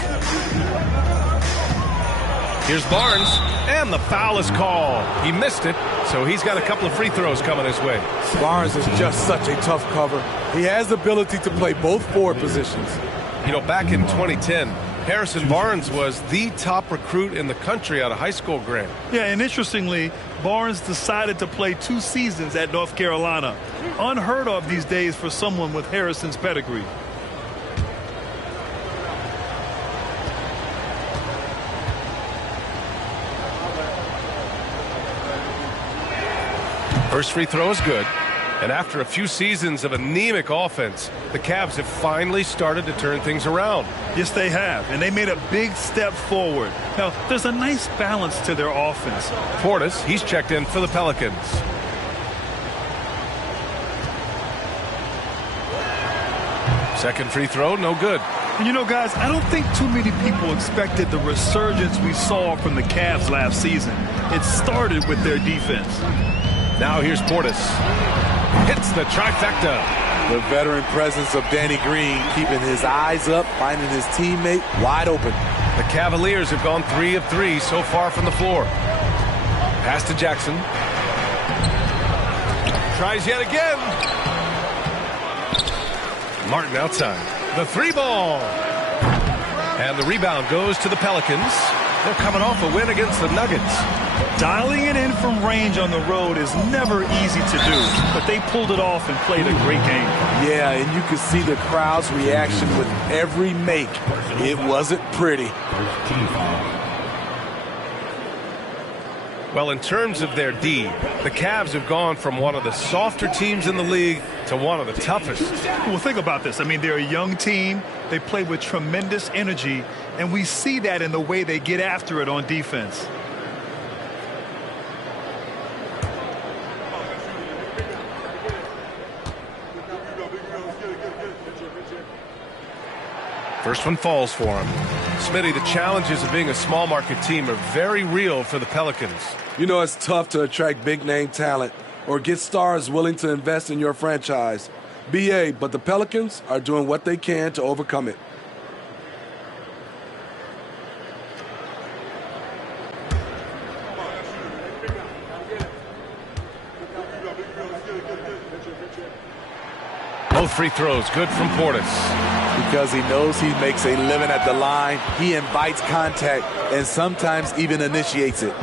Here's Barnes, and the foul is called. He missed it, so he's got a couple of free throws coming his way. Barnes is just such a tough cover. He has the ability to play both forward positions. You know, back in 2010, Harrison Barnes was the top recruit in the country out of high school, Grant. Yeah, and interestingly, Barnes decided to play 2 seasons at North Carolina. Unheard of these days for someone with Harrison's pedigree. First free throw is good. And after a few seasons of anemic offense, the Cavs have finally started to turn things around. Yes, they have, and they made a big step forward. Now, there's a nice balance to their offense. Portis, he's checked in for the Pelicans. Second free throw, no good. And you know, guys, I don't think too many people expected the resurgence we saw from the Cavs last season. It started with their defense. Now here's Portis. Hits the trifecta. The veteran presence of Danny Green keeping his eyes up, finding his teammate wide open. The Cavaliers have gone 3 of 3 so far from the floor. Pass to Jackson. tries yet again. Martin outside. The 3-ball. And the rebound goes to the Pelicans. They're coming off a win against the Nuggets. Dialing it in from range on the road is never easy to do, but they pulled it off and played a great game. Yeah, and you could see the crowd's reaction with every make. It wasn't pretty. Well, in terms of their D, the Cavs have gone from one of the softer teams in the league to one of the toughest. Well, think about this. I mean, they're a young team. They play with tremendous energy, and we see that in the way they get after it on defense. First one falls for him. Smitty, the challenges of being a small market team are very real for the Pelicans. You know, it's tough to attract big name talent or get stars willing to invest in your franchise. BA, but the Pelicans are doing what they can to overcome it. Both free throws good from Portis. Because he knows he makes a living at the line, he invites contact and sometimes even initiates it.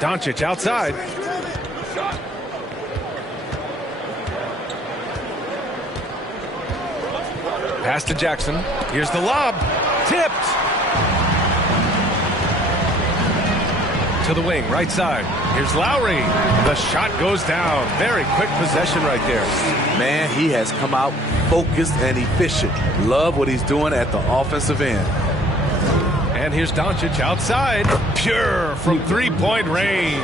Doncic outside. Pass to Jackson. Here's the lob. Tipped. To the wing, right side. Here's Lowry. The shot goes down. Very quick possession right there. Man, he has come out focused and efficient. Love what he's doing at the offensive end. And here's Doncic outside. Pure from three-point range.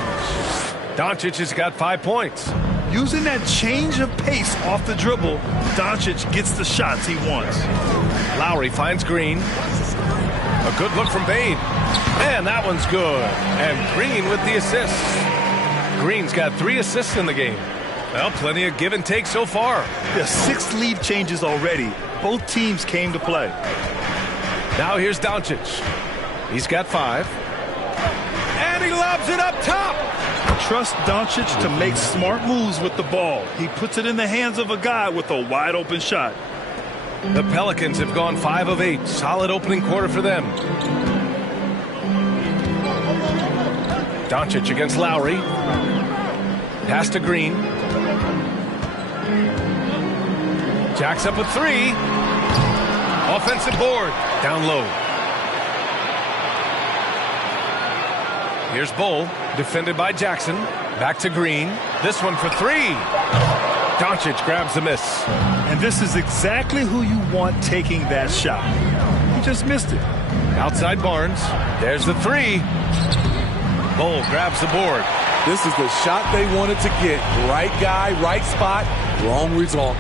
Doncic has got 5 points. Using that change of pace off the dribble, Doncic gets the shots he wants. Lowry finds Green. A good look from Bane. And that one's good. And Green with the assist. Green's got 3 assists in the game. Well, plenty of give and take so far. There's 6 lead changes already. Both teams came to play. Now here's Doncic. He's got 5. And he lobs it up top. Trust Doncic to make smart moves with the ball. He puts it in the hands of a guy with a wide open shot. The Pelicans have gone 5 of 8. Solid opening quarter for them. Doncic against Lowry. Pass to Green. Jacks up with 3. Offensive board. Down low. Here's Bull. Defended by Jackson. Back to Green. This one for 3. Doncic grabs the miss. And this is exactly who you want taking that shot. He just missed it. Outside Barnes. There's the 3. Bull grabs the board. This is the shot they wanted to get. Right guy, right spot, wrong result.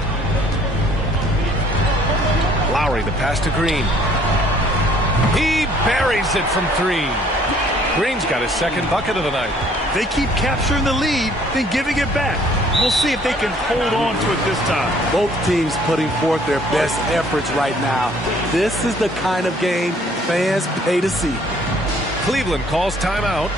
Lowry, the pass to Green. He buries it from 3. Green's got his second bucket of the night. They keep capturing the lead, then giving it back. We'll see if they can hold on to it this time. Both teams putting forth their best efforts right now. This is the kind of game fans pay to see. Cleveland calls timeout.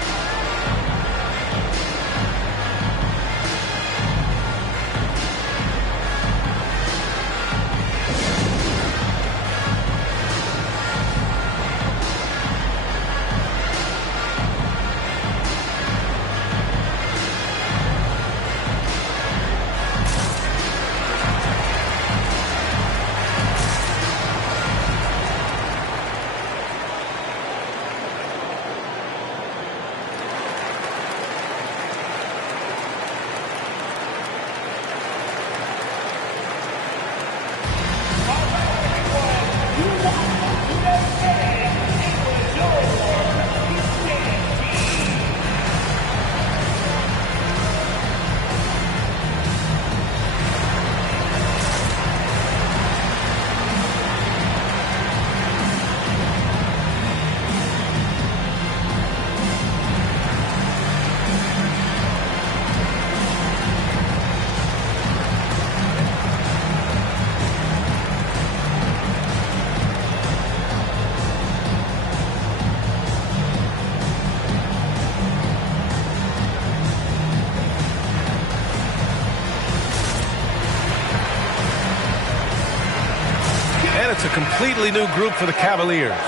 And it's a completely new group for the Cavaliers.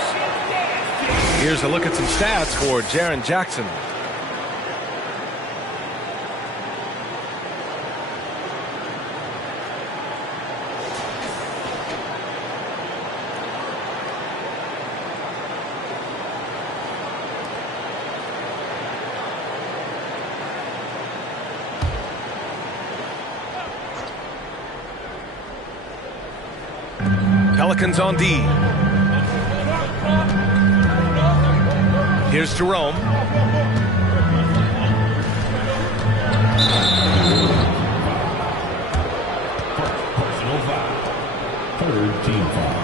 Here's a look at some stats for Jaren Jackson. Pelicans on D. Here's Jerome. Personal foul. Third team foul.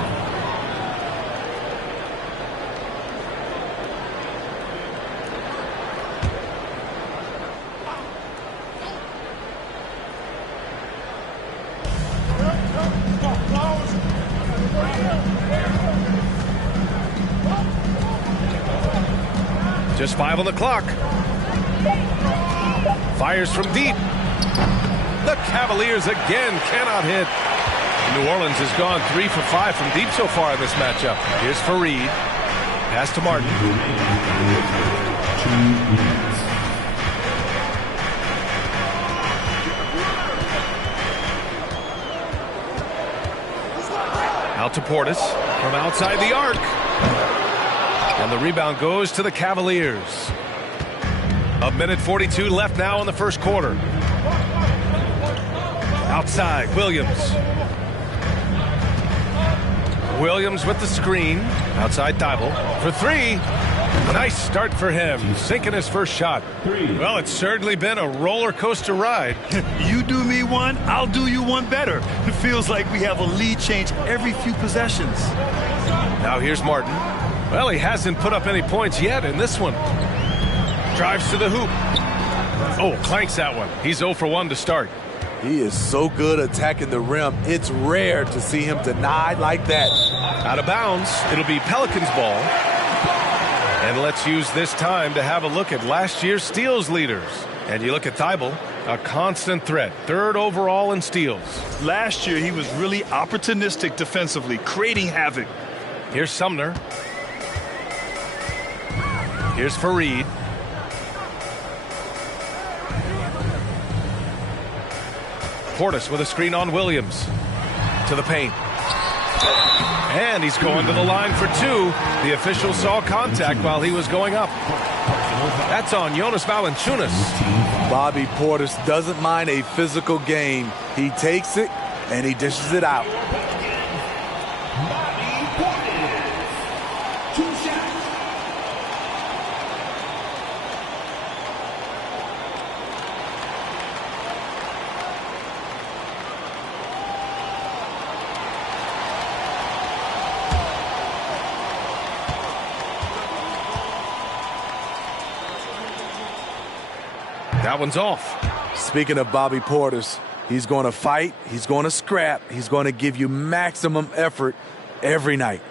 Just 5 on the clock. Fires from deep. The Cavaliers again cannot hit. New Orleans has gone 3 for 5 from deep so far in this matchup. Here's Fareed. Pass to Martin. Out to Portis from outside the arc. And the rebound goes to the Cavaliers. 1:42 left now in the first quarter. Outside, Williams. Williams with the screen. Outside Thibault for 3. Nice start for him. Sinking his first shot. Well, it's certainly been a roller coaster ride. You do me one, I'll do you one better. It feels like we have a lead change every few possessions. Now here's Martin. Well, he hasn't put up any points yet in this one. Drives to the hoop. Oh, clanks that one. He's 0 for 1 to start. He is so good attacking the rim. It's rare to see him denied like that. Out of bounds. It'll be Pelicans ball. And let's use this time to have a look at last year's steals leaders. And you look at Thibault, a constant threat. 3rd overall in steals. Last year, he was really opportunistic defensively, creating havoc. Here's Sumner. Here's Fareed. Portis with a screen on Williams. To the paint. And he's going to the line for 2. The official saw contact while he was going up. That's on Jonas Valanciunas. Bobby Portis doesn't mind a physical game. He takes it and he dishes it out. That one's off. Speaking of Bobby Portis, he's going to fight, he's going to scrap, he's going to give you maximum effort every night.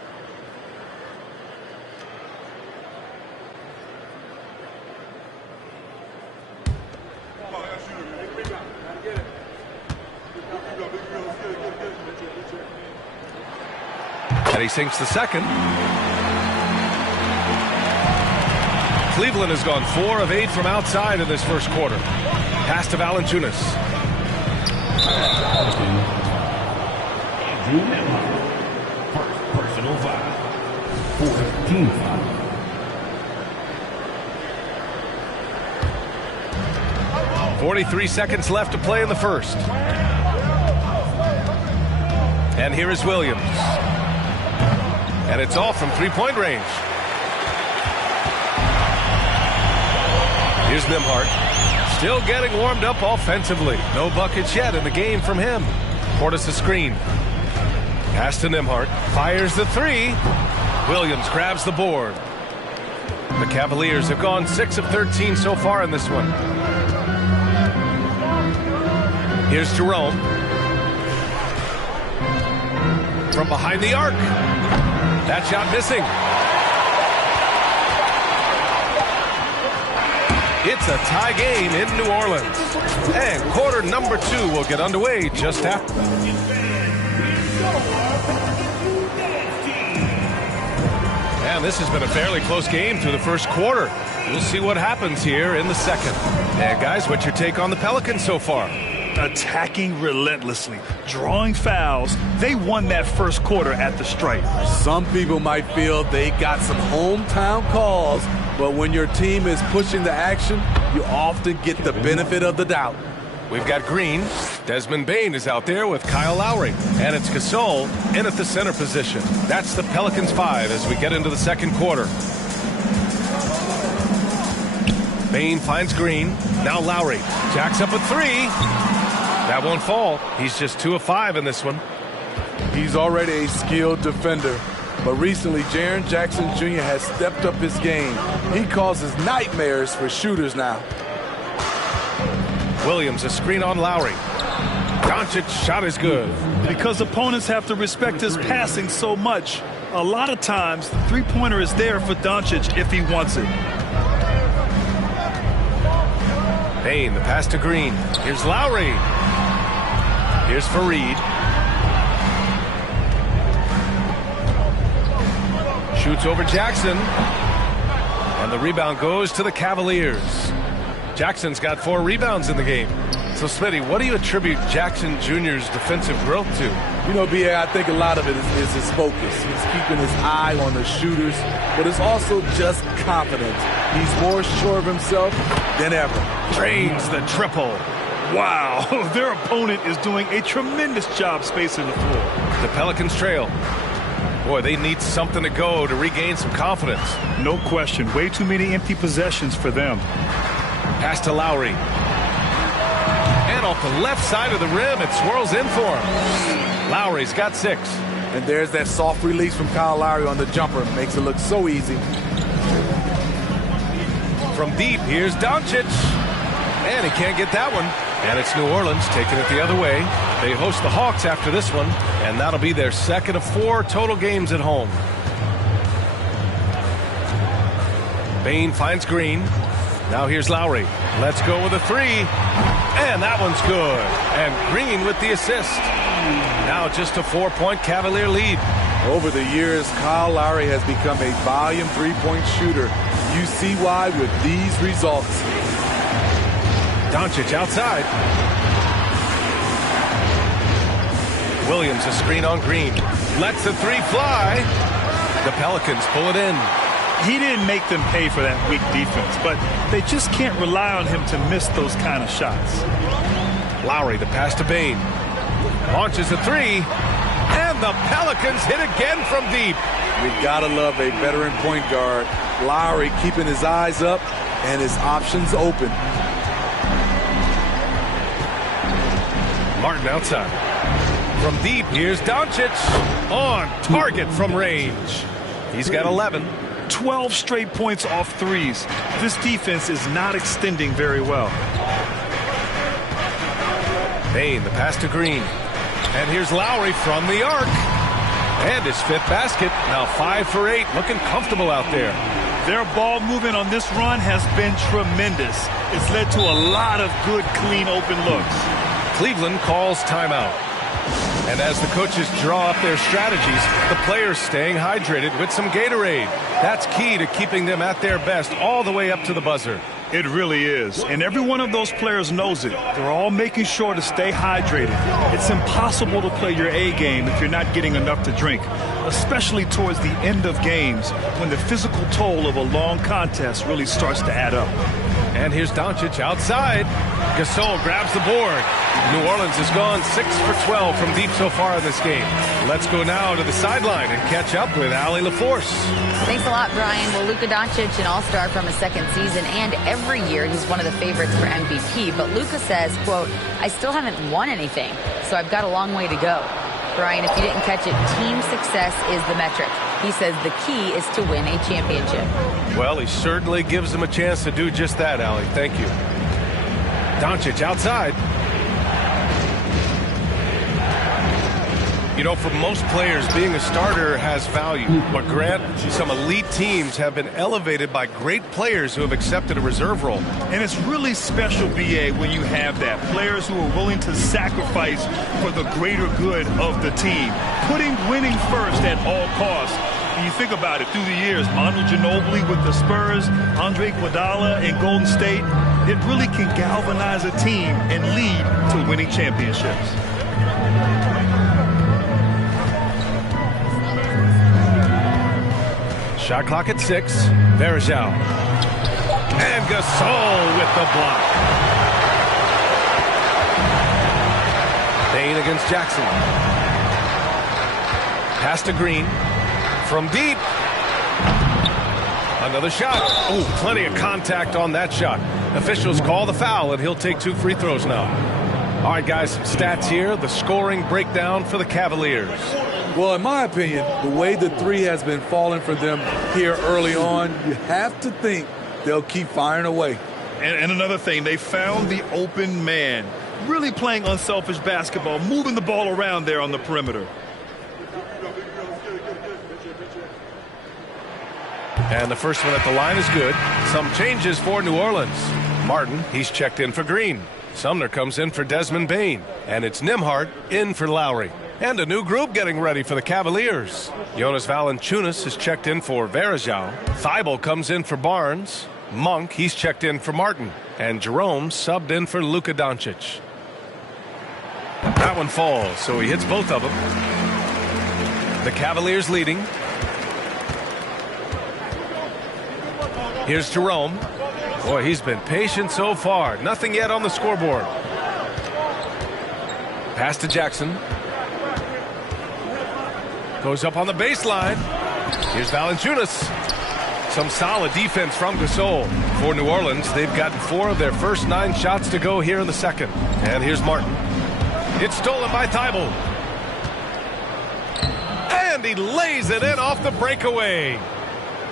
And he sinks the second. Cleveland has gone 4 of 8 from outside in this first quarter. Pass to Valanciunas. Andrew Miller. First personal foul. 4th team foul. .43 seconds left to play in the first. And here is Williams. And it's off from 3-point range. Here's Nembhard. Still getting warmed up offensively. No buckets yet in the game from him. Portis a screen. Pass to Nembhard. Fires the 3. Williams grabs the board. The Cavaliers have gone 6 of 13 so far in this one. Here's Jerome. From behind the arc. That shot missing. It's a tie game in New Orleans. And quarter number 2 will get underway just after. And this has been a fairly close game through the first quarter. We'll see what happens here in the second. And guys, what's your take on the Pelicans so far? Attacking relentlessly, drawing fouls. They won that first quarter at the stripe. Some people might feel they got some hometown calls, but when your team is pushing the action, you often get the benefit of the doubt. We've got Green. Desmond Bane is out there with Kyle Lowry. And it's Gasol in at the center position. That's the Pelicans 5 as we get into the second quarter. Bane finds Green. Now Lowry jacks up a 3. That won't fall. He's just 2 of 5 in this one. He's already a skilled defender, but recently Jaren Jackson Jr. has stepped up his game. He causes nightmares for shooters now. Williams, a screen on Lowry. Doncic's shot is good. Because opponents have to respect his passing so much, a lot of times the three-pointer is there for Doncic if he wants it. Bane, the pass to Green. Here's Lowry. Here's Fareed. Shoots over Jackson. And the rebound goes to the Cavaliers. Jackson's got 4 rebounds in the game. So, Smitty, what do you attribute Jackson Jr.'s defensive growth to? You know, B.A., I think a lot of it is his focus. He's keeping his eye on the shooters, but it's also just confidence. He's more sure of himself than ever. Drains the triple. Wow, their opponent is doing a tremendous job spacing the floor. The Pelicans trail. Boy, they need something to go to regain some confidence. No question. Way too many empty possessions for them. Pass to Lowry. And off the left side of the rim, it swirls in for him. Lowry's got 6. And there's that soft release from Kyle Lowry on the jumper. Makes it look so easy. From deep, here's Doncic. And he can't get that one. And it's New Orleans taking it the other way. They host the Hawks after this one, and that'll be their second of 4 total games at home. Bane finds Green. Now here's Lowry. Let's go with a 3. And that one's good. And Green with the assist. Now just a 4-point Cavalier lead. Over the years, Kyle Lowry has become a volume three-point shooter. You see why with these results. Doncic outside. Williams, a screen on Green. Lets the 3 fly. The Pelicans pull it in. He didn't make them pay for that weak defense, but they just can't rely on him to miss those kind of shots. Lowry, the pass to Bane. Launches a 3. And the Pelicans hit again from deep. We gotta love a veteran point guard. Lowry keeping his eyes up and his options open. Martin outside. From deep, here's Doncic. On target from range. He's got 11. 12 straight points off threes. This defense is not extending very well. Bane, the pass to Green. And here's Lowry from the arc. And his 5th basket. Now 5 for 8. Looking comfortable out there. Their ball movement on this run has been tremendous. It's led to a lot of good, clean, open looks. Cleveland calls timeout. And as the coaches draw up their strategies, the players staying hydrated with some Gatorade. That's key to keeping them at their best all the way up to the buzzer. It really is. And every one of those players knows it. They're all making sure to stay hydrated. It's impossible to play your A game if you're not getting enough to drink, especially towards the end of games when the physical toll of a long contest really starts to add up. And here's Doncic outside. Gasol grabs the board. New Orleans has gone 6 for 12 from deep so far in this game. Let's go now to the sideline and catch up with Allie LaForce. Thanks a lot, Brian. Well, Luka Doncic, an all-star from his second season, and every year he's one of the favorites for MVP. But Luka says, quote, I still haven't won anything, so I've got a long way to go. Brian, if you didn't catch it, team success is the metric. He says the key is to win a championship. Well, he certainly gives them a chance to do just that, Allie. Thank you. Doncic outside. You know, for most players, being a starter has value. But Grant, some elite teams have been elevated by great players who have accepted a reserve role. And it's really special, B.A., when you have that. Players who are willing to sacrifice for the greater good of the team. Putting winning first at all costs. And you think about it, through the years, Manu Ginobili with the Spurs, Andre Iguodala in Golden State, it really can galvanize a team and lead to winning championships. Shot clock at 6. Varejao. And Gasol with the block. Payne against Jackson. Pass to Green. From deep. Another shot. Oh, plenty of contact on that shot. Officials call the foul, and he'll take 2 free throws now. All right, guys, some stats here. The scoring breakdown for the Cavaliers. Well, in my opinion, the way the three has been falling for them here early on, you have to think they'll keep firing away. And another thing, they found the open man. Really playing unselfish basketball, moving the ball around there on the perimeter. And the first one at the line is good. Some changes for New Orleans. Martin, he's checked in for Green. Sumner comes in for Desmond Bane. And it's Nembhard in for Lowry. And a new group getting ready for the Cavaliers. Jonas Valanciunas is checked in for Varejao. Thibault comes in for Barnes. Monk, he's checked in for Martin. And Jerome subbed in for Luka Doncic. That one falls, so he hits both of them. The Cavaliers leading. Here's Jerome. Boy, he's been patient so far. Nothing yet on the scoreboard. Pass to Jackson. Goes up on the baseline. Here's Valanciunas. Some solid defense from Gasol. For New Orleans, they've gotten 4 of their first 9 shots to go here in the second. And here's Martin. It's stolen by Thibault. And he lays it in off the breakaway.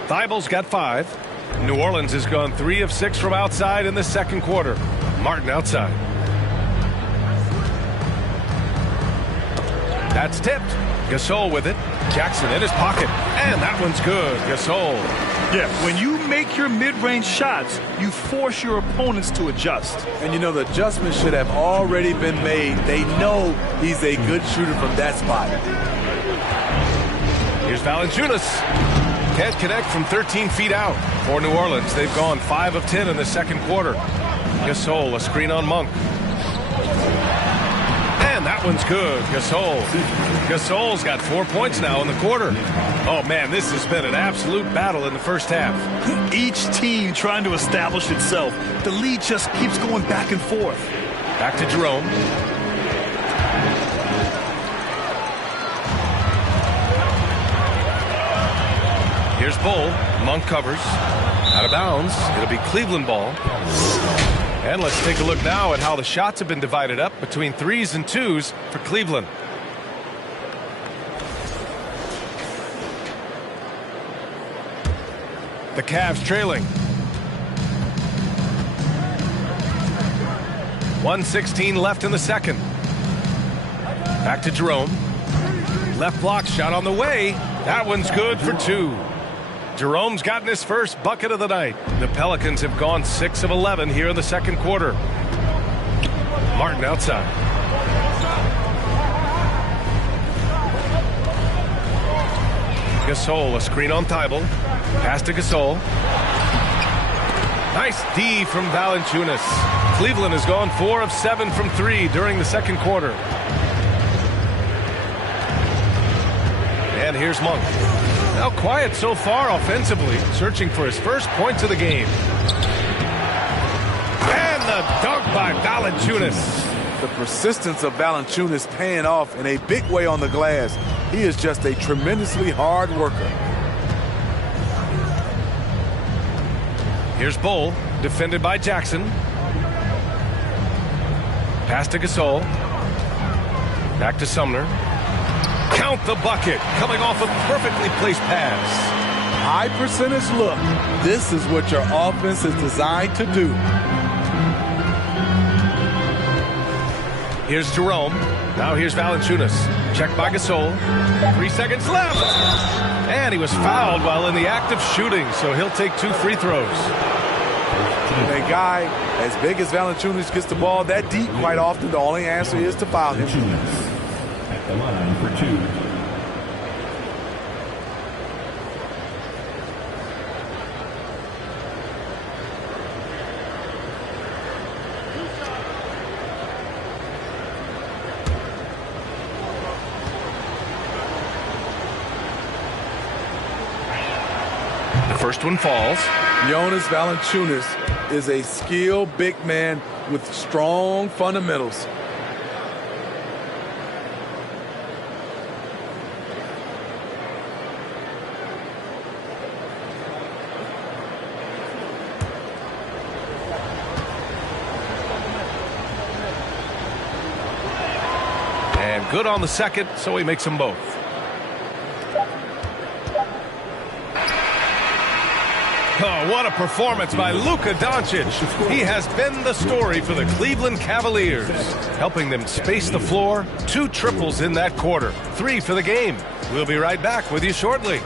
Thibault's got 5. New Orleans has gone 3 of 6 from outside in the second quarter. Martin outside. That's tipped. Gasol with it. Jackson in his pocket. And that one's good. Gasol. Yeah, when you make your mid-range shots, you force your opponents to adjust. And you know, the adjustments should have already been made. They know he's a good shooter from that spot. Here's Valanciunas. Can't connect from 13 feet out. For New Orleans, they've gone 5 of 10 in the second quarter. Gasol, a screen on Monk. And that one's good. Gasol's got 4 points now in the quarter. Oh, man, this has been an absolute battle in the first half. Each team trying to establish itself. The lead just keeps going back and forth. Back to Jerome. Here's Bull. Monk covers. Out of bounds. It'll be Cleveland ball. And let's take a look now at how the shots have been divided up between 3s and 2s for Cleveland. The Cavs trailing. 1:16 left in the second. Back to Jerome. Left block shot on the way. That one's good for 2. Jerome's gotten his first bucket of the night. The Pelicans have gone 6 of 11 here in the second quarter. Martin outside. Gasol, a screen on Thibault. Pass to Gasol. Nice D from Valanciunas. Cleveland has gone 4 of 7 from 3 during the second quarter. And here's Monk. Now quiet so far offensively, searching for his first points of the game. And the dunk by Valanciunas. The persistence of Valanciunas paying off in a big way on the glass. He is just a tremendously hard worker. Here's Bull, defended by Jackson. Pass to Gasol. Back to Sumner. Count the bucket, coming off a perfectly placed pass. High percentage look. This is what your offense is designed to do. Here's Jerome. Now here's Valanciunas. Checked by Gasol. 3 seconds left. And he was fouled while in the act of shooting, so he'll take 2 free throws. When a guy as big as Valanciunas gets the ball that deep, quite often the only answer is to foul him. At the line for 2. First one falls. Jonas Valanciunas is a skilled big man with strong fundamentals. And good on the second, so he makes them both. Oh, what a performance by Luka Doncic. He has been the story for the Cleveland Cavaliers, helping them space the floor. 2 triples in that quarter, 3 for the game. We'll be right back with you shortly.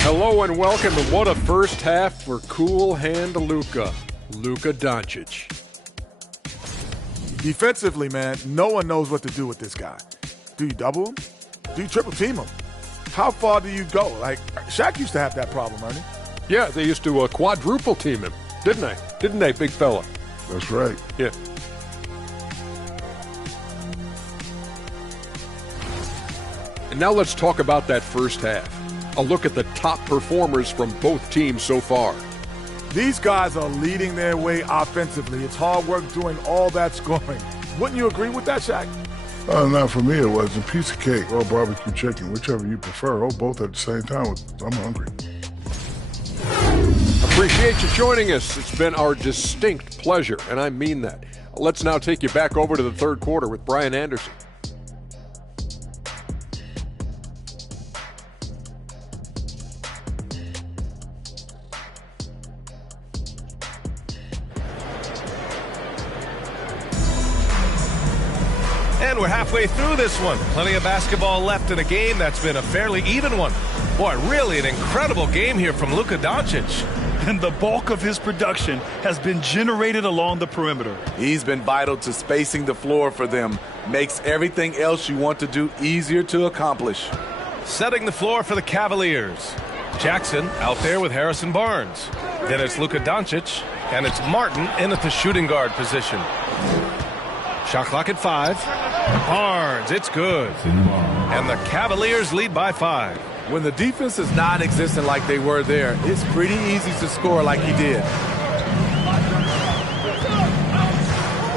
Hello and welcome to what a first half for cool hand Luka Doncic. Defensively, man, no one knows what to do with this guy. Do you double him? Do you triple team him? How far do you go? Like, Shaq used to have that problem, Ernie. Yeah, they used to quadruple team him, didn't they? Didn't they, big fella? That's right. Yeah. And now let's talk about that first half. A look at the top performers from both teams so far. These guys are leading their way offensively. It's hard work doing all that scoring. Wouldn't you agree with that, Shaq? Not for me, it wasn't. Piece of cake or barbecue chicken, whichever you prefer. Both at the same time. I'm hungry. Appreciate you joining us. It's been our distinct pleasure, and I mean that. Let's now take you back over to the third quarter with Brian Anderson. And we're halfway through this one. Plenty of basketball left in a game that's been a fairly even one. Boy, really an incredible game here from Luka Doncic. And the bulk of his production has been generated along the perimeter. He's been vital to spacing the floor for them. Makes everything else you want to do easier to accomplish. Setting the floor for the Cavaliers. Jackson out there with Harrison Barnes. Then it's Luka Doncic, and it's Martin in at the shooting guard position. Shot clock at 5. Barnes, it's good. And the Cavaliers lead by 5. When the defense is non-existent like they were there, it's pretty easy to score like he did.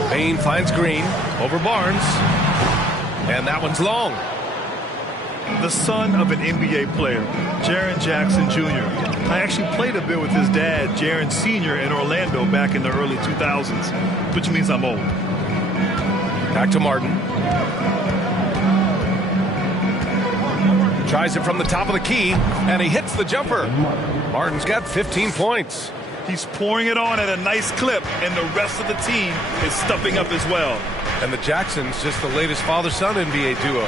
Payne finds Green over Barnes. And that one's long. The son of an NBA player, Jaren Jackson Jr. I actually played a bit with his dad, Jaren Sr. in Orlando back in the early 2000s, which means I'm old. Back to Martin. Tries it from the top of the key, and he hits the jumper. Martin's got 15 points. He's pouring it on at a nice clip, and the rest of the team is stepping up as well. And the Jacksons, just the latest father-son NBA duo.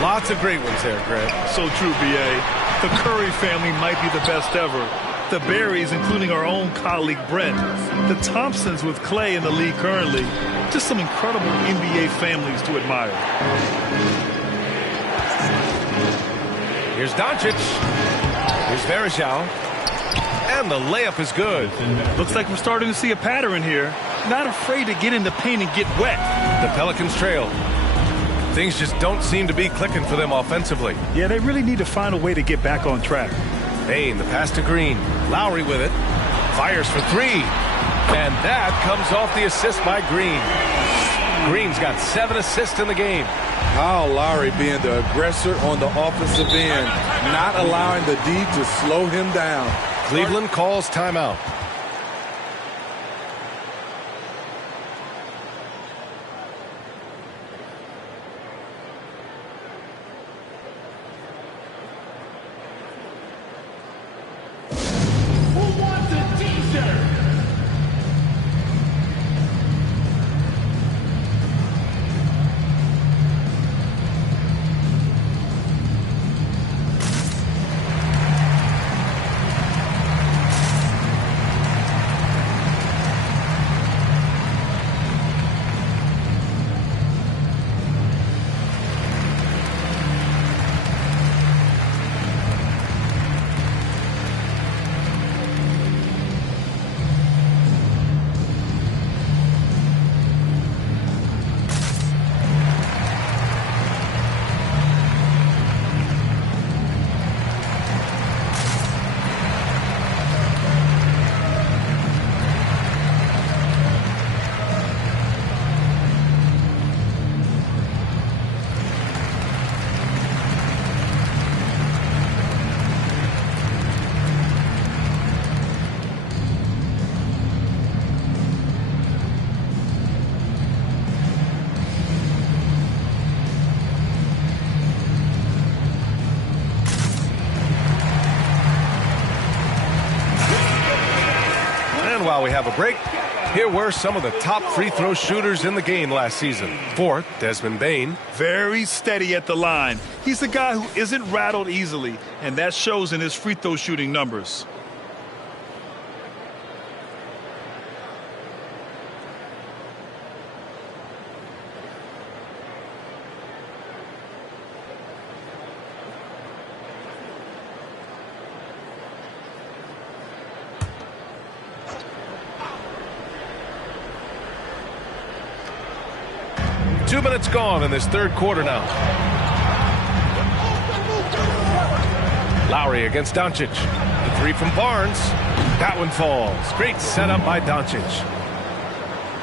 Lots of great ones there, Greg. So true, B.A. The Curry family might be the best ever. The Berries, including our own colleague Brent. The Thompsons with Clay in the league currently. Just some incredible NBA families to admire. Here's Doncic. Here's Varejao. And the layup is good. Looks like we're starting to see a pattern here. Not afraid to get in the paint and get wet. The Pelicans trail. Things just don't seem to be clicking for them offensively. Yeah, they really need to find a way to get back on track. Payne, the pass to Green. Lowry with it. Fires for 3. And that comes off the assist by Green. Green's got 7 assists in the game. Kyle Lowry being the aggressor on the offensive end, not allowing the D to slow him down. Cleveland calls timeout. we have a break. Here were some of the top free throw shooters in the game last season. Fourth, Desmond Bane. Very steady at the line. He's the guy who isn't rattled easily, and that shows in his free throw shooting numbers. Two minutes gone in this third quarter now. Lowry against Doncic. The three from Barnes. That one falls. Great setup by Doncic.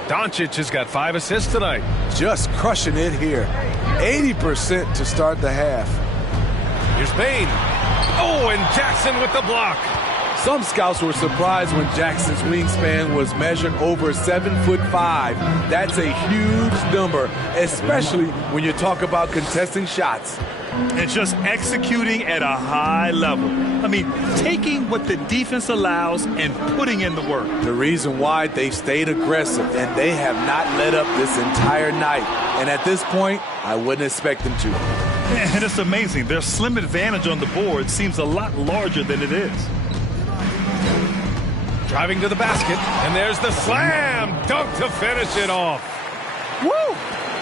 Doncic has got 5 assists tonight. Just crushing it here. 80% to start the half. Here's Bane. Oh, and Jackson with the block. Some scouts were surprised when Jackson's wingspan was measured over 7'5". That's a huge number, especially when you talk about contesting shots. And just executing at a high level. I mean, taking what the defense allows and putting in the work. The reason why they've stayed aggressive, and they have not let up this entire night. And at this point, I wouldn't expect them to. And it's amazing. Their slim advantage on the board seems a lot larger than it is. Driving to the basket, and there's the slam dunk to finish it off. Woo!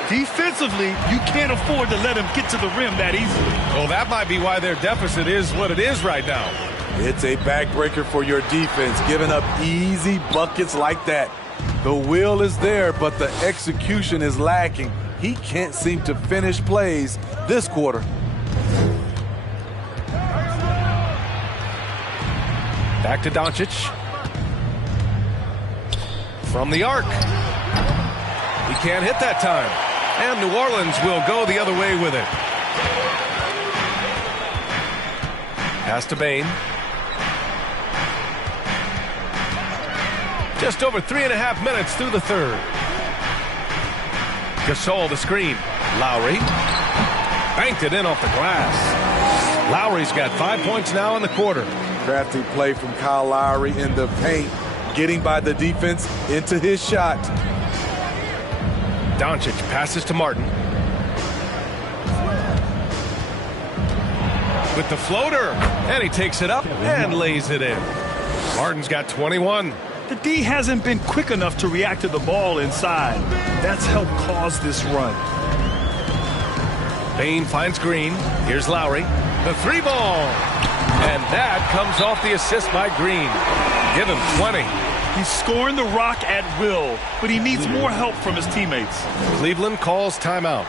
Defensively, you can't afford to let him get to the rim that easily. Well, that might be why their deficit is what it is right now. It's a backbreaker for your defense, giving up easy buckets like that. The will is there, but the execution is lacking. He can't seem to finish plays this quarter. Back to Doncic. From the arc. He can't hit that time. And New Orleans will go the other way with it. Pass to Bane. Just over 3.5 minutes through the third. Gasol the screen. Lowry. Banked it in off the glass. Lowry's got 5 points now in the quarter. Crafty play from Kyle Lowry in the paint, getting by the defense into his shot. Doncic passes to Martin. With the floater, and he takes it up and lays it in. Martin's got 21. The D hasn't been quick enough to react to the ball inside. That's helped cause this run. Bane finds Green. Here's Lowry. The three ball. And that comes off the assist by Green. Give him 20. He's scoring the rock at will, but he needs more help from his teammates. Cleveland calls timeout.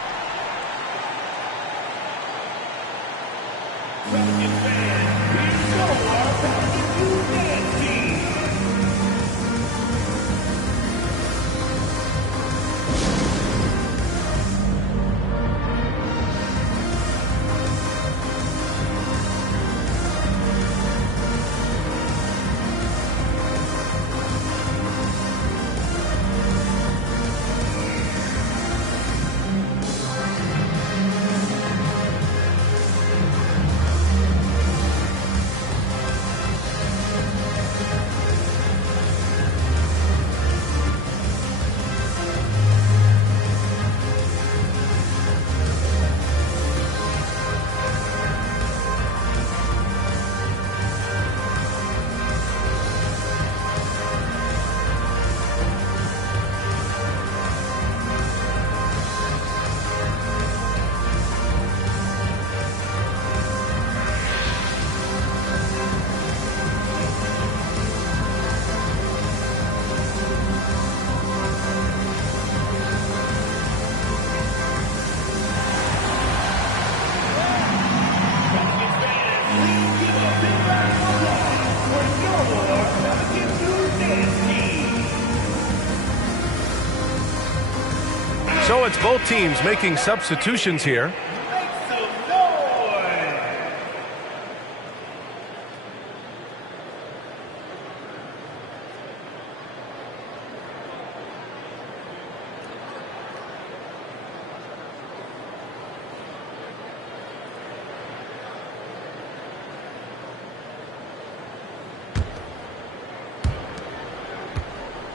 So it's both teams making substitutions here.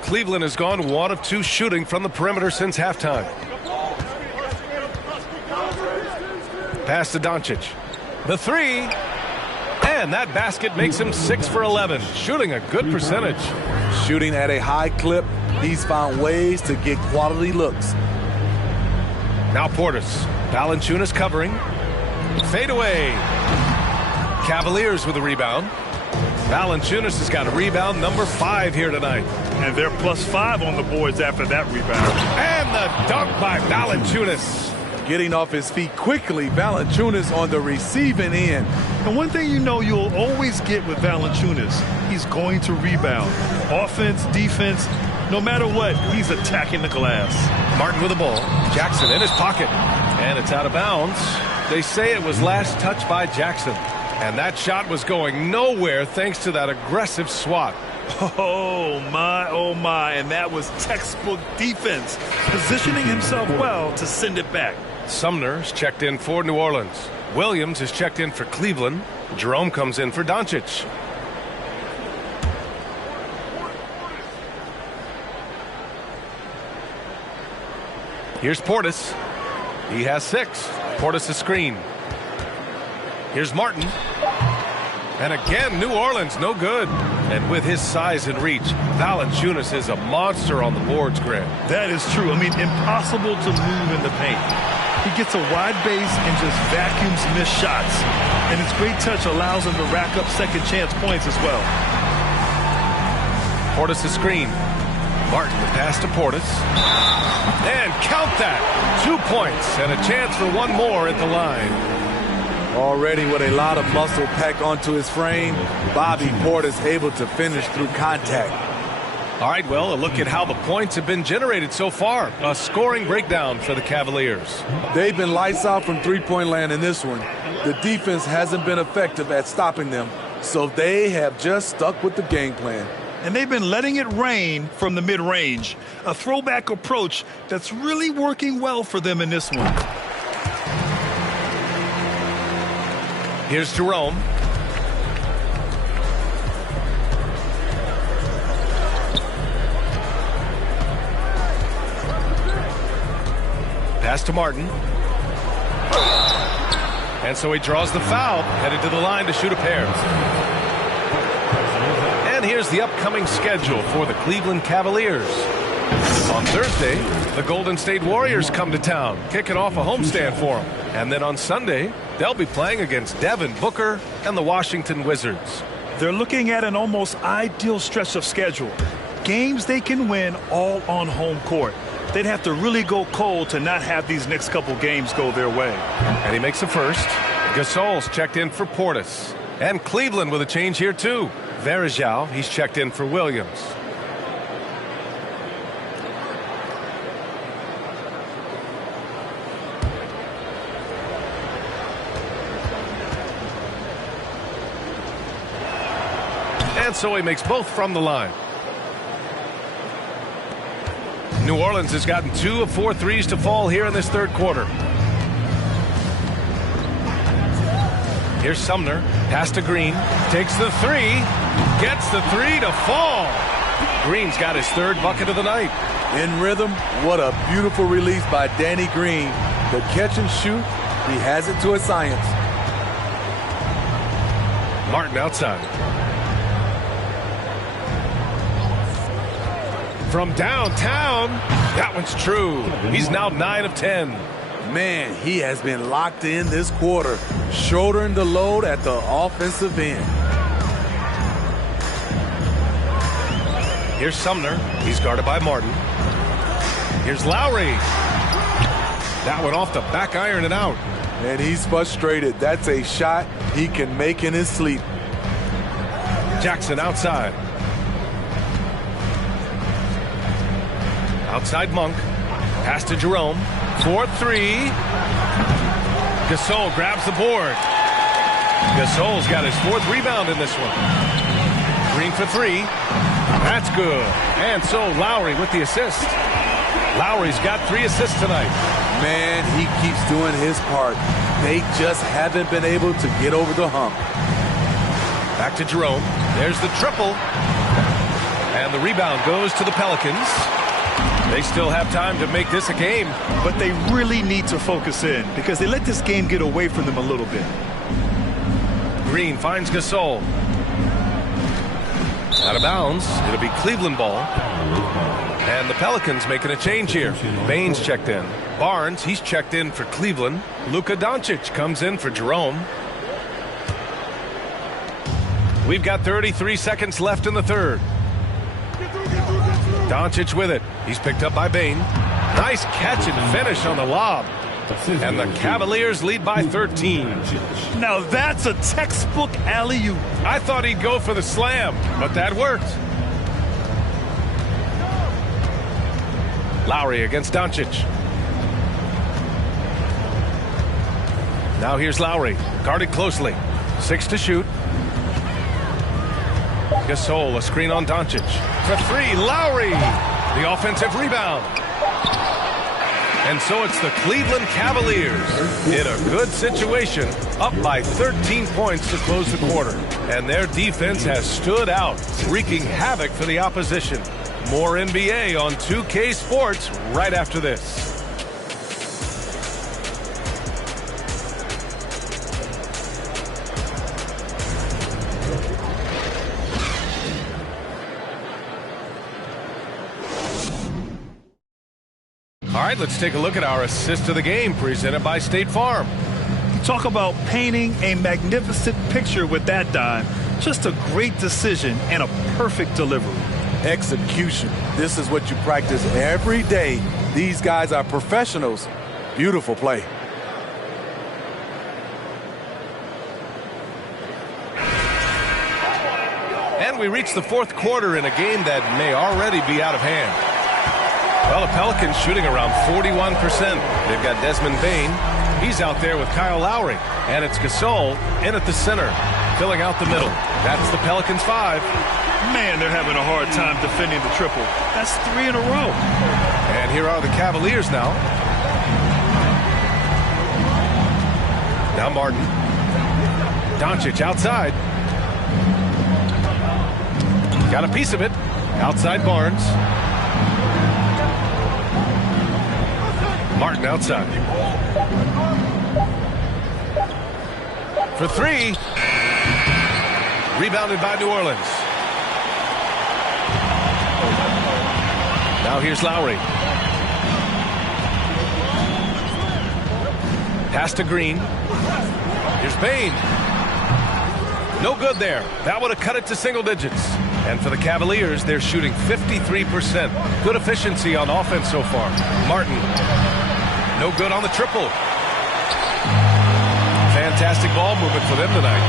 Cleveland has gone 1 of 2 shooting from the perimeter since halftime. Pass to Doncic. The 3. And that basket makes him 6 for 11. Shooting a good percentage. Shooting at a high clip. He's found ways to get quality looks. Now Portis. Valanciunas covering. Fade away. Cavaliers with a rebound. Valanciunas has got a rebound number 5 here tonight. And they're +5 on the boards after that rebound. And the dunk by Valanciunas. Getting off his feet quickly, Valanciunas on the receiving end. And one thing you know you'll always get with Valanciunas, he's going to rebound. Offense, defense, no matter what, he's attacking the glass. Martin with the ball. Jackson in his pocket. And it's out of bounds. They say it was last touched by Jackson. And that shot was going nowhere thanks to that aggressive swat. Oh, my. And that was textbook defense. Positioning himself well to send it back. Sumner's checked in for New Orleans. Williams is checked in for Cleveland. Jerome comes in for Doncic. Here's Portis. He has 6. Portis a screen. Here's Martin. And again, New Orleans, no good. And with his size and reach, Valanciunas is a monster on the boards, Grant. That is true. I mean, impossible to move in the paint. He gets a wide base and just vacuums missed shots. And his great touch allows him to rack up second chance points as well. Portis a screen. Martin the pass to Portis. And count that. 2 points and a chance for one more at the line. Already with a lot of muscle packed onto his frame, Bobby Portis able to finish through contact. All right, well, a look at how the points have been generated so far. A scoring breakdown for the Cavaliers. They've been lights out from three-point land in this one. The defense hasn't been effective at stopping them, so they have just stuck with the game plan. And they've been letting it rain from the mid-range. A throwback approach that's really working well for them in this one. Here's Jerome. Pass to Martin. And so he draws the foul, headed to the line to shoot a pair. And here's the upcoming schedule for the Cleveland Cavaliers. On Thursday, the Golden State Warriors come to town, kicking off a homestand for them. And then on Sunday, they'll be playing against Devin Booker and the Washington Wizards. They're looking at an almost ideal stretch of schedule. Games they can win all on home court. They'd have to really go cold to not have these next couple games go their way. And he makes the first. Gasol's checked in for Portis. And Cleveland with a change here too. Varejao, he's checked in for Williams. And so he makes both from the line. New Orleans has gotten 2 of 4 threes to fall here in this third quarter. Here's Sumner. Pass to Green. Takes the 3. Gets the 3 to fall. Green's got his 3rd bucket of the night. In rhythm, what a beautiful release by Danny Green. The catch and shoot, he has it to a science. Martin outside. From downtown, that one's true. He's now 9 of 10. Man, he has been locked in this quarter, shouldering the load at the offensive end. Here's Sumner. He's guarded by Martin. Here's Lowry. That one off the back iron and out. And he's frustrated. That's a shot he can make in his sleep. Jackson outside. Outside Monk. Pass to Jerome. 4-3. Gasol grabs the board. Gasol's got his 4th rebound in this one. Green for 3. That's good. And so Lowry with the assist. Lowry's got 3 assists tonight. Man, he keeps doing his part. They just haven't been able to get over the hump. Back to Jerome. There's the triple. And the rebound goes to the Pelicans. They still have time to make this a game. But they really need to focus in because they let this game get away from them a little bit. Green finds Gasol. Out of bounds. It'll be Cleveland ball. And the Pelicans making a change here. Baines checked in. Barnes, he's checked in for Cleveland. Luka Doncic comes in for Jerome. We've got 33 seconds left in the third. Doncic with it. He's picked up by Bane. Nice catch and finish on the lob. And the Cavaliers lead by 13. Now that's a textbook alley-oop. I thought he'd go for the slam, but that worked. Lowry against Doncic. Now here's Lowry, guarded closely. 6 to shoot. Gasol, a screen on Doncic. For 3, Lowry, the offensive rebound. And so it's the Cleveland Cavaliers in a good situation, up by 13 points to close the quarter. And their defense has stood out, wreaking havoc for the opposition. More NBA on 2K Sports right after this. All right, let's take a look at our assist of the game presented by State Farm. Talk about painting a magnificent picture with that dime. Just a great decision and a perfect delivery. Execution. This is what you practice every day. These guys are professionals. Beautiful play. And we reach the fourth quarter in a game that may already be out of hand. Well, the Pelicans shooting around 41%. They've got Desmond Bane. He's out there with Kyle Lowry. And it's Gasol in at the center, filling out the middle. That's the Pelicans 5. Man, they're having a hard time defending the triple. That's 3 in a row. And here are the Cavaliers now. Now Martin. Doncic outside. Got a piece of it. Outside Barnes. Martin outside. For 3. Rebounded by New Orleans. Now here's Lowry. Pass to Green. Here's Bane. No good there. That would have cut it to single digits. And for the Cavaliers, they're shooting 53%. Good efficiency on offense so far. Martin. No good on the triple. Fantastic ball movement for them tonight.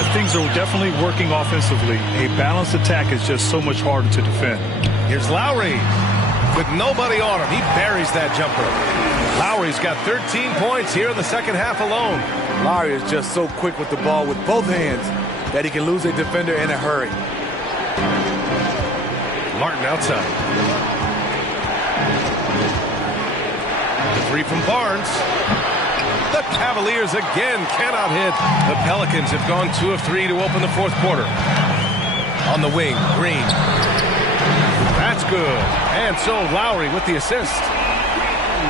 And things are definitely working offensively. A balanced attack is just so much harder to defend. Here's Lowry. With nobody on him, he buries that jumper. Lowry's got 13 points here in the second half alone. Lowry is just so quick with the ball with both hands that he can lose a defender in a hurry. Martin outside. The 3 from Barnes. The Cavaliers again cannot hit. The Pelicans have gone 2 of 3 to open the fourth quarter. On the wing, Green. That's good. And so Lowry with the assist.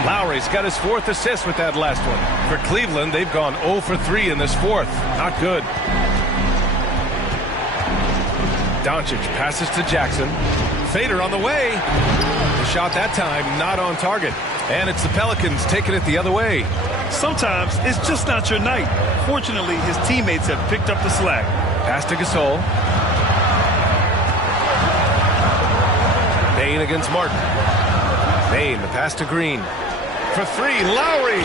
Lowry's got his 4th assist with that last one. For Cleveland, they've gone 0 for 3 in this 4th. Not good. Doncic passes to Jackson. Fader on the way. The shot that time not on target. And it's the Pelicans taking it the other way. Sometimes it's just not your night. Fortunately, his teammates have picked up the slack. Pass to Gasol. Bane against Martin. Bane, the pass to Green. For 3, Lowry.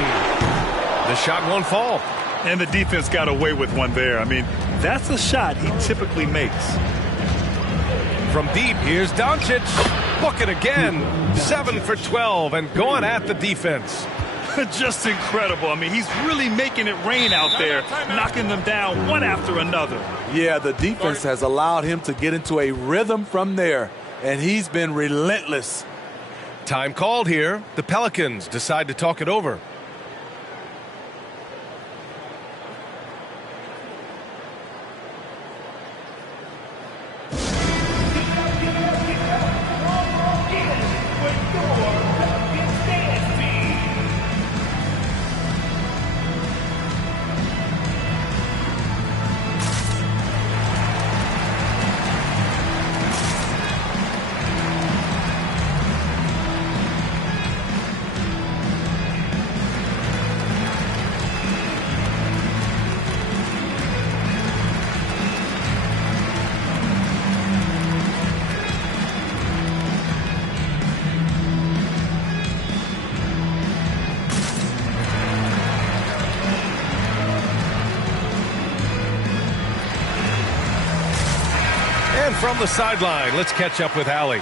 The shot won't fall. And the defense got away with one there. I mean, that's a shot he typically makes. From deep, here's Doncic. Book it again. 7 for 12 and going at the defense. Just incredible. I mean, he's really making it rain out there, knocking them down one after another. Yeah, the defense has allowed him to get into a rhythm from there, and he's been relentless. Time called here. The Pelicans decide to talk it over. from the sideline. Let's catch up with Allie.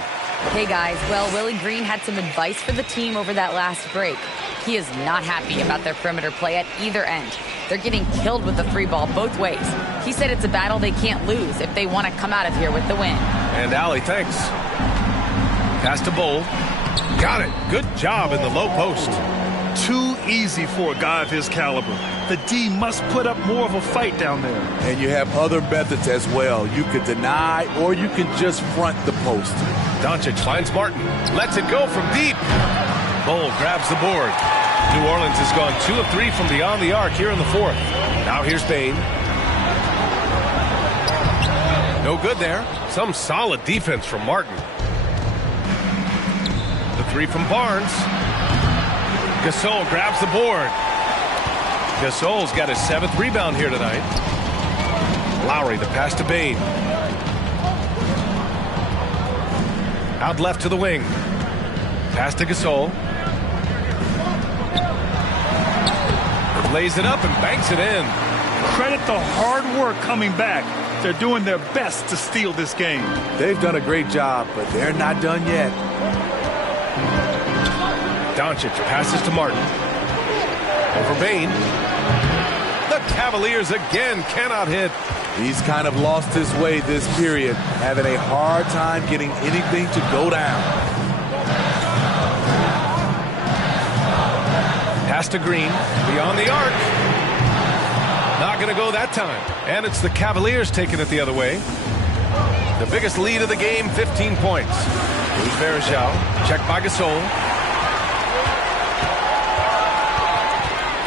Hey guys, well, Willie Green had some advice for the team over that last break. He is not happy about their perimeter play at either end. They're getting killed with the free ball both ways. He said it's a battle they can't lose if they want to come out of here with the win. And Allie, thanks. Pass to Bull. Got it. Good job in the low post. Too easy for a guy of his caliber. The D must put up more of a fight down there. And you have other methods as well. You could deny or you can just front the post. Doncic finds Martin. Lets it go from deep. Bull grabs the board. New Orleans has gone 2 of 3 from beyond the arc here in the fourth. Now here's Bane. No good there. Some solid defense from Martin. The 3 from Barnes. Gasol grabs the board. Gasol's got his 7th rebound here tonight. Lowry, the pass to Bane. Out left to the wing. Pass to Gasol. Lays it up and banks it in. Credit the hard work coming back. They're doing their best to steal this game. They've done a great job, but they're not done yet. Doncic passes to Martin. Over Bane. The Cavaliers again cannot hit. He's kind of lost his way this period, having a hard time getting anything to go down. Pass to Green, beyond the arc. Not going to go that time. And it's the Cavaliers taking it the other way. The biggest lead of the game, 15 points. Here's Varejao, checked by Gasol.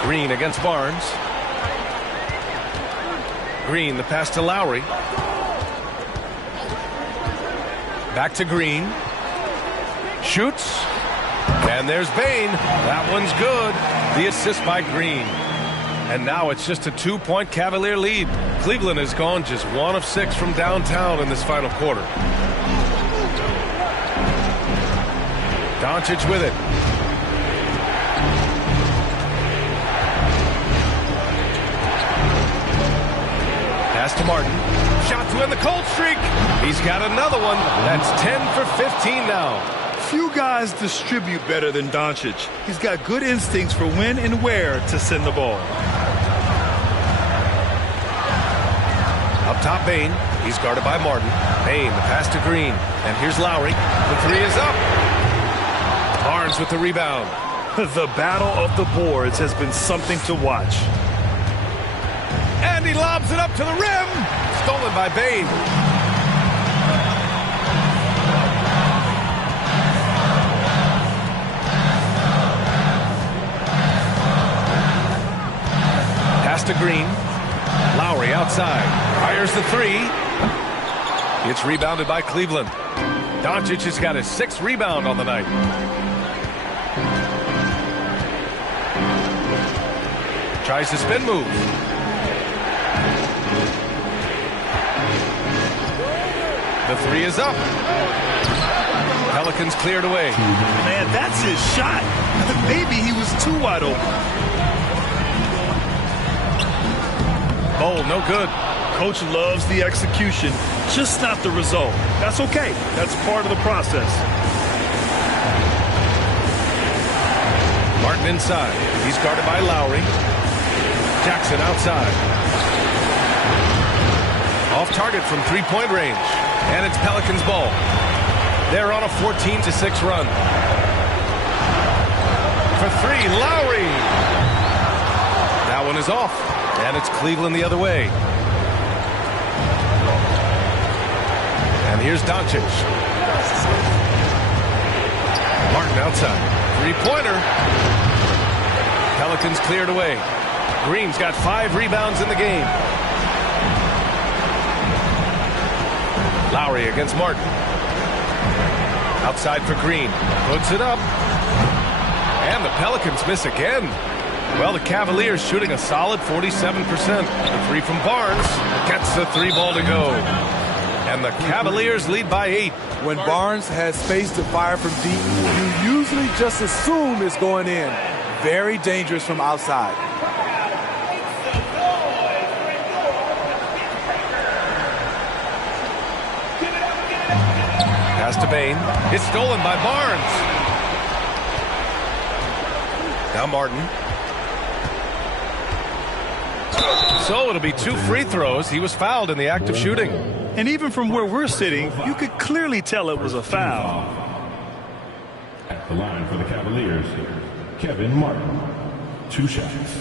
Green against Barnes. Green, the pass to Lowry. Back to Green. Shoots. And there's Bane. That one's good. The assist by Green. And now it's just a 2-point Cavalier lead. Cleveland has gone just 1 of 6 from downtown in this final quarter. Doncic with it. Pass to Martin. Shot to end the cold streak. He's got another one. That's 10 for 15 now. Few guys distribute better than Doncic. He's got good instincts for when and where to send the ball. Up top, Bane. He's guarded by Martin. Bane, the pass to Green. And here's Lowry. The 3 is up. Barnes with the rebound. The battle of the boards has been something to watch. And he lobs it up to the rim. Stolen by Bane. Pass to Green. Lowry outside. Fires the 3. It's rebounded by Cleveland. Doncic has got his 6th rebound on the night. Tries to spin move. The 3 is up. Pelicans cleared away. Man, that's his shot. Maybe he was too wide open. Oh, no good. Coach loves the execution, just not the result. That's okay. That's part of the process. Martin inside. He's guarded by Lowry. Jackson outside. Off target from 3-point range. And it's Pelicans ball. They're on a 14-6 run. For 3, Lowry. That one is off. And it's Cleveland the other way. And here's Doncic. Martin outside. 3-pointer. Pelicans cleared away. Green's got 5 rebounds in the game. Lowry against Martin. Outside for Green. Puts it up. And the Pelicans miss again. Well, the Cavaliers shooting a solid 47%. The 3 from Barnes gets the 3 ball to go. And the Cavaliers lead by 8. When Barnes has space to fire from deep, you usually just assume it's going in. Very dangerous from outside. to Bain. It's stolen by Barnes. Now Martin. So it'll be 2 free throws. He was fouled in the act of shooting. And even from where we're sitting, you could clearly tell it was a foul. At the line for the Cavaliers, Kevin Martin. 2 shots.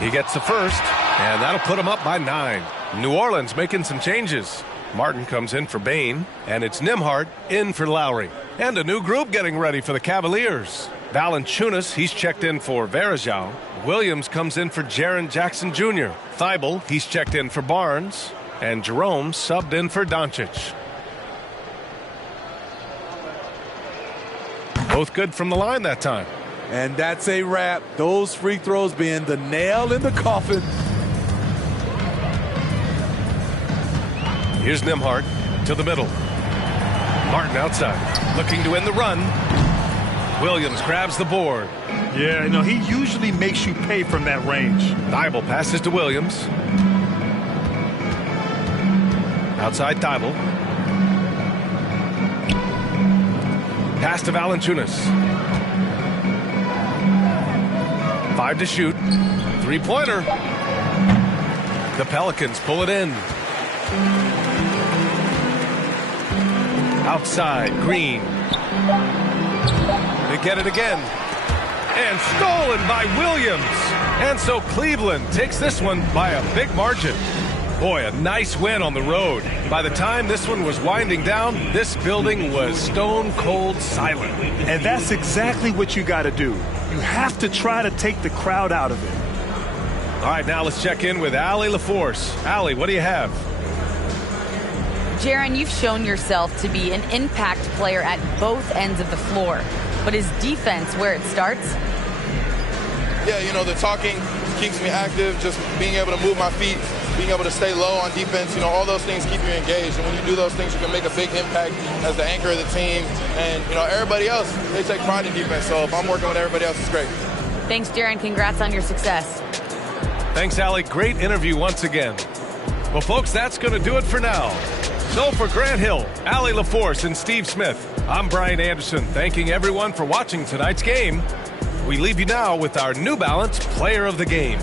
He gets the first, and that'll put him up by 9. New Orleans making some changes. Martin comes in for Bain, and it's Nembhard in for Lowry. And a new group getting ready for the Cavaliers. Valanciunas, he's checked in for Varejao. Williams comes in for Jaren Jackson Jr. Thibault, he's checked in for Barnes. And Jerome subbed in for Doncic. Both good from the line that time. And that's a wrap. Those free throws being the nail in the coffin. Here's Nembhard to the middle. Martin outside, looking to end the run. Williams grabs the board. Yeah, he usually makes you pay from that range. Thibault passes to Williams. Outside Thibault. Pass to Valanciunas. 5 to shoot. 3-pointer. The Pelicans pull it in. Outside, Green. They get it again. And stolen by Williams. And so Cleveland takes this one by a big margin. Boy, a nice win on the road. By the time this one was winding down, this building was stone cold silent. And that's exactly what you got to do. You have to try to take the crowd out of it. All right, now let's check in with Allie LaForce. Allie, what do you have? Jaren, you've shown yourself to be an impact player at both ends of the floor. But is defense where it starts? Yeah, the talking keeps me active, just being able to move my feet, being able to stay low on defense, all those things keep you engaged. And when you do those things, you can make a big impact as the anchor of the team. And, everybody else, they take pride in defense. So if I'm working with everybody else, it's great. Thanks, Jaren. Congrats on your success. Thanks, Allie. Great interview once again. Well, folks, that's going to do it for now. So for Grant Hill, Allie LaForce, and Steve Smith, I'm Brian Anderson, thanking everyone for watching tonight's game. We leave you now with our New Balance Player of the Game.